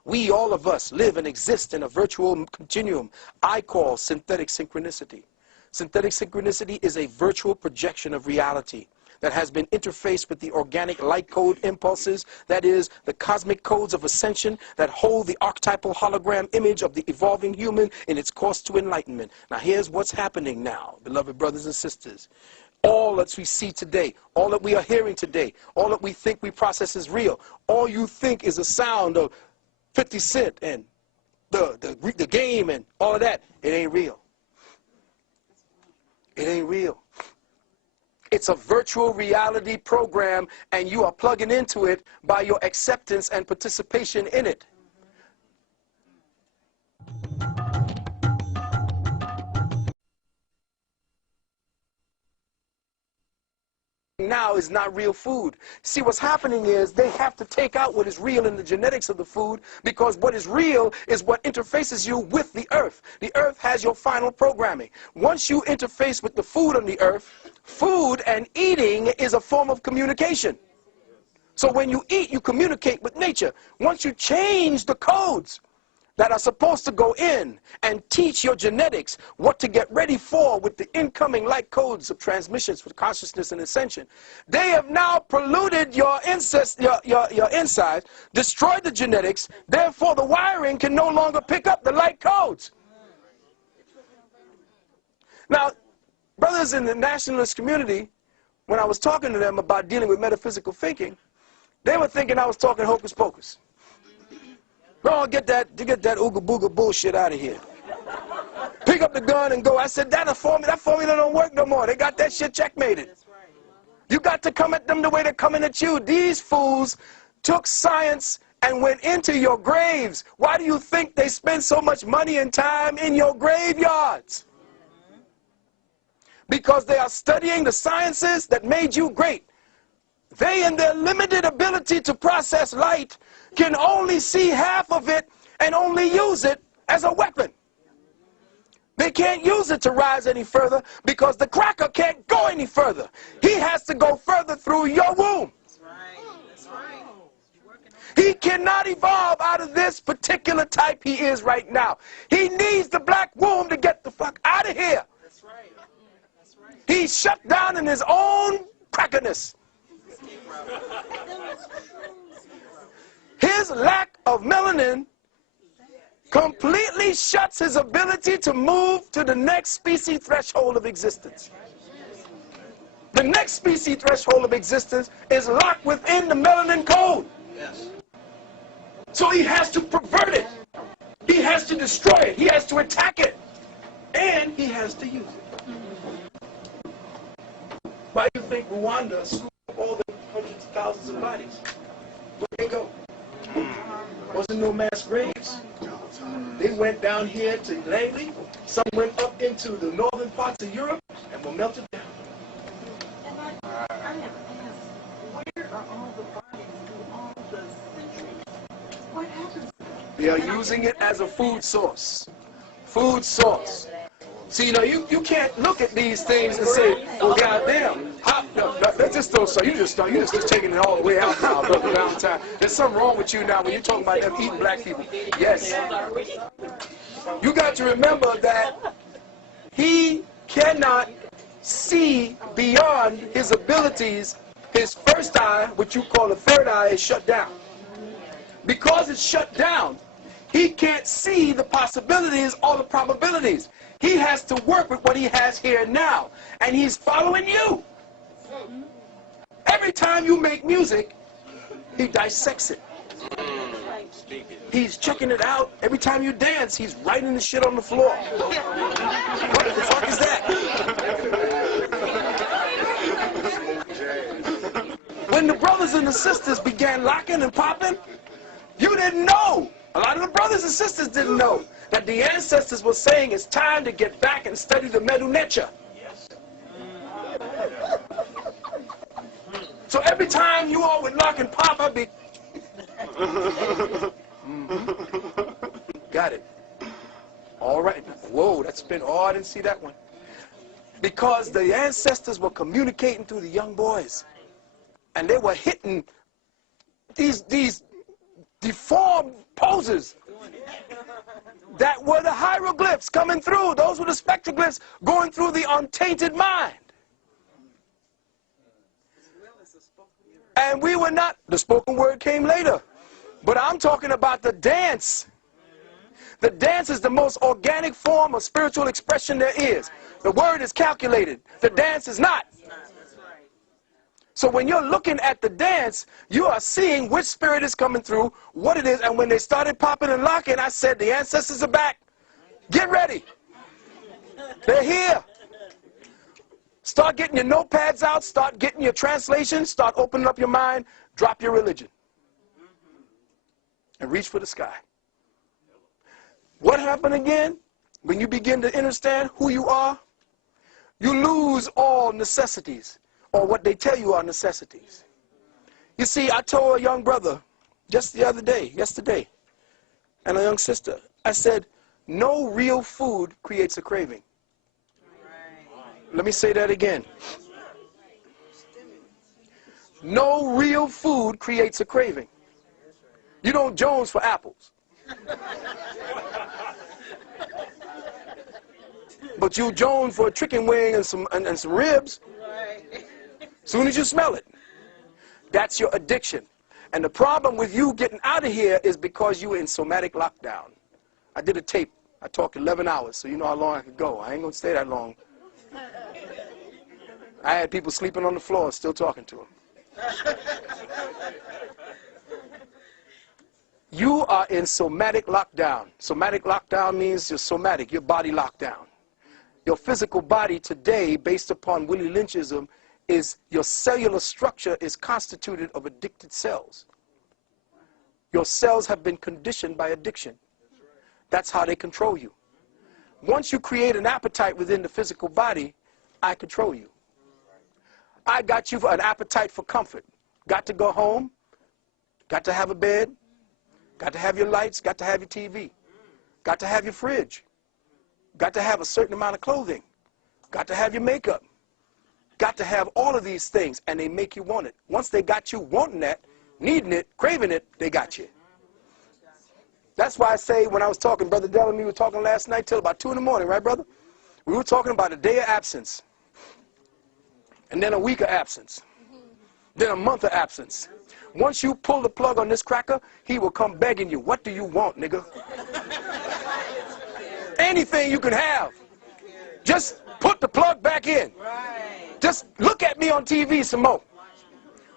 We, all of us, live and exist in a virtual continuum I call synthetic synchronicity. Synthetic synchronicity is a virtual projection of reality that has been interfaced with the organic light code impulses, that is, the cosmic codes of ascension that hold the archetypal hologram image of the evolving human in its course to enlightenment. Now here's what's happening now, beloved brothers and sisters. All that we see today, all that we are hearing today, all that we think we process is real, all you think is a sound of 50 Cent and the game and all of that, it ain't real. It ain't real. It's a virtual reality program, and you are plugging into it by your acceptance and participation in it. Now is not real food. See, what's happening is they have to take out what is real in the genetics of the food, because what is real is what interfaces you with the earth. The earth has your final programming. Once you interface with the food on the earth, food and eating is a form of communication. So when you eat, you communicate with nature. Once you change the codes that are supposed to go in and teach your genetics what to get ready for with the incoming light codes of transmissions with consciousness and ascension, they have now polluted your insides, destroyed the genetics, therefore the wiring can no longer pick up the light codes. Now, brothers in the nationalist community, when I was talking to them about dealing with metaphysical thinking, they were thinking I was talking hocus pocus. No, get that ooga booga bullshit out of here. Pick up the gun and go. I said, that formula don't work no more. They got that shit checkmated. You got to come at them the way they're coming at you. These fools took science and went into your graves. Why do you think they spend so much money and time in your graveyards? Because they are studying the sciences that made you great. They, in their limited ability to process light, can only see half of it and only use it as a weapon. They can't use it to rise any further because the cracker can't go any further. He has to go further through your womb. That's right. That's right. He cannot evolve out of this particular type he is right now. He needs the black womb to get the fuck out of here. That's right. That's right. He's shut down in his own crackerness. His lack of melanin completely shuts his ability to move to the next species threshold of existence. The next species threshold of existence is locked within the melanin code. So he has to pervert it. He has to destroy it. He has to attack it. And he has to use it. Why do you think Rwanda scooped up all the hundreds of thousands of bodies? Where'd they go? Wasn't no mass graves. They went down here to Langley. Some went up into the northern parts of Europe and were melted down. And I have asked, where are all the bodies through all the centuries? What happens? They are using it as a food source. Food source. See, you know, you can't look at these things and say, well, goddamn, let's just throw some. You just taking it all the way out now, Brother Valentine. There's something wrong with you now when you're talking about them eating black people. Yes. You got to remember that he cannot see beyond his abilities. His first eye, what you call the third eye, is shut down. Because it's shut down, he can't see the possibilities or the probabilities. He has to work with what he has here now. And he's following you. Every time you make music, he dissects it. He's checking it out. Every time you dance, he's writing the shit on the floor. What the fuck is that? When the brothers and the sisters began locking and popping, you didn't know. A lot of the brothers and sisters didn't know that the ancestors were saying it's time to get back and study the Medu Neter. So every time you all would lock and pop, I'd be... Got it. All right. Whoa, that's been... Oh, I didn't see that one. Because the ancestors were communicating through the young boys. And they were hitting these deformed poses that were the hieroglyphs coming through. Those were the spectroglyphs going through the untainted mind. And we were not, the spoken word came later. But I'm talking about the dance. The dance is the most organic form of spiritual expression there is. The word is calculated. The dance is not. So when you're looking at the dance, you are seeing which spirit is coming through, what it is. And when they started popping and locking, I said, the ancestors are back. Get ready. They're here. Start getting your notepads out. Start getting your translations. Start opening up your mind. Drop your religion. And reach for the sky. What happened again? When you begin to understand who you are, you lose all necessities, or what they tell you are necessities. You see, I told a young brother just the other day, yesterday, and a young sister, I said, no real food creates a craving. Let me say that again. No real food creates a craving. You don't Jones for apples. But you Jones for a chicken wing and some ribs. Soon as you smell it, that's your addiction. And the problem with you getting out of here is because you were in somatic lockdown. I did a tape. I talked 11 hours, so you know how long I could go. I ain't going to stay that long. I had people sleeping on the floor, still talking to them. You are in somatic lockdown. Somatic lockdown means your somatic, your body lockdown. Your physical body today, based upon Willie Lynchism, is your cellular structure is constituted of addicted cells. Your cells have been conditioned by addiction. That's how they control you. Once you create an appetite within the physical body, I control you. I got you for an appetite for comfort. Got to go home, got to have a bed, got to have your lights, got to have your TV, got to have your fridge, got to have a certain amount of clothing, got to have your makeup, got to have all of these things, and they make you want it. Once they got you wanting that, needing it, craving it, they got you. That's why I say when I was talking, Brother Dell and me were talking last night till about 2 in the morning, right, brother? We were talking about a day of absence, and then a week of absence, then a month of absence. Once you pull the plug on this cracker, he will come begging you, what do you want, nigga? Anything you can have. Just put the plug back in. Just look at me on TV some more.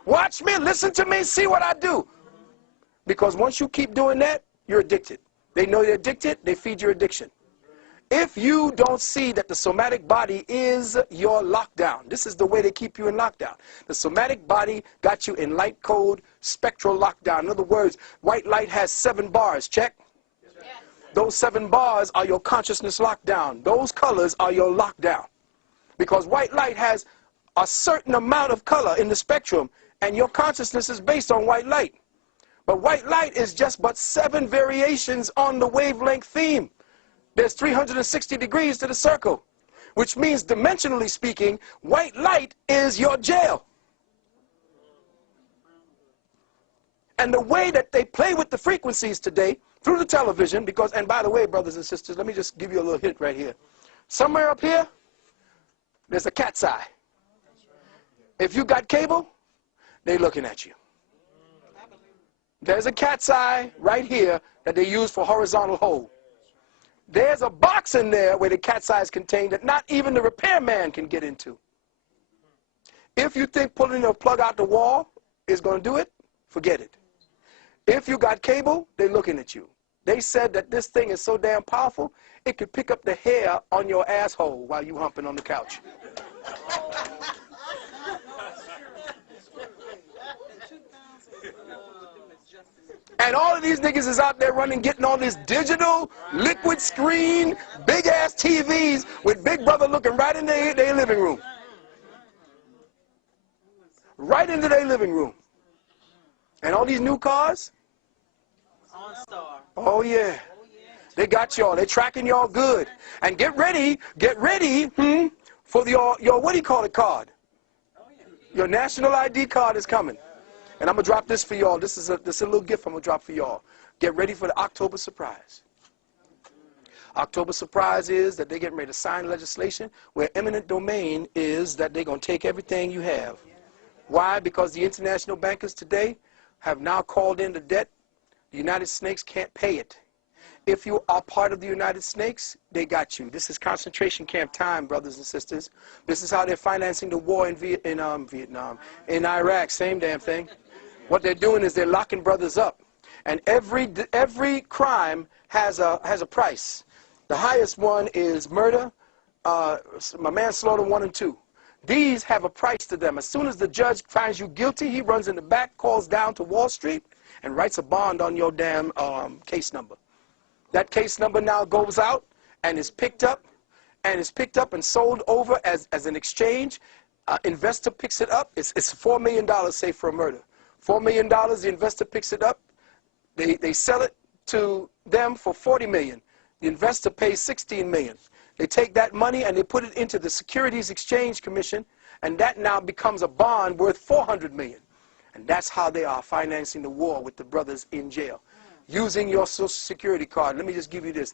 Watch me, listen to me, see what I do. Because once you keep doing that, you're addicted. They know you're addicted, they feed your addiction. If you don't see that the somatic body is your lockdown, this is the way they keep you in lockdown. The somatic body got you in light code spectral lockdown. In other words, white light has 7 bars, check? Those 7 bars are your consciousness lockdown. Those colors are your lockdown. Because white light has a certain amount of color in the spectrum, and your consciousness is based on white light. But white light is just but 7 variations on the wavelength theme. There's 360 degrees to the circle, which means, dimensionally speaking, white light is your jail. And the way that they play with the frequencies today through the television, because, and by the way, brothers and sisters, let me just give you a little hint right here. Somewhere up here, there's a cat's eye. If you got cable, they're looking at you. There's a cat's eye right here that they use for horizontal hold. There's a box in there where the cat's eye is contained that not even the repairman can get into. If you think pulling a plug out the wall is going to do it, forget it. If you got cable, they're looking at you. They said that this thing is so damn powerful, it could pick up the hair on your asshole while you humping on the couch. And all of these niggas is out there running, getting all this digital, liquid screen, big-ass TVs with Big Brother looking right in their living room. Right into their living room. And all these new cars? Oh, yeah. They got y'all. They're tracking y'all good. And get ready for your what do you call it card? Your national ID card is coming. And I'm going to drop this for y'all. This is a little gift I'm going to drop for y'all. Get ready for the October surprise. October surprise is that they're getting ready to sign legislation where eminent domain is that they're going to take everything you have. Why? Because the international bankers today have now called in the debt. The United States can't pay it. If you are part of the United States, they got you. This is concentration camp time, brothers and sisters. This is how they're financing the war in Vietnam, in Iraq, same damn thing. What they're doing is they're locking brothers up. And every crime has a price. The highest one is murder, manslaughter 1 and 2. These have a price to them. As soon as the judge finds you guilty, he runs in the back, calls down to Wall Street, and writes a bond on your damn case number. That case number now goes out and is picked up and sold over as an exchange. Investor picks it up. It's $4 million, say, for a murder. $4 million, the investor picks it up. They sell it to them for $40 million. The investor pays $16 million. They take that money and they put it into the Securities Exchange Commission, and that now becomes a bond worth $400 million. And that's how they are financing the war with the brothers in jail. Using your Social Security card. Let me just give you this.